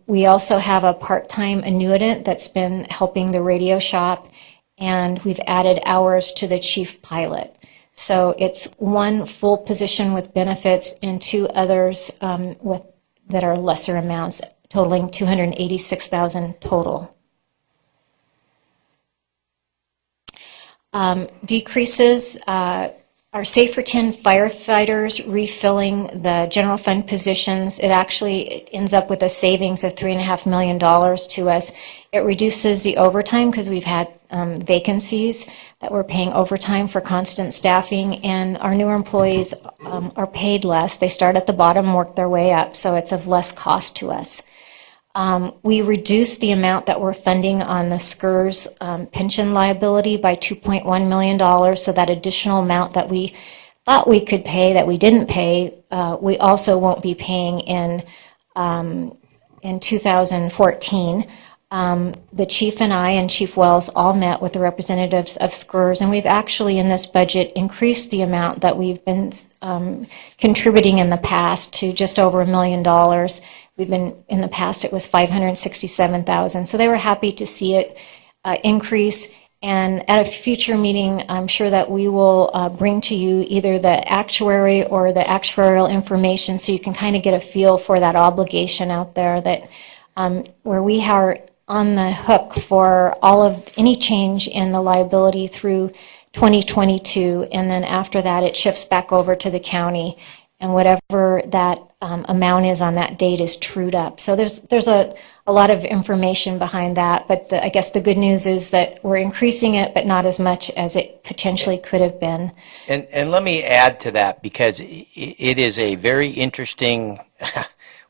We also have a part-time annuitant that's been helping the radio shop, and we've added hours to the chief pilot. So it's one full position with benefits and two others that are lesser amounts, totaling $286,000 total. Decreases our Safer 10 firefighters refilling the general fund positions. It actually ends up with a savings of $3.5 million to us. It reduces the overtime because we've had vacancies that we're paying overtime for constant staffing, and our newer employees are paid less. They start at the bottom, work their way up, so it's of less cost to us. We reduced the amount that we're funding on the SCRS pension liability by $2.1 million, so that additional amount that we thought we could pay that we didn't pay, we also won't be paying in 2014. The chief and I and Chief Wells all met with the representatives of SCRS, and we've actually in this budget increased the amount that we've been contributing in the past to just over $1 million. We've been, in the past, it was $567,000. So they were happy to see it increase. And at a future meeting, I'm sure that we will bring to you either the actuary or the actuarial information so you can kind of get a feel for that obligation out there that where we are on the hook for all of any change in the liability through 2022. And then after that, it shifts back over to the county. And whatever that amount is on that date is trued up. So there's a lot of information behind that, but I guess the good news is that we're increasing it, but not as much as it potentially could have been. And let me add to that, because it is a very interesting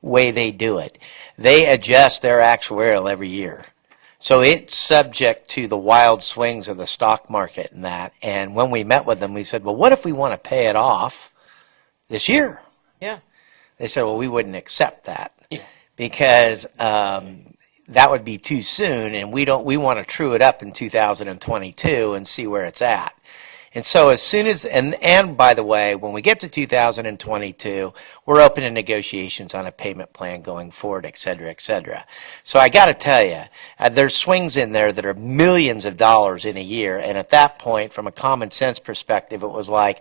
way they do it. They adjust their actuarial every year. So it's subject to the wild swings of the stock market and that. And when we met with them, we said, well, what if we want to pay it off this year? Yeah. They said, well, we wouldn't accept that because that would be too soon, and we want to true it up in 2022 and see where it's at. And so as soon as, and by the way, when we get to 2022, we're open to negotiations on a payment plan going forward, et cetera, et cetera. So I got to tell you, there's swings in there that are millions of dollars in a year. And at that point, from a common sense perspective, it was like,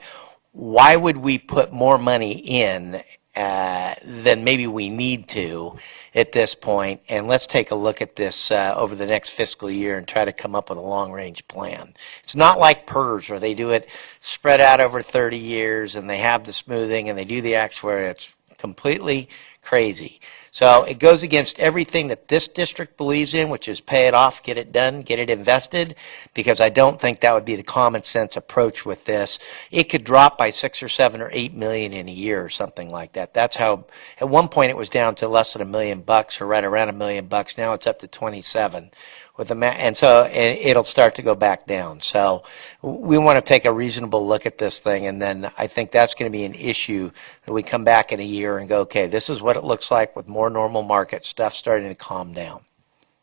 why would we put more money in than maybe we need to at this point? And let's take a look at this over the next fiscal year and try to come up with a long-range plan. It's not like PERS where they do it spread out over 30 years and they have the smoothing and they do the actuary. It's completely crazy. So it goes against everything that this district believes in, which is pay it off, get it done, get it invested, because I don't think that would be the common sense approach with this. It could drop by 6 or 7 or 8 million in a year or something like that. That's how, at one point it was down to less than $1 million or right around $1 million. Now it's up to 27. with the and so it'll start to go back down. So we want to take a reasonable look at this thing, and then I think that's going to be an issue that we come back in a year and go, okay, this is what it looks like with more normal market stuff starting to calm down.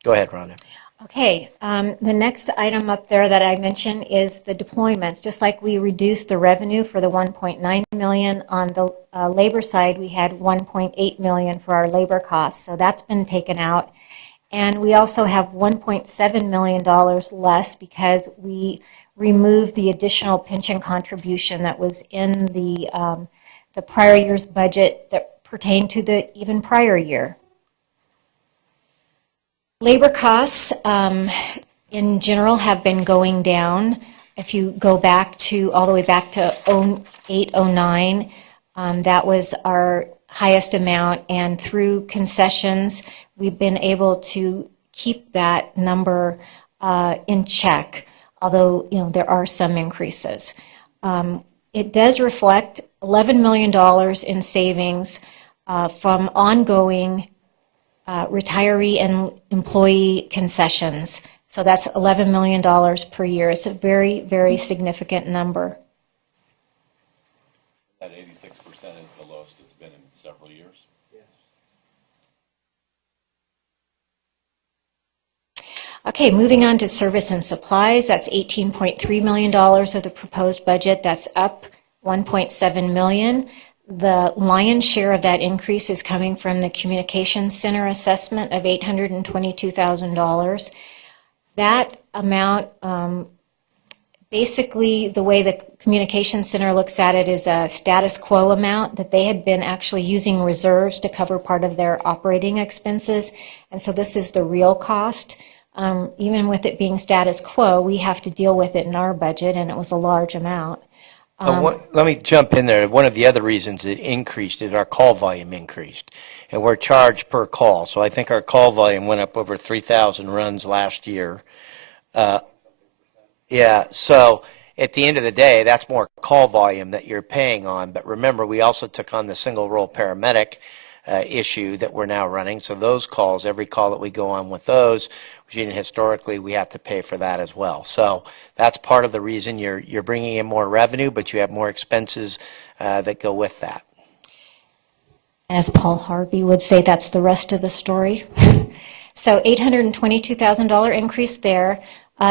Go ahead, Rhonda. Okay, the next item up there that I mentioned is the deployments. Just like we reduced the revenue for the 1.9 million on the labor side, we had 1.8 million for our labor costs. So that's been taken out. And we also have $1.7 million less because we removed the additional pension contribution that was in the prior year's budget that pertained to the even prior year. Labor costs in general have been going down. If you go back to all the way back to 08, 09, that was our highest amount, and through concessions, we've been able to keep that number in check, although there are some increases. It does reflect $11 million in savings from ongoing retiree and employee concessions. So that's $11 million per year. It's a very, very significant number. That 86% is the lowest it's been in several years. Okay, moving on to service and supplies. That's $18.3 million of the proposed budget. That's up $1.7 million. The lion's share of that increase is coming from the communications center assessment of $822,000. That amount, basically the way the communications center looks at it is a status quo amount that they had been actually using reserves to cover part of their operating expenses. And so this is the real cost. Even with it being status quo, we have to deal with it in our budget, and it was a large amount. Let me jump in there. One of the other reasons it increased is our call volume increased, and we're charged per call. So I think our call volume went up over 3,000 runs last year. Yeah, so at the end of the day, that's more call volume that you're paying on. But remember, we also took on the single role paramedic issue that we're now running. So those calls, every call that we go on with those, which historically we have to pay for that as well. So that's part of the reason you're bringing in more revenue, but you have more expenses that go with that. As Paul Harvey would say, that's the rest of the story. So $822,000 increase there.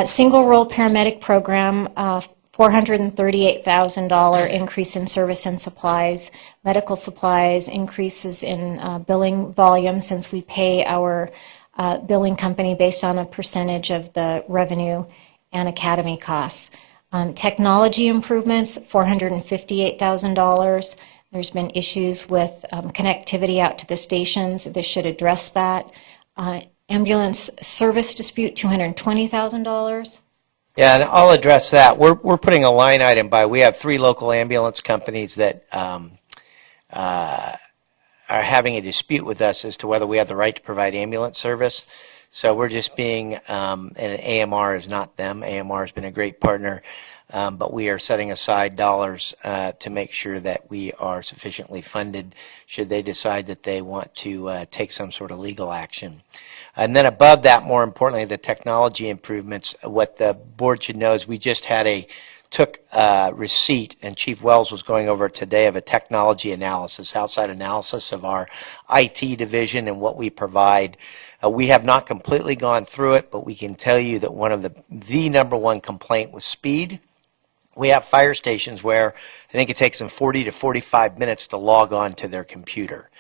Single role paramedic program, $438,000 increase in service and supplies. Medical supplies increases in billing volume, since we pay our billing company based on a percentage of the revenue and academy costs. Technology improvements, $458,000. There's been issues with connectivity out to the stations. This should address that. Ambulance service dispute, $220,000. Yeah, and I'll address that. We're putting a line item by. We have 3 local ambulance companies that are having a dispute with us as to whether we have the right to provide ambulance service. So we're just being, and AMR is not them. AMR has been a great partner, but we are setting aside dollars to make sure that we are sufficiently funded should they decide that they want to take some sort of legal action. And then above that, more importantly, the technology improvements. What the board should know is we just had took receipt, and Chief Wells was going over it today, of a technology analysis, outside analysis of our IT division and what we provide. We have not completely gone through it, but we can tell you that one of the number one complaint was speed. We have fire stations where I think it takes them 40 to 45 minutes to log on to their computer.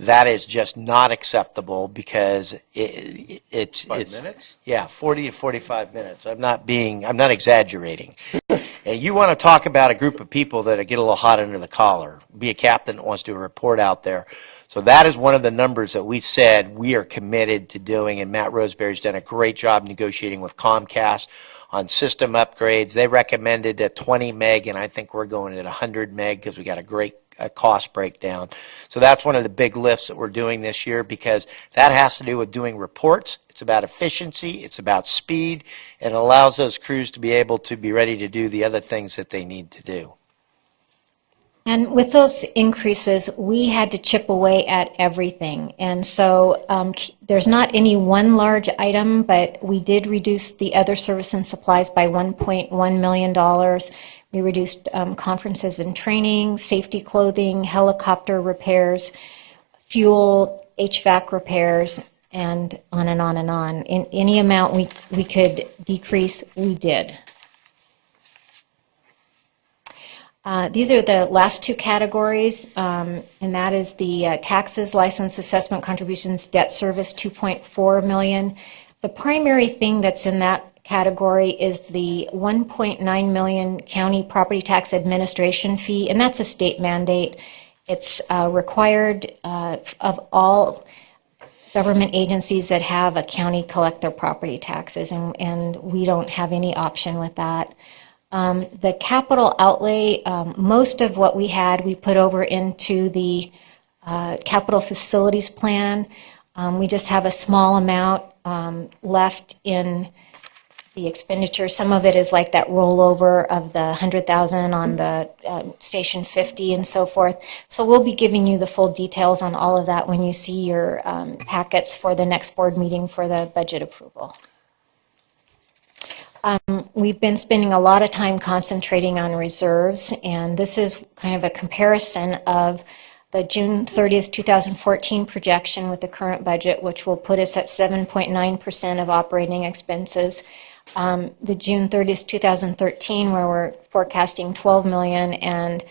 That is just not acceptable, because it's 5 minutes? Yeah, 40 to 45 minutes. I'm not exaggerating. And you want to talk about a group of people that get a little hot under the collar, be a captain that wants to do a report out there. So that is one of the numbers that we said we are committed to doing, and Matt Roseberry's done a great job negotiating with Comcast on system upgrades. They recommended a 20 meg, and I think we're going at 100 meg because we got a great cost breakdown. So that's one of the big lifts that we're doing this year, because that has to do with doing reports. It's about efficiency, it's about speed, and it allows those crews to be able to be ready to do the other things that they need to do. And with those increases, we had to chip away at everything. And so there's not any one large item, but we did reduce the other service and supplies by $1.1 million. We reduced conferences and training, safety clothing, helicopter repairs, fuel, HVAC repairs, and on and on and on. In any amount we could decrease, we did. These are the last two categories, and that is the taxes, license, assessment, contributions, debt service, $2.4 million. The primary thing that's in that category is the $1.9 million county property tax administration fee, and that's a state mandate. It's required of all government agencies that have a county collect their property taxes, and we don't have any option with that. The capital outlay, most of what we had, we put over into the capital facilities plan. We just have a small amount left in the expenditure. Some of it is like that rollover of the $100,000 on the Station 50 and so forth. So we'll be giving you the full details on all of that when you see your packets for the next board meeting for the budget approval. We've been spending a lot of time concentrating on reserves, and this is kind of a comparison of the June 30th, 2014 projection with the current budget, which will put us at 7.9% of operating expenses. The June 30th, 2013, where we're forecasting $12 million, and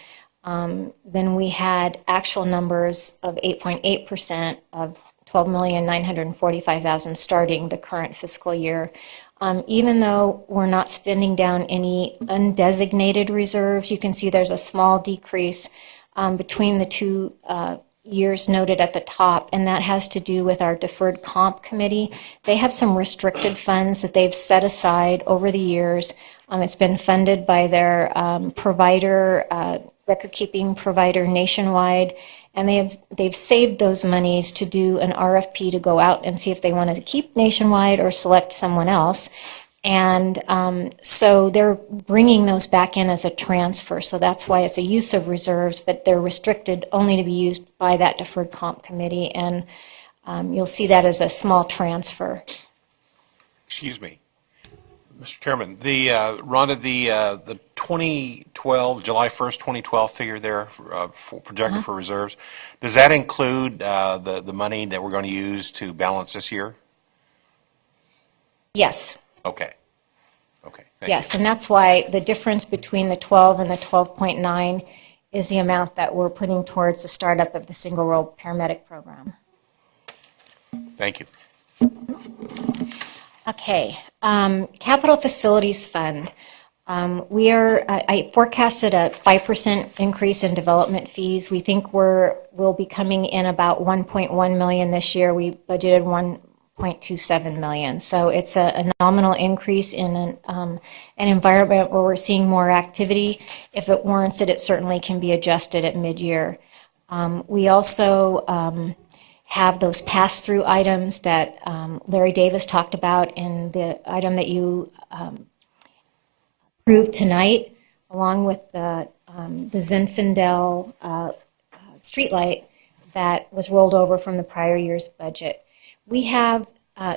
then we had actual numbers of 8.8% of $12,945,000 starting the current fiscal year. Even though we're not spending down any undesignated reserves, you can see there's a small decrease between the two years noted at the top, and that has to do with our deferred comp committee. They have some restricted funds that they've set aside over the years. It's been funded by their provider, record-keeping provider Nationwide, and they've saved those monies to do an RFP to go out and see if they wanted to keep Nationwide or select someone else. And so they're bringing those back in as a transfer. So that's why it's a use of reserves, but they're restricted only to be used by that deferred comp committee. And you'll see that as a small transfer. Excuse me. Mr. Chairman, Rhonda, the 2012, July 1st, 2012 figure there for projected for reserves, does that include the money that we're going to use to balance this year? Yes. Okay. Okay. Yes, and that's why the difference between the 12 and the 12.9 is the amount that we're putting towards the startup of the single role paramedic program. Thank you. Okay, Capital Facilities Fund. I forecasted a 5% increase in development fees. We think we'll be coming in about 1.1 million this year. We budgeted 1.27 million. So it's a nominal increase in an environment where we're seeing more activity. If it warrants it, it certainly can be adjusted at mid-year. We also have those pass-through items that Larry Davis talked about in the item that you approved tonight, along with the Zinfandel streetlight that was rolled over from the prior year's budget. We have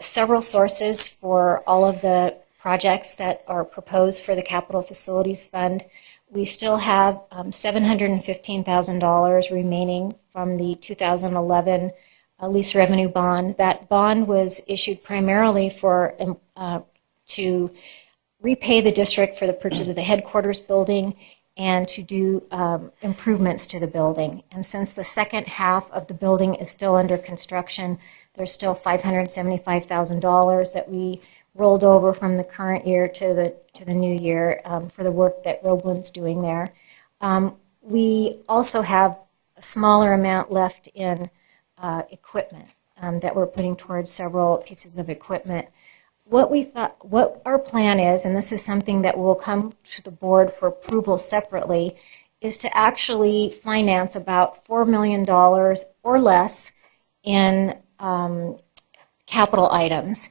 several sources for all of the projects that are proposed for the Capital Facilities Fund. We still have $715,000 remaining from the 2011 lease revenue bond. That bond was issued primarily to repay the district for the purchase of the headquarters building and to do improvements to the building. And since the second half of the building is still under construction, there's still $575,000 that we rolled over from the current year to the new year for the work that Roblin's doing there. We also have a smaller amount left in equipment that we're putting towards several pieces of equipment. What our plan is, and this is something that will come to the board for approval separately, is to actually finance about $4 million or less in capital items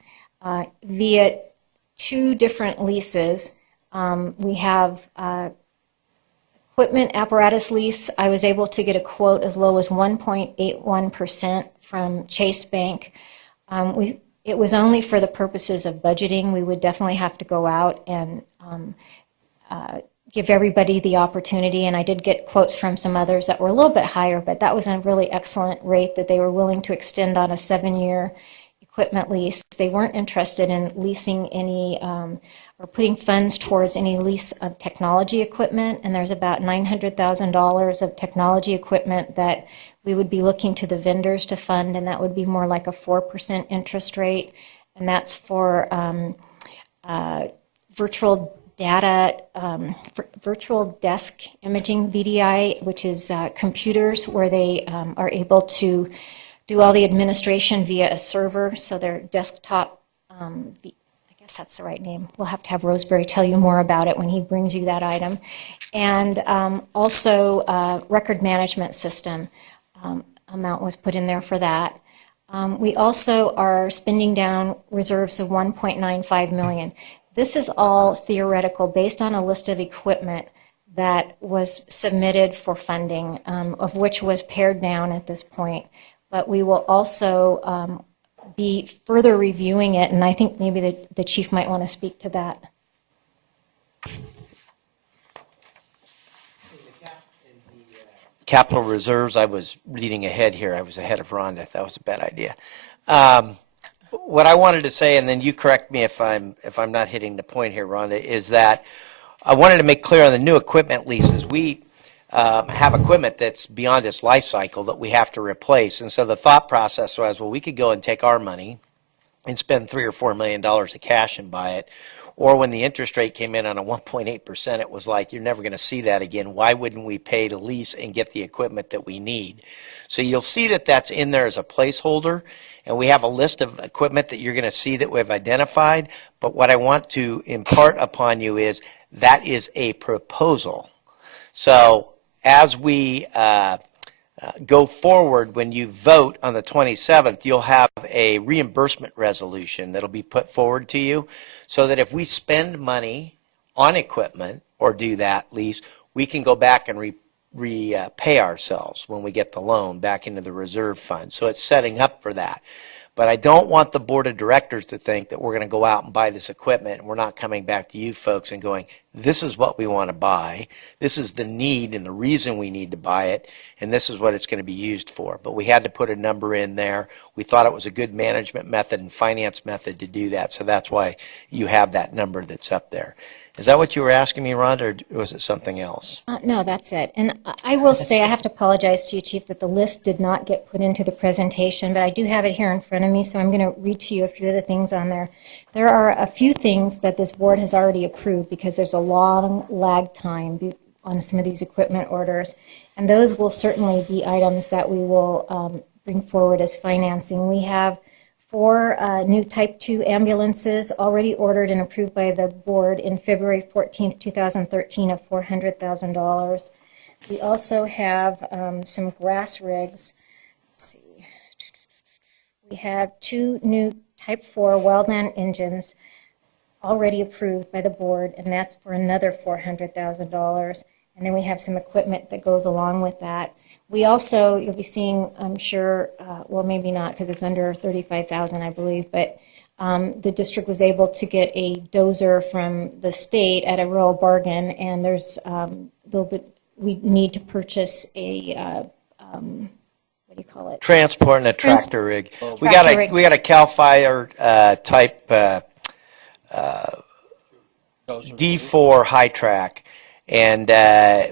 via two different leases. We have equipment apparatus lease, I was able to get a quote as low as 1.81% from Chase Bank. It was only for the purposes of budgeting. We would definitely have to go out and give everybody the opportunity, and I did get quotes from some others that were a little bit higher, but that was a really excellent rate that they were willing to extend on a 7-year equipment lease. They weren't interested in leasing any or putting funds towards any lease of technology equipment, and there's about $900,000 of technology equipment that we would be looking to the vendors to fund, and that would be more like a 4% interest rate, and that's for virtual virtual desk imaging, VDI, which is computers where they are able to do all the administration via a server, so their desktop, I guess that's the right name. We'll have to have Roseberry tell you more about it when he brings you that item. And also record management system amount was put in there for that. We also are spending down reserves of $1.95 million. This is all theoretical based on a list of equipment that was submitted for funding, of which was pared down at this point. But we will also be further reviewing it, and I think maybe the chief might want to speak to that. Capital reserves, I was reading ahead here. I was ahead of Rhonda. That was a bad idea. What I wanted to say, and then you correct me if I'm not hitting the point here, Rhonda, is that I wanted to make clear on the new equipment leases, we have equipment that's beyond its life cycle that we have to replace. And so the thought process was, well, we could go and take our money and spend $3 or $4 million of cash and buy it. Or when the interest rate came in on a 1.8%, it was like, you're never going to see that again. Why wouldn't we pay to lease and get the equipment that we need? So you'll see that that's in there as a placeholder. And we have a list of equipment that you're going to see that we've identified. But what I want to impart upon you is that is a proposal. So as we go forward, when you vote on the 27th, you'll have a reimbursement resolution that'll be put forward to you so that if we spend money on equipment or do that lease, we can go back and repay ourselves when we get the loan back into the reserve fund. So it's setting up for that. But I don't want the board of directors to think that we're going to go out and buy this equipment and we're not coming back to you folks and going, this is what we want to buy. This is the need and the reason we need to buy it. And this is what it's going to be used for. But we had to put a number in there. We thought it was a good management method and finance method to do that. So that's why you have that number that's up there. Is that what you were asking me, Rhonda, or was it something else? No, that's it. And I will say, I have to apologize to you, Chief, that the list did not get put into the presentation, but I do have it here in front of me, so I'm going to read to you a few of the things on there. There are a few things that this board has already approved because there's a long lag time on some of these equipment orders, and those will certainly be items that we will bring forward as financing. We have 4 new Type 2 ambulances already ordered and approved by the board in February 14th, 2013 of $400,000. We also have some grass rigs. Let's see. We have 2 new Type 4 wildland engines already approved by the board, and that's for another $400,000. And then we have some equipment that goes along with that. We also, you'll be seeing, I'm sure, well, maybe not because it's under $35,000, I believe, but the district was able to get a dozer from the state at a real bargain, and there's, we need to purchase a, what do you call it? Transport and a tractor rig. We got a CAL FIRE type D4 high track. And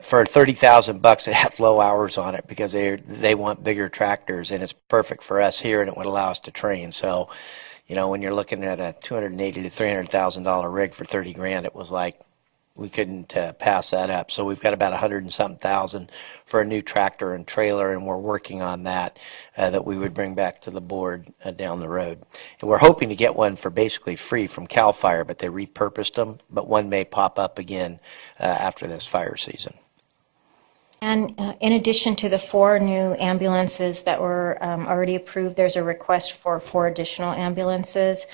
for $30,000, it has low hours on it because they want bigger tractors, and it's perfect for us here, and it would allow us to train. So, you know, when you're looking at a $280,000 to $300,000 rig for $30,000, it was like we couldn't pass that up. So we've got about $100,000 and something for a new tractor and trailer, and we're working on that that we would bring back to the board down the road. And we're hoping to get one for basically free from CAL FIRE, but they repurposed them. But one may pop up again after this fire season. And in addition to the 4 new ambulances that were already approved, there's a request for 4 additional ambulances.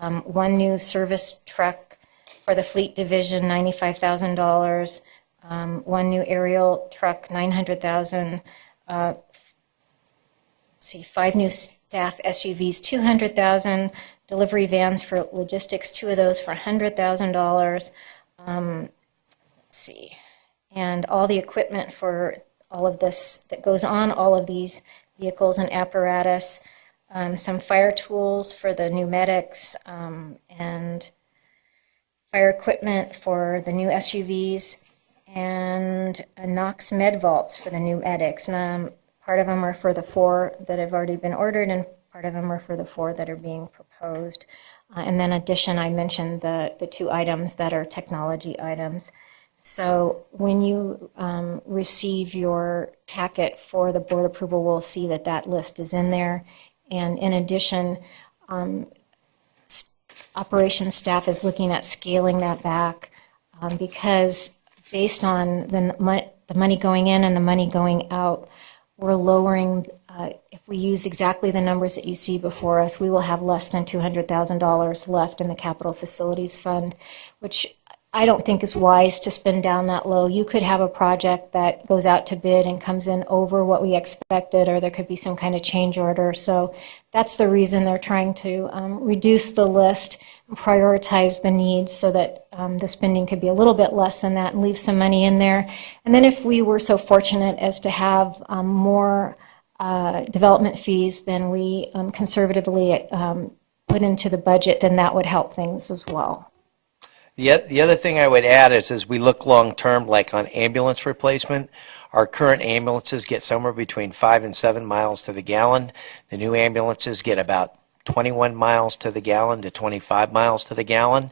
1 new service truck for the fleet division, $95,000. one new aerial truck, 900,000. Let's see, 5 new staff SUVs, 200,000. Delivery vans for logistics, 2 of those for $100,000. Let's see, and all the equipment for all of this that goes on all of these vehicles and apparatus. Some fire tools for the new medics, and fire equipment for the new SUVs, and Knox med vaults for the new medics. And, part of them are for the 4 that have already been ordered, and part of them are for the 4 that are being proposed. And then addition, I mentioned the 2 items that are technology items. So when you receive your packet for the board approval, we'll see that that list is in there. And in addition, operations staff is looking at scaling that back because based on the money going in and the money going out, we're lowering, if we use exactly the numbers that you see before us, we will have less than $200,000 left in the capital facilities fund, which I don't think is wise to spend down that low. You could have a project that goes out to bid and comes in over what we expected, or there could be some kind of change order. So that's the reason they're trying to reduce the list and prioritize the needs so that the spending could be a little bit less than that and leave some money in there. And then if we were so fortunate as to have more development fees than we conservatively put into the budget, then that would help things as well. The other thing I would add is as we look long-term, like on ambulance replacement, our current ambulances get somewhere between 5 and 7 miles to the gallon. The new ambulances get about 21 miles to the gallon to 25 miles to the gallon.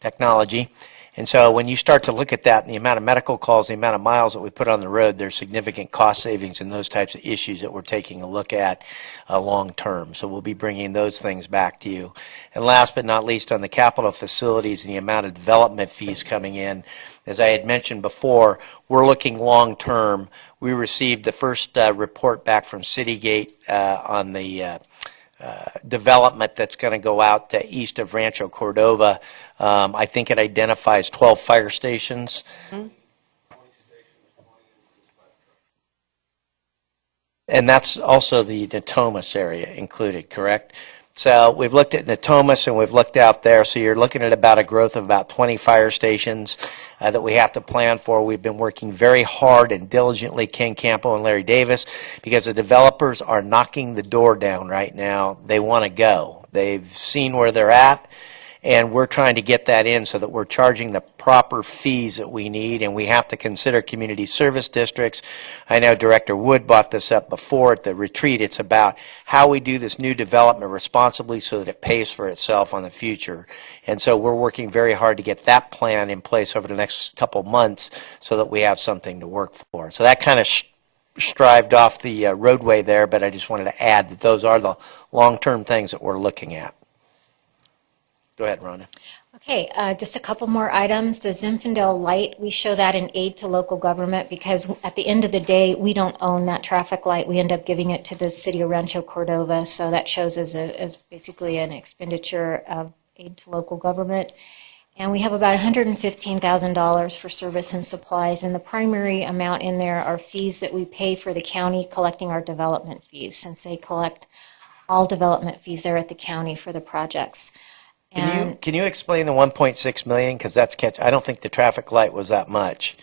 Technology. And so when you start to look at that and the amount of medical calls, the amount of miles that we put on the road, there's significant cost savings and those types of issues that we're taking a look at long term. So we'll be bringing those things back to you. And last but not least, on the capital facilities and the amount of development fees coming in, as I had mentioned before, we're looking long term. We received the first report back from Citygate on the development that's going to go out east of Rancho Cordova. I think it identifies 12 fire stations. Mm-hmm. And that's also the Natomas area included, correct? So we've looked at Natomas and we've looked out there. So you're looking at about a growth of about 20 fire stations that we have to plan for. We've been working very hard and diligently, Ken Campo and Larry Davis, because the developers are knocking the door down right now. They want to go. They've seen where they're at, and we're trying to get that in so that we're charging the proper fees that we need, and we have to consider community service districts. I know Director Wood brought this up before at the retreat. It's about how we do this new development responsibly so that it pays for itself on the future. And so we're working very hard to get that plan in place over the next couple months so that we have something to work for. So that kind of strived off the roadway there, but I just wanted to add that those are the long-term things that we're looking at. Go ahead, Rhonda. Okay, just a couple more items. The Zinfandel light, we show that in aid to local government because at the end of the day, we don't own that traffic light. We end up giving it to the city of Rancho Cordova, so that shows as basically an expenditure of aid to local government. And we have about $115,000 for service and supplies, and the primary amount in there are fees that we pay for the county collecting our development fees, since they collect all development fees there at the county for the projects. Can you explain the 1.6 million? Because that's I don't think the traffic light was that much.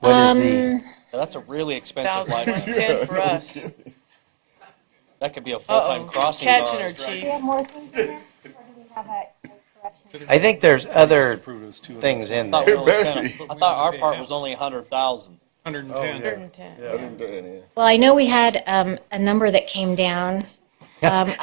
What is the? That's a really expensive light. 10 for us. That could be a full-time crossing Catching guard. her, Chief. Do we have more things in there? Or do we have a correction? I think there's other things in I there. thought our part was only 100,000. 110. Well, I know we had a number that came down. I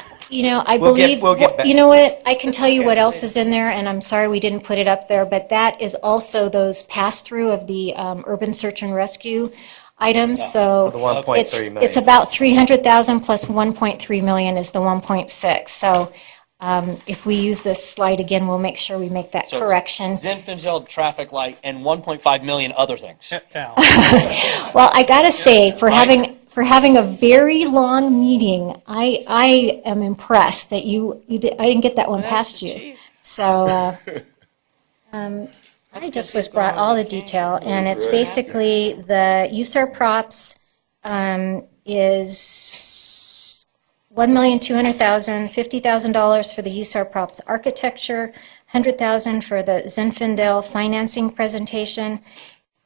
We'll believe, get back. you know what, I can tell you what else is in there, and I'm sorry we didn't put it up there, but that is also those pass-through of the urban search and rescue items. So The 1.3 million. it's about 300,000 plus 1.3 million is the 1.6. So if we use this slide again, we'll make sure we make that So correction. Zinfandel traffic light and 1.5 million other things. Well, I gotta say, for having a very long meeting, I am impressed that I didn't get that one past you. So, I just was brought all the detail, and it's basically the USAR props is $1,200,000, $50,000 for the USAR props architecture, $100,000 for the Zinfandel financing presentation,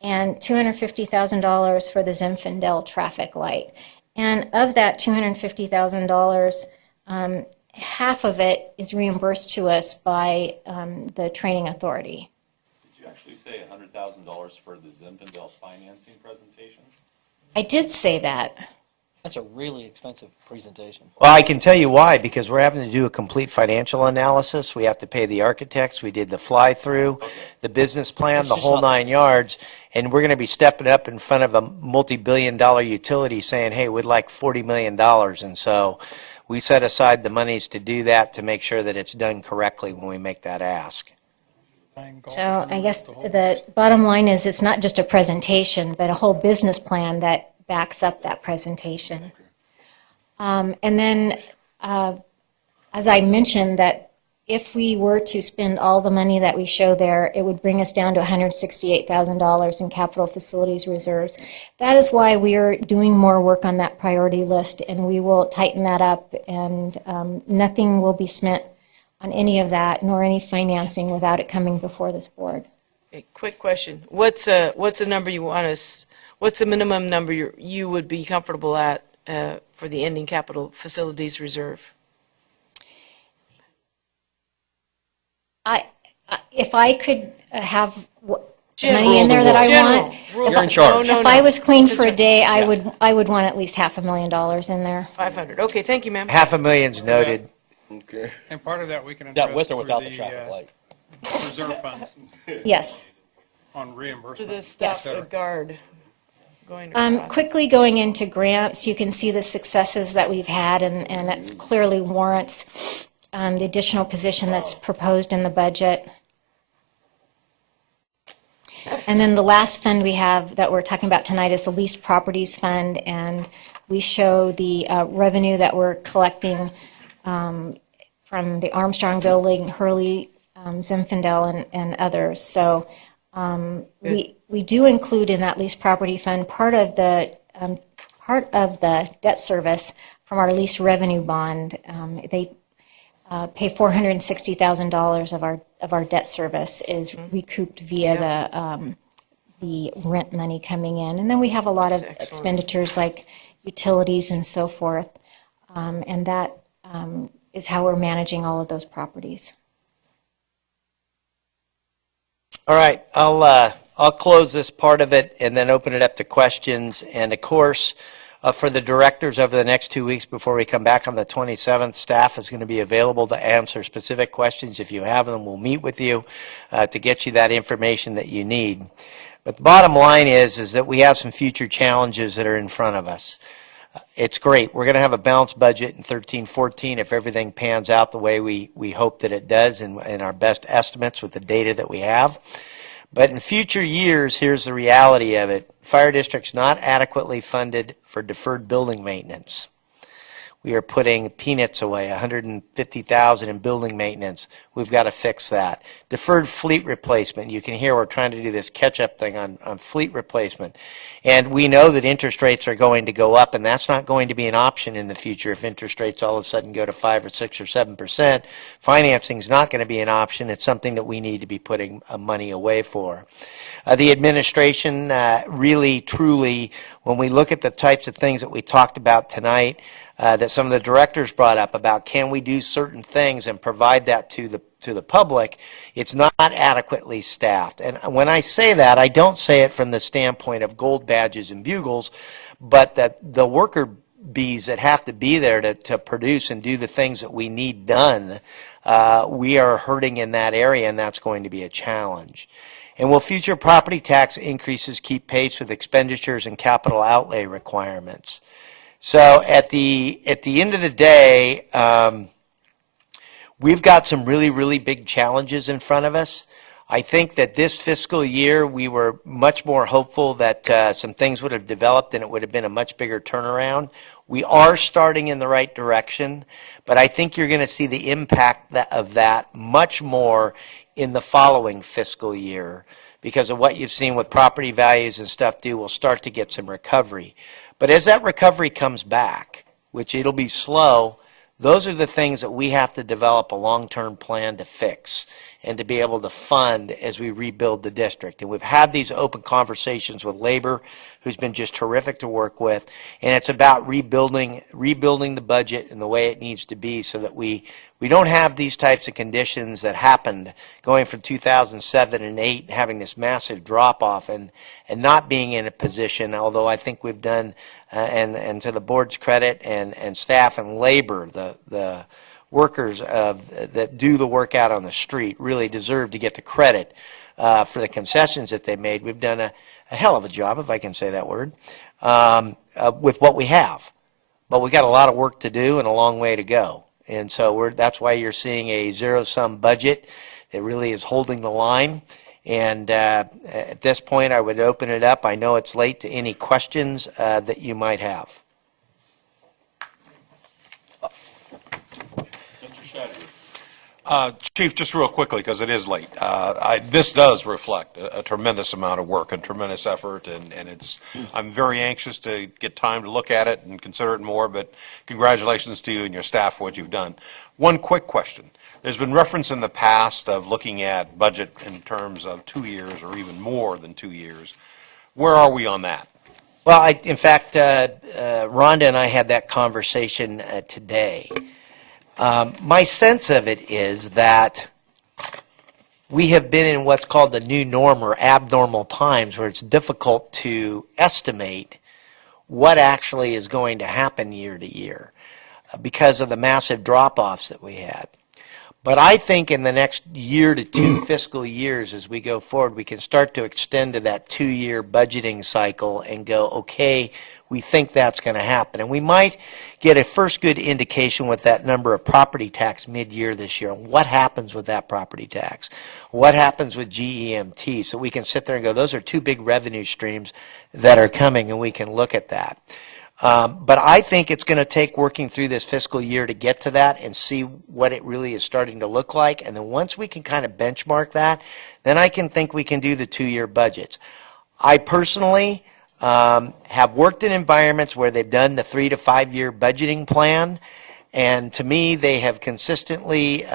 and $250,000 for the Zinfandel traffic light. And of that $250,000, half of it is reimbursed to us by the training authority. Did you actually say $100,000 for the Zinfandel financing presentation? I did say that. That's a really expensive presentation. Well, I can tell you why, because we're having to do a complete financial analysis. We have to pay the architects. We did the fly-through, the business plan, It's the just whole not- 9 yards. And we're going to be stepping up in front of a multi-billion-dollar utility saying, hey, we'd like $40 million. And so we set aside the monies to do that, to make sure that it's done correctly when we make that ask. So I guess the bottom line is it's not just a presentation, but a whole business plan that backs up that presentation. And then, as I mentioned, that if we were to spend all the money that we show there, it would bring us down to $168,000 in capital facilities reserves. That is why we are doing more work on that priority list, and we will tighten that up, and nothing will be spent on any of that, nor any financing, without it coming before this board. A quick question. What's a number you want us, what's the minimum number you would be comfortable at for the ending capital facilities reserve? If I could have money in there that I want, You're in charge. if I was queen for a day, I would want at least $500,000 in there. 500. Okay, thank you, ma'am. $500,000's noted. Okay. And part of that we can Is that address with or through without the traffic light? reserve funds Yes. on To reimbursement. the stop the guard going across. Quickly going into grants, you can see the successes that we've had, and it clearly warrants the additional position that's proposed in the budget. And then the last fund we have that we're talking about tonight is the Leased Properties Fund, and we show the revenue that we're collecting from the Armstrong Building, Hurley, Zinfandel, and others. So we do include in that leased property fund part of the debt service from our lease revenue bond. They pay $460,000 of our debt service is recouped via the rent money coming in, and then we have a lot of expenditures like utilities and so forth, and that is how we're managing all of those properties. All right, I'll close this part of it and then open it up to questions. And of course, for the directors over the next 2 weeks before we come back on the 27th, staff is going to be available to answer specific questions. If you have them, we'll meet with you to get you that information that you need. But the bottom line is that we have some future challenges that are in front of us. It's great. We're going to have a balanced budget in 13-14 if everything pans out the way we hope that it does in our best estimates with the data that we have. But in future years, here's the reality of it. Fire district's not adequately funded for deferred building maintenance. We are putting peanuts away, $150,000 in building maintenance. We've got to fix that. Deferred fleet replacement. You can hear we're trying to do this catch-up thing on fleet replacement. And we know that interest rates are going to go up, and that's not going to be an option in the future if interest rates all of a sudden go to 5 or 6 or 7%. Financing is not going to be an option. It's something that we need to be putting money away for. The administration really, truly, when we look at the types of things that we talked about tonight, that some of the directors brought up about can we do certain things and provide that to the public, it's not adequately staffed. And when I say that, I don't say it from the standpoint of gold badges and bugles, but that the worker bees that have to be there to produce and do the things that we need done, we are hurting in that area, and that's going to be a challenge. And will future property tax increases keep pace with expenditures and capital outlay requirements? So at the end of the day, we've got some really, really big challenges in front of us. I think that this fiscal year we were much more hopeful that some things would have developed and it would have been a much bigger turnaround. We are starting in the right direction, but I think you're going to see the impact of that much more in the following fiscal year because of what you've seen with property values and stuff do. We'll start to get some recovery. But as that recovery comes back, which it'll be slow, those are the things that we have to develop a long-term plan to fix and to be able to fund as we rebuild the district. And we've had these open conversations with labor, who's been just terrific to work with, and it's about rebuilding the budget in the way it needs to be so that we don't have these types of conditions that happened going from 2007 and 2008, having this massive drop-off and not being in a position, although I think we've done, and to the board's credit and staff and labor, the workers that do the work out on the street really deserve to get the credit for the concessions that they made. We've done a hell of a job, if I can say that word, with what we have. But we've got a lot of work to do and a long way to go. And so that's why you're seeing a zero-sum budget that really is holding the line. And at this point, I would open it up. I know it's late to any questions that you might have. Chief, just real quickly, because it is late, this does reflect a tremendous amount of work and tremendous effort, and I'm very anxious to get time to look at it and consider it more, but congratulations to you and your staff for what you've done. One quick question. There's been reference in the past of looking at budget in terms of 2 years or even more than 2 years. Where are we on that? Well, in fact, Rhonda and I had that conversation today. My sense of it is that we have been in what's called the new norm or abnormal times where it's difficult to estimate what actually is going to happen year to year because of the massive drop-offs that we had. But I think in the next year to 2 fiscal years as we go forward, we can start to extend to that 2-year budgeting cycle and go, okay, we think that's going to happen. And we might get a first good indication with that number of property tax mid-year this year. What happens with that property tax? What happens with GEMT? So we can sit there and go, those are 2 big revenue streams that are coming, and we can look at that. But I think it's going to take working through this fiscal year to get to that and see what it really is starting to look like. And then once we can kind of benchmark that, then I can think we can do the 2-year budgets. I personally have worked in environments where they've done the 3 to 5 year budgeting plan. And to me, they have consistently,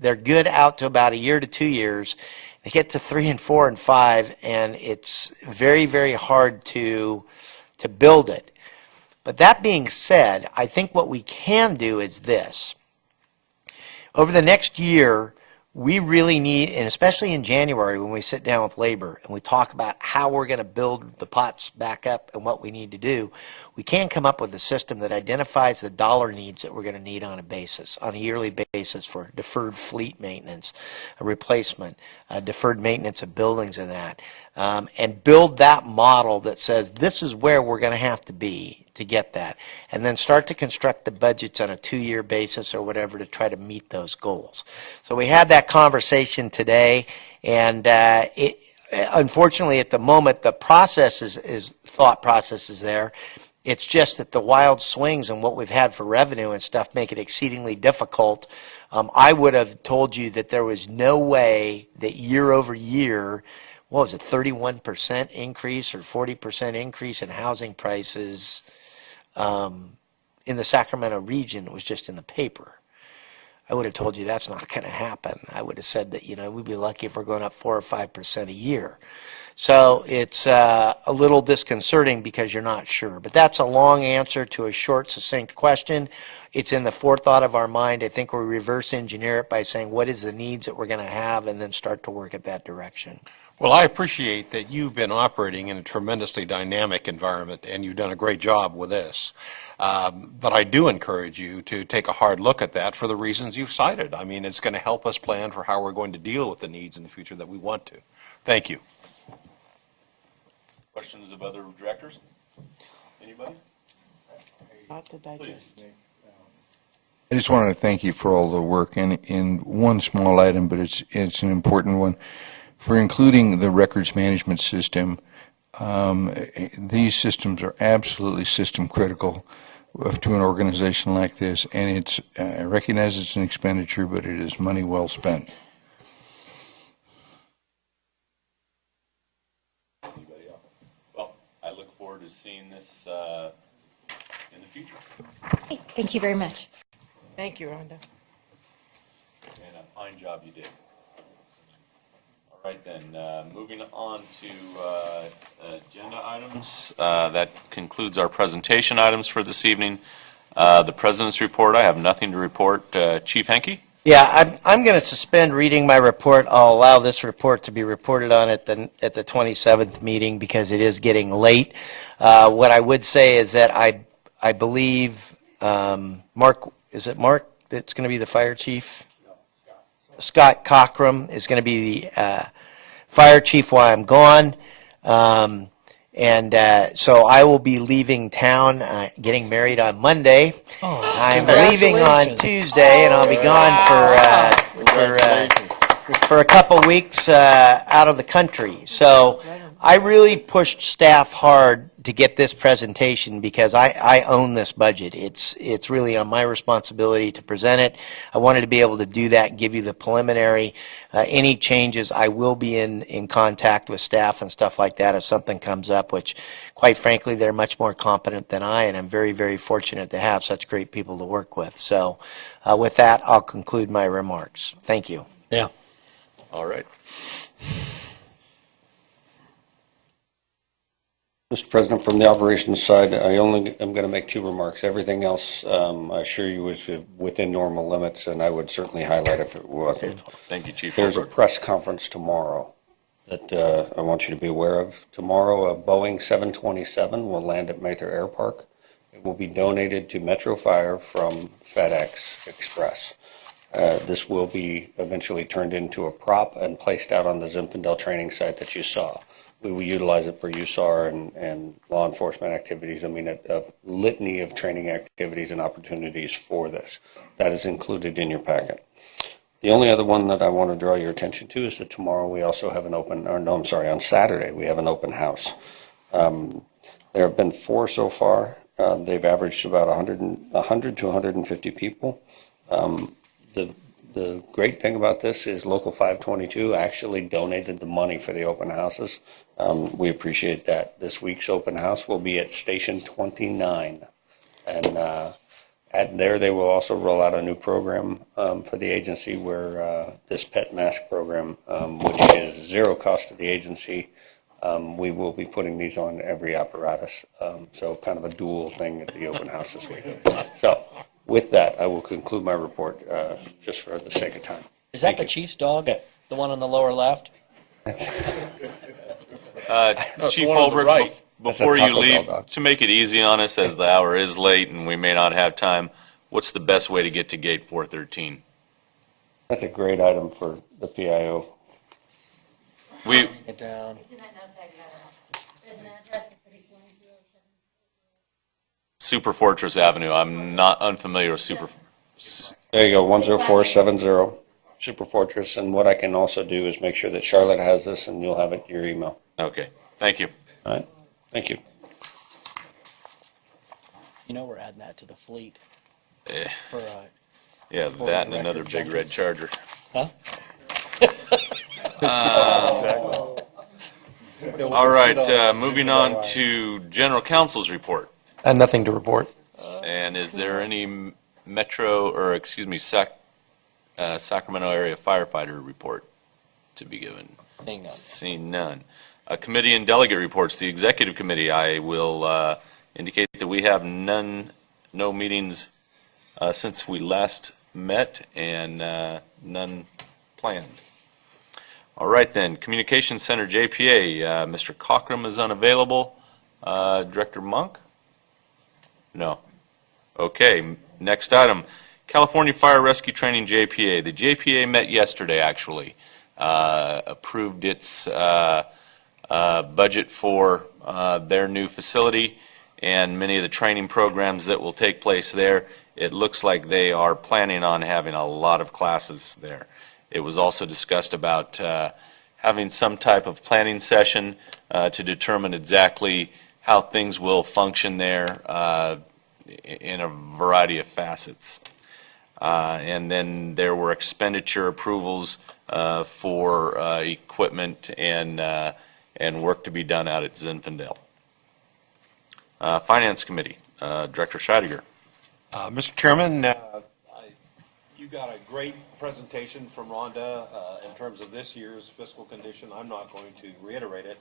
they're good out to about 1 year to 2 years. They get to 3 and 4 and 5, and it's very, very hard to build it. But that being said, I think what we can do is this. Over the next year, we really need, and especially in January when we sit down with labor and we talk about how we're going to build the pots back up and what we need to do, we can come up with a system that identifies the dollar needs that we're going to need on a yearly basis for deferred fleet maintenance, a replacement, deferred maintenance of buildings and that, and build that model that says this is where we're going to have to be to get that, and then start to construct the budgets on a 2-year basis or whatever to try to meet those goals. So we had that conversation today, and unfortunately at the moment the thought process is there. It's just that the wild swings and what we've had for revenue and stuff make it exceedingly difficult. I would have told you that there was no way that year over year, what was it, 31% increase or 40% increase in housing prices in the Sacramento region. It was just in the paper. I would have told you that's not going to happen. I would have said that, we'd be lucky if we're going up 4 or 5% a year. So it's a little disconcerting because you're not sure. But that's a long answer to a short, succinct question. It's in the forethought of our mind. I think we reverse engineer it by saying what is the needs that we're going to have and then start to work at that direction. Well, I appreciate that you've been operating in a tremendously dynamic environment, and you've done a great job with this. But I do encourage you to take a hard look at that for the reasons you've cited. I mean, it's going to help us plan for how we're going to deal with the needs in the future that we want to. Thank you. Questions of other directors? Anybody? Not to digest. I just wanted to thank you for all the work, and in one small item, but it's an important one, for including the records management system. These systems are absolutely system critical to an organization like this, and I recognize it's an expenditure, but it is money well spent. seeing this in the future. Thank you very much. Thank you, Rhonda. And a fine job you did. All right then, moving on to agenda items. That concludes our presentation items for this evening. The President's report, I have nothing to report. Chief Henke? Yeah, I'm going to suspend reading my report. I'll allow this report to be reported on at the 27th meeting because it is getting late. What I would say is that I believe Mark, is it Mark that's going to be the fire chief? Scott Cockrum is going to be the fire chief while I'm gone. So I will be leaving town, getting married on Monday. I'm leaving on Tuesday, and I'll be gone for a couple weeks out of the country. So I really pushed staff hard to get this presentation because I own this budget. It's really on my responsibility to present it. I wanted to be able to do that and give you the preliminary. Any changes, I will be in contact with staff and stuff like that if something comes up, which quite frankly, they're much more competent than I, and I'm very, very fortunate to have such great people to work with. So with that, I'll conclude my remarks. Thank you. Yeah. All right. Mr. President, from the operations side, I only am going to make 2 remarks. Everything else, I assure you, is within normal limits, and I would certainly highlight if it wasn't. Thank you, Chief. There's a press conference tomorrow that I want you to be aware of. Tomorrow, a Boeing 727 will land at Mather Air Park. It will be donated to Metro Fire from FedEx Express. This will be eventually turned into a prop and placed out on the Zinfandel training site that you saw. We will utilize it for USAR and law enforcement activities. I mean, a litany of training activities and opportunities for this. That is included in your packet. The only other one that I want to draw your attention to is that tomorrow we also have on Saturday we have an open house. There have been 4 so far. They've averaged about 100 to 150 people. The great thing about this is Local 522 actually donated the money for the open houses. We appreciate that. This week's open house will be at Station 29. And at there, they will also roll out a new program for the agency where this pet mask program, which is 0 cost to the agency, we will be putting these on every apparatus. So kind of a dual thing at the open house this week. So with that, I will conclude my report just for the sake of time. Is that the chief's dog? Yeah. The one on the lower left? Chief Holbrook, before you leave, to make it easy on us as the hour is late and we may not have time, what's the best way to get to gate 413? That's a great item for the PIO. Get down. Super Fortress Avenue. I'm not unfamiliar with Super. There you go, 10470 Super Fortress. And what I can also do is make sure that Charlotte has this, and you'll have it in your email. Okay, thank you. All right, thank you. You know we're adding that to the fleet. For Yeah, that and another big red Charger. Huh? All right, moving on to General Counsel's report. Nothing to report. And is there any Sacramento area firefighter report to be given? Seeing none. Seeing none. Committee and delegate reports. The executive committee, I will indicate that we have no meetings since we last met, and none planned. All right then, Communications Center JPA, Mr. Cockrum is unavailable. Director Monk? No. Okay, next item, California Fire Rescue Training JPA. The JPA met yesterday, actually, approved its budget for their new facility and many of the training programs that will take place there. It looks like they are planning on having a lot of classes there. It was also discussed about having some type of planning session to determine exactly how things will function there in a variety of facets. And then there were expenditure approvals for equipment and work to be done out at Zinfandel. Finance Committee, Director Scheidegger. Mr. Chairman, you got a great presentation from Rhonda in terms of this year's fiscal condition. I'm not going to reiterate it,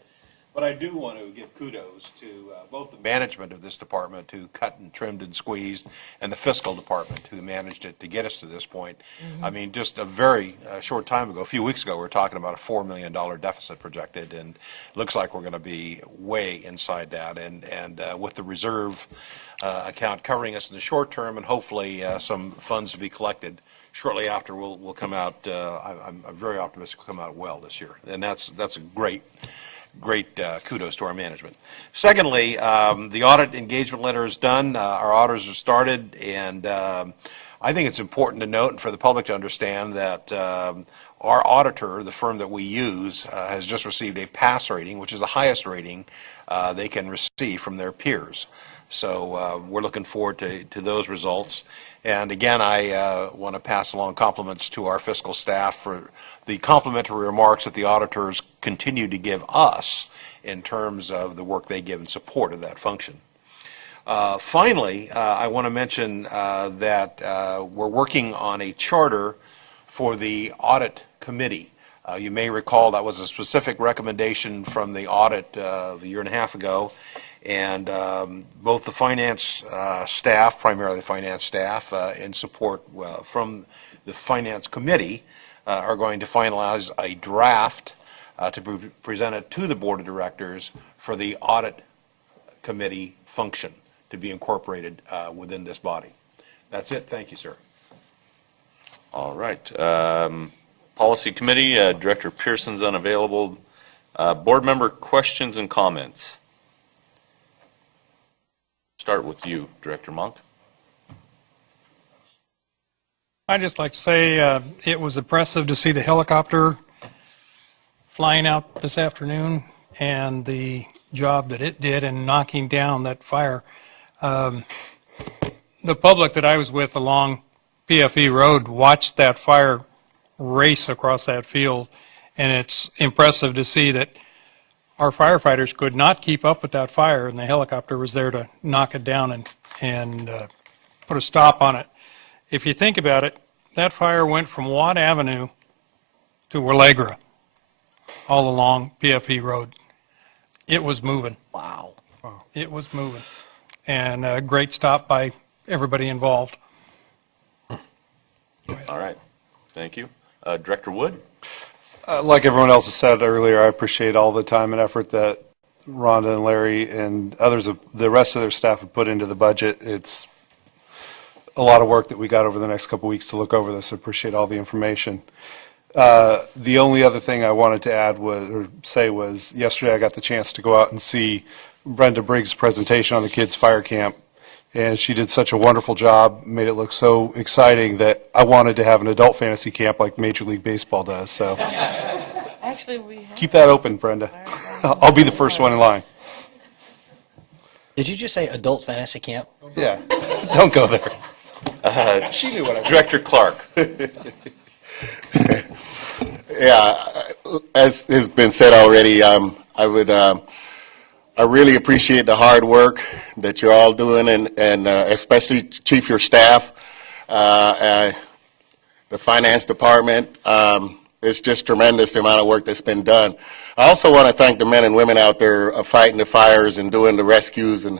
but I do want to give kudos to both the management of this department who cut and trimmed and squeezed, and the fiscal department who managed it to get us to this point. I mean, just a very short time ago, a few weeks ago, we were talking about a $4 million deficit projected, and it looks like we're going to be way inside that. And with the reserve account covering us in the short term, and hopefully some funds to be collected shortly after, will come out. I'm very optimistic will come out well this year, and that's a great kudos to our management. Secondly, the audit engagement letter is done. Our auditors are started, and I think it's important to note and for the public to understand that our auditor, the firm that we use, has just received a pass rating, which is the highest rating they can receive from their peers. So we're looking forward to those results. And again, I want to pass along compliments to our fiscal staff for the complimentary remarks that the auditors continue to give us in terms of the work they give in support of that function. Finally, I want to mention that we're working on a charter for the audit committee. You may recall that was a specific recommendation from the audit a year and a half ago. And both the finance staff, primarily the finance staff, in support from the finance committee, are going to finalize a draft to be presented to the board of directors for the audit committee function to be incorporated within this body. That's it. Thank you, sir. All right. Policy Committee, Director Pearson's unavailable. Board member questions and comments. Start with you, Director Monk. I'd just like to say it was impressive to see the helicopter flying out this afternoon and the job that it did in knocking down that fire. The public that I was with along PFE Road watched that fire race across that field, and it's impressive to see that our firefighters could not keep up with that fire, and the helicopter was there to knock it down and put a stop on it. If you think about it, that fire went from Watt Avenue to Walegra, all along PFE Road. It was moving. Wow. It was moving. And a great stop by everybody involved. All right. Thank you. Director Wood? Like everyone else has said earlier, I appreciate all the time and effort that Rhonda and Larry and others, the rest of their staff have put into the budget. It's a lot of work that we got over the next couple of weeks to look over this. I appreciate all the information. The only other thing I wanted to add was yesterday I got the chance to go out and see Brenda Briggs' presentation on the kids' fire camp. And she did such a wonderful job, made it look so exciting that I wanted to have an adult fantasy camp like Major League Baseball does. So Actually, we have keep that open, Brenda. I'll be the first one in line. Did you just say adult fantasy camp? Yeah, don't go there. She knew what I meant. Director Clark. Yeah, as has been said already, I really appreciate the hard work that you're all doing, and especially, Chief, your staff, the finance department. It's just tremendous the amount of work that's been done. I also want to thank the men and women out there fighting the fires and doing the rescues and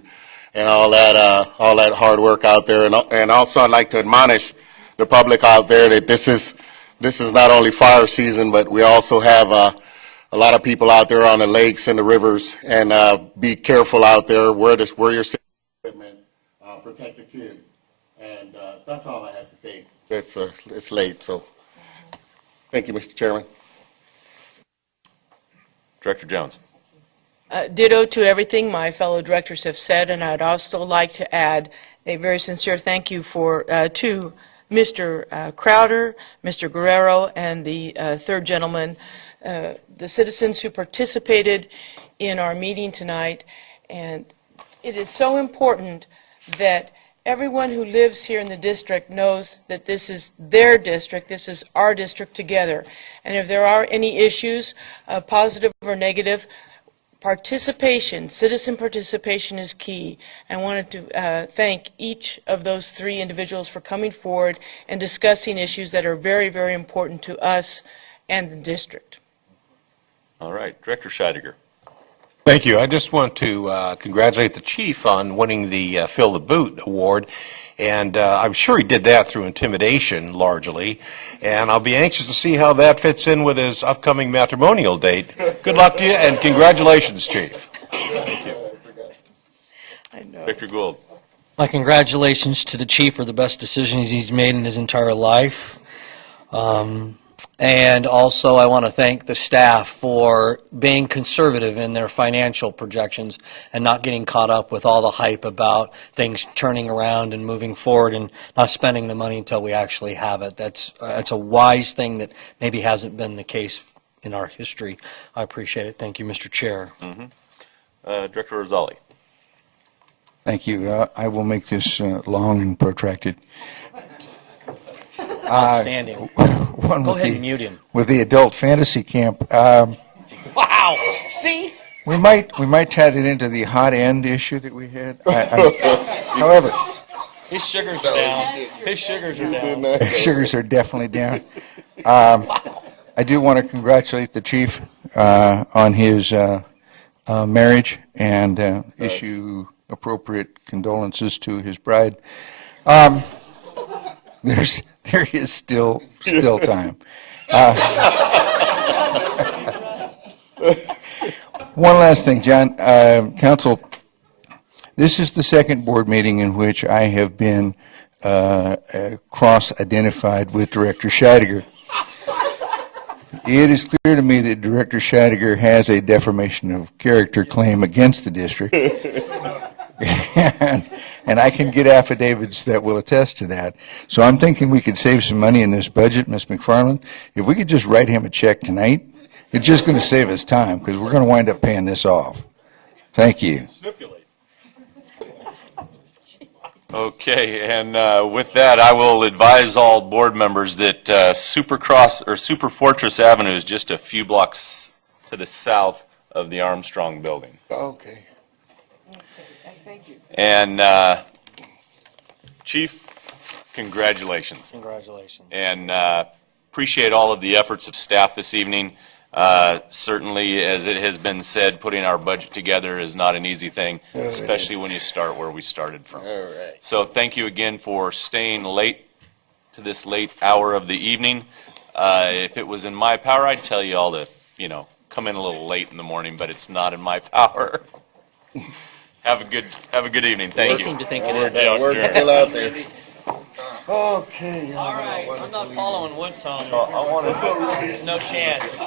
all that hard work out there. And also, I'd like to admonish the public out there that this is not only fire season, but we also have a lot of people out there on the lakes and the rivers, and be careful out there. Wear your safety equipment, protect the kids, and that's all I have to say. It's late, so thank you, Mr. Chairman. Director Jones. Ditto to everything my fellow directors have said, and I'd also like to add a very sincere thank you to Mr. Crowder, Mr. Guerrero, and the third gentleman, the citizens who participated in our meeting tonight. And it is so important that everyone who lives here in the district knows that this is their district, this is our district together. And if there are any issues, positive or negative, participation, citizen participation is key. I wanted to thank each of those three individuals for coming forward and discussing issues that are very, very important to us and the district. All right, Director Scheidegger. Thank you. I just want to congratulate the chief on winning the Fill the Boot award. And I'm sure he did that through intimidation, largely. And I'll be anxious to see how that fits in with his upcoming matrimonial date. Good luck to you, and congratulations, Chief. Thank you. Victor Gould. My congratulations to the chief for the best decisions he's made in his entire life. And also, I want to thank the staff for being conservative in their financial projections and not getting caught up with all the hype about things turning around and moving forward and not spending the money until we actually have it. That's a wise thing that maybe hasn't been the case in our history. I appreciate it. Thank you, Mr. Chair. Director Rosali. Thank you. I will make this long and protracted. Outstanding. One Go with ahead the- and mute him. With the adult fantasy camp. Wow! See? We might tie it into the hot end issue that we had. However, His sugars are down. His sugars are down. sugars are definitely down. I do want to congratulate the chief on his marriage and issue appropriate condolences to his bride. There is still time. One last thing, John. Council, this is the second board meeting in which I have been cross-identified with Director Scheidegger. It is clear to me that Director Scheidegger has a defamation of character claim against the district. And I can get affidavits that will attest to that. So I'm thinking we could save some money in this budget, Ms. McFarland. If we could just write him a check tonight, it's just going to save us time because we're going to wind up paying this off. Thank you. Okay, and with that, I will advise all board members that Super Fortress Avenue is just a few blocks to the south of the Armstrong Building. Okay. And Chief, congratulations. Congratulations. And appreciate all of the efforts of staff this evening. Certainly, as it has been said, putting our budget together is not an easy thing, especially when you start where we started from. All right. So thank you again for staying late to this late hour of the evening. If it was in my power, I'd tell you all to, come in a little late in the morning, but it's not in my power. Have a good evening. Thank you. They seem to think it is. Yeah, We're still out there. Okay. All right, I'm not following Wood's song. I want to. There's no chance.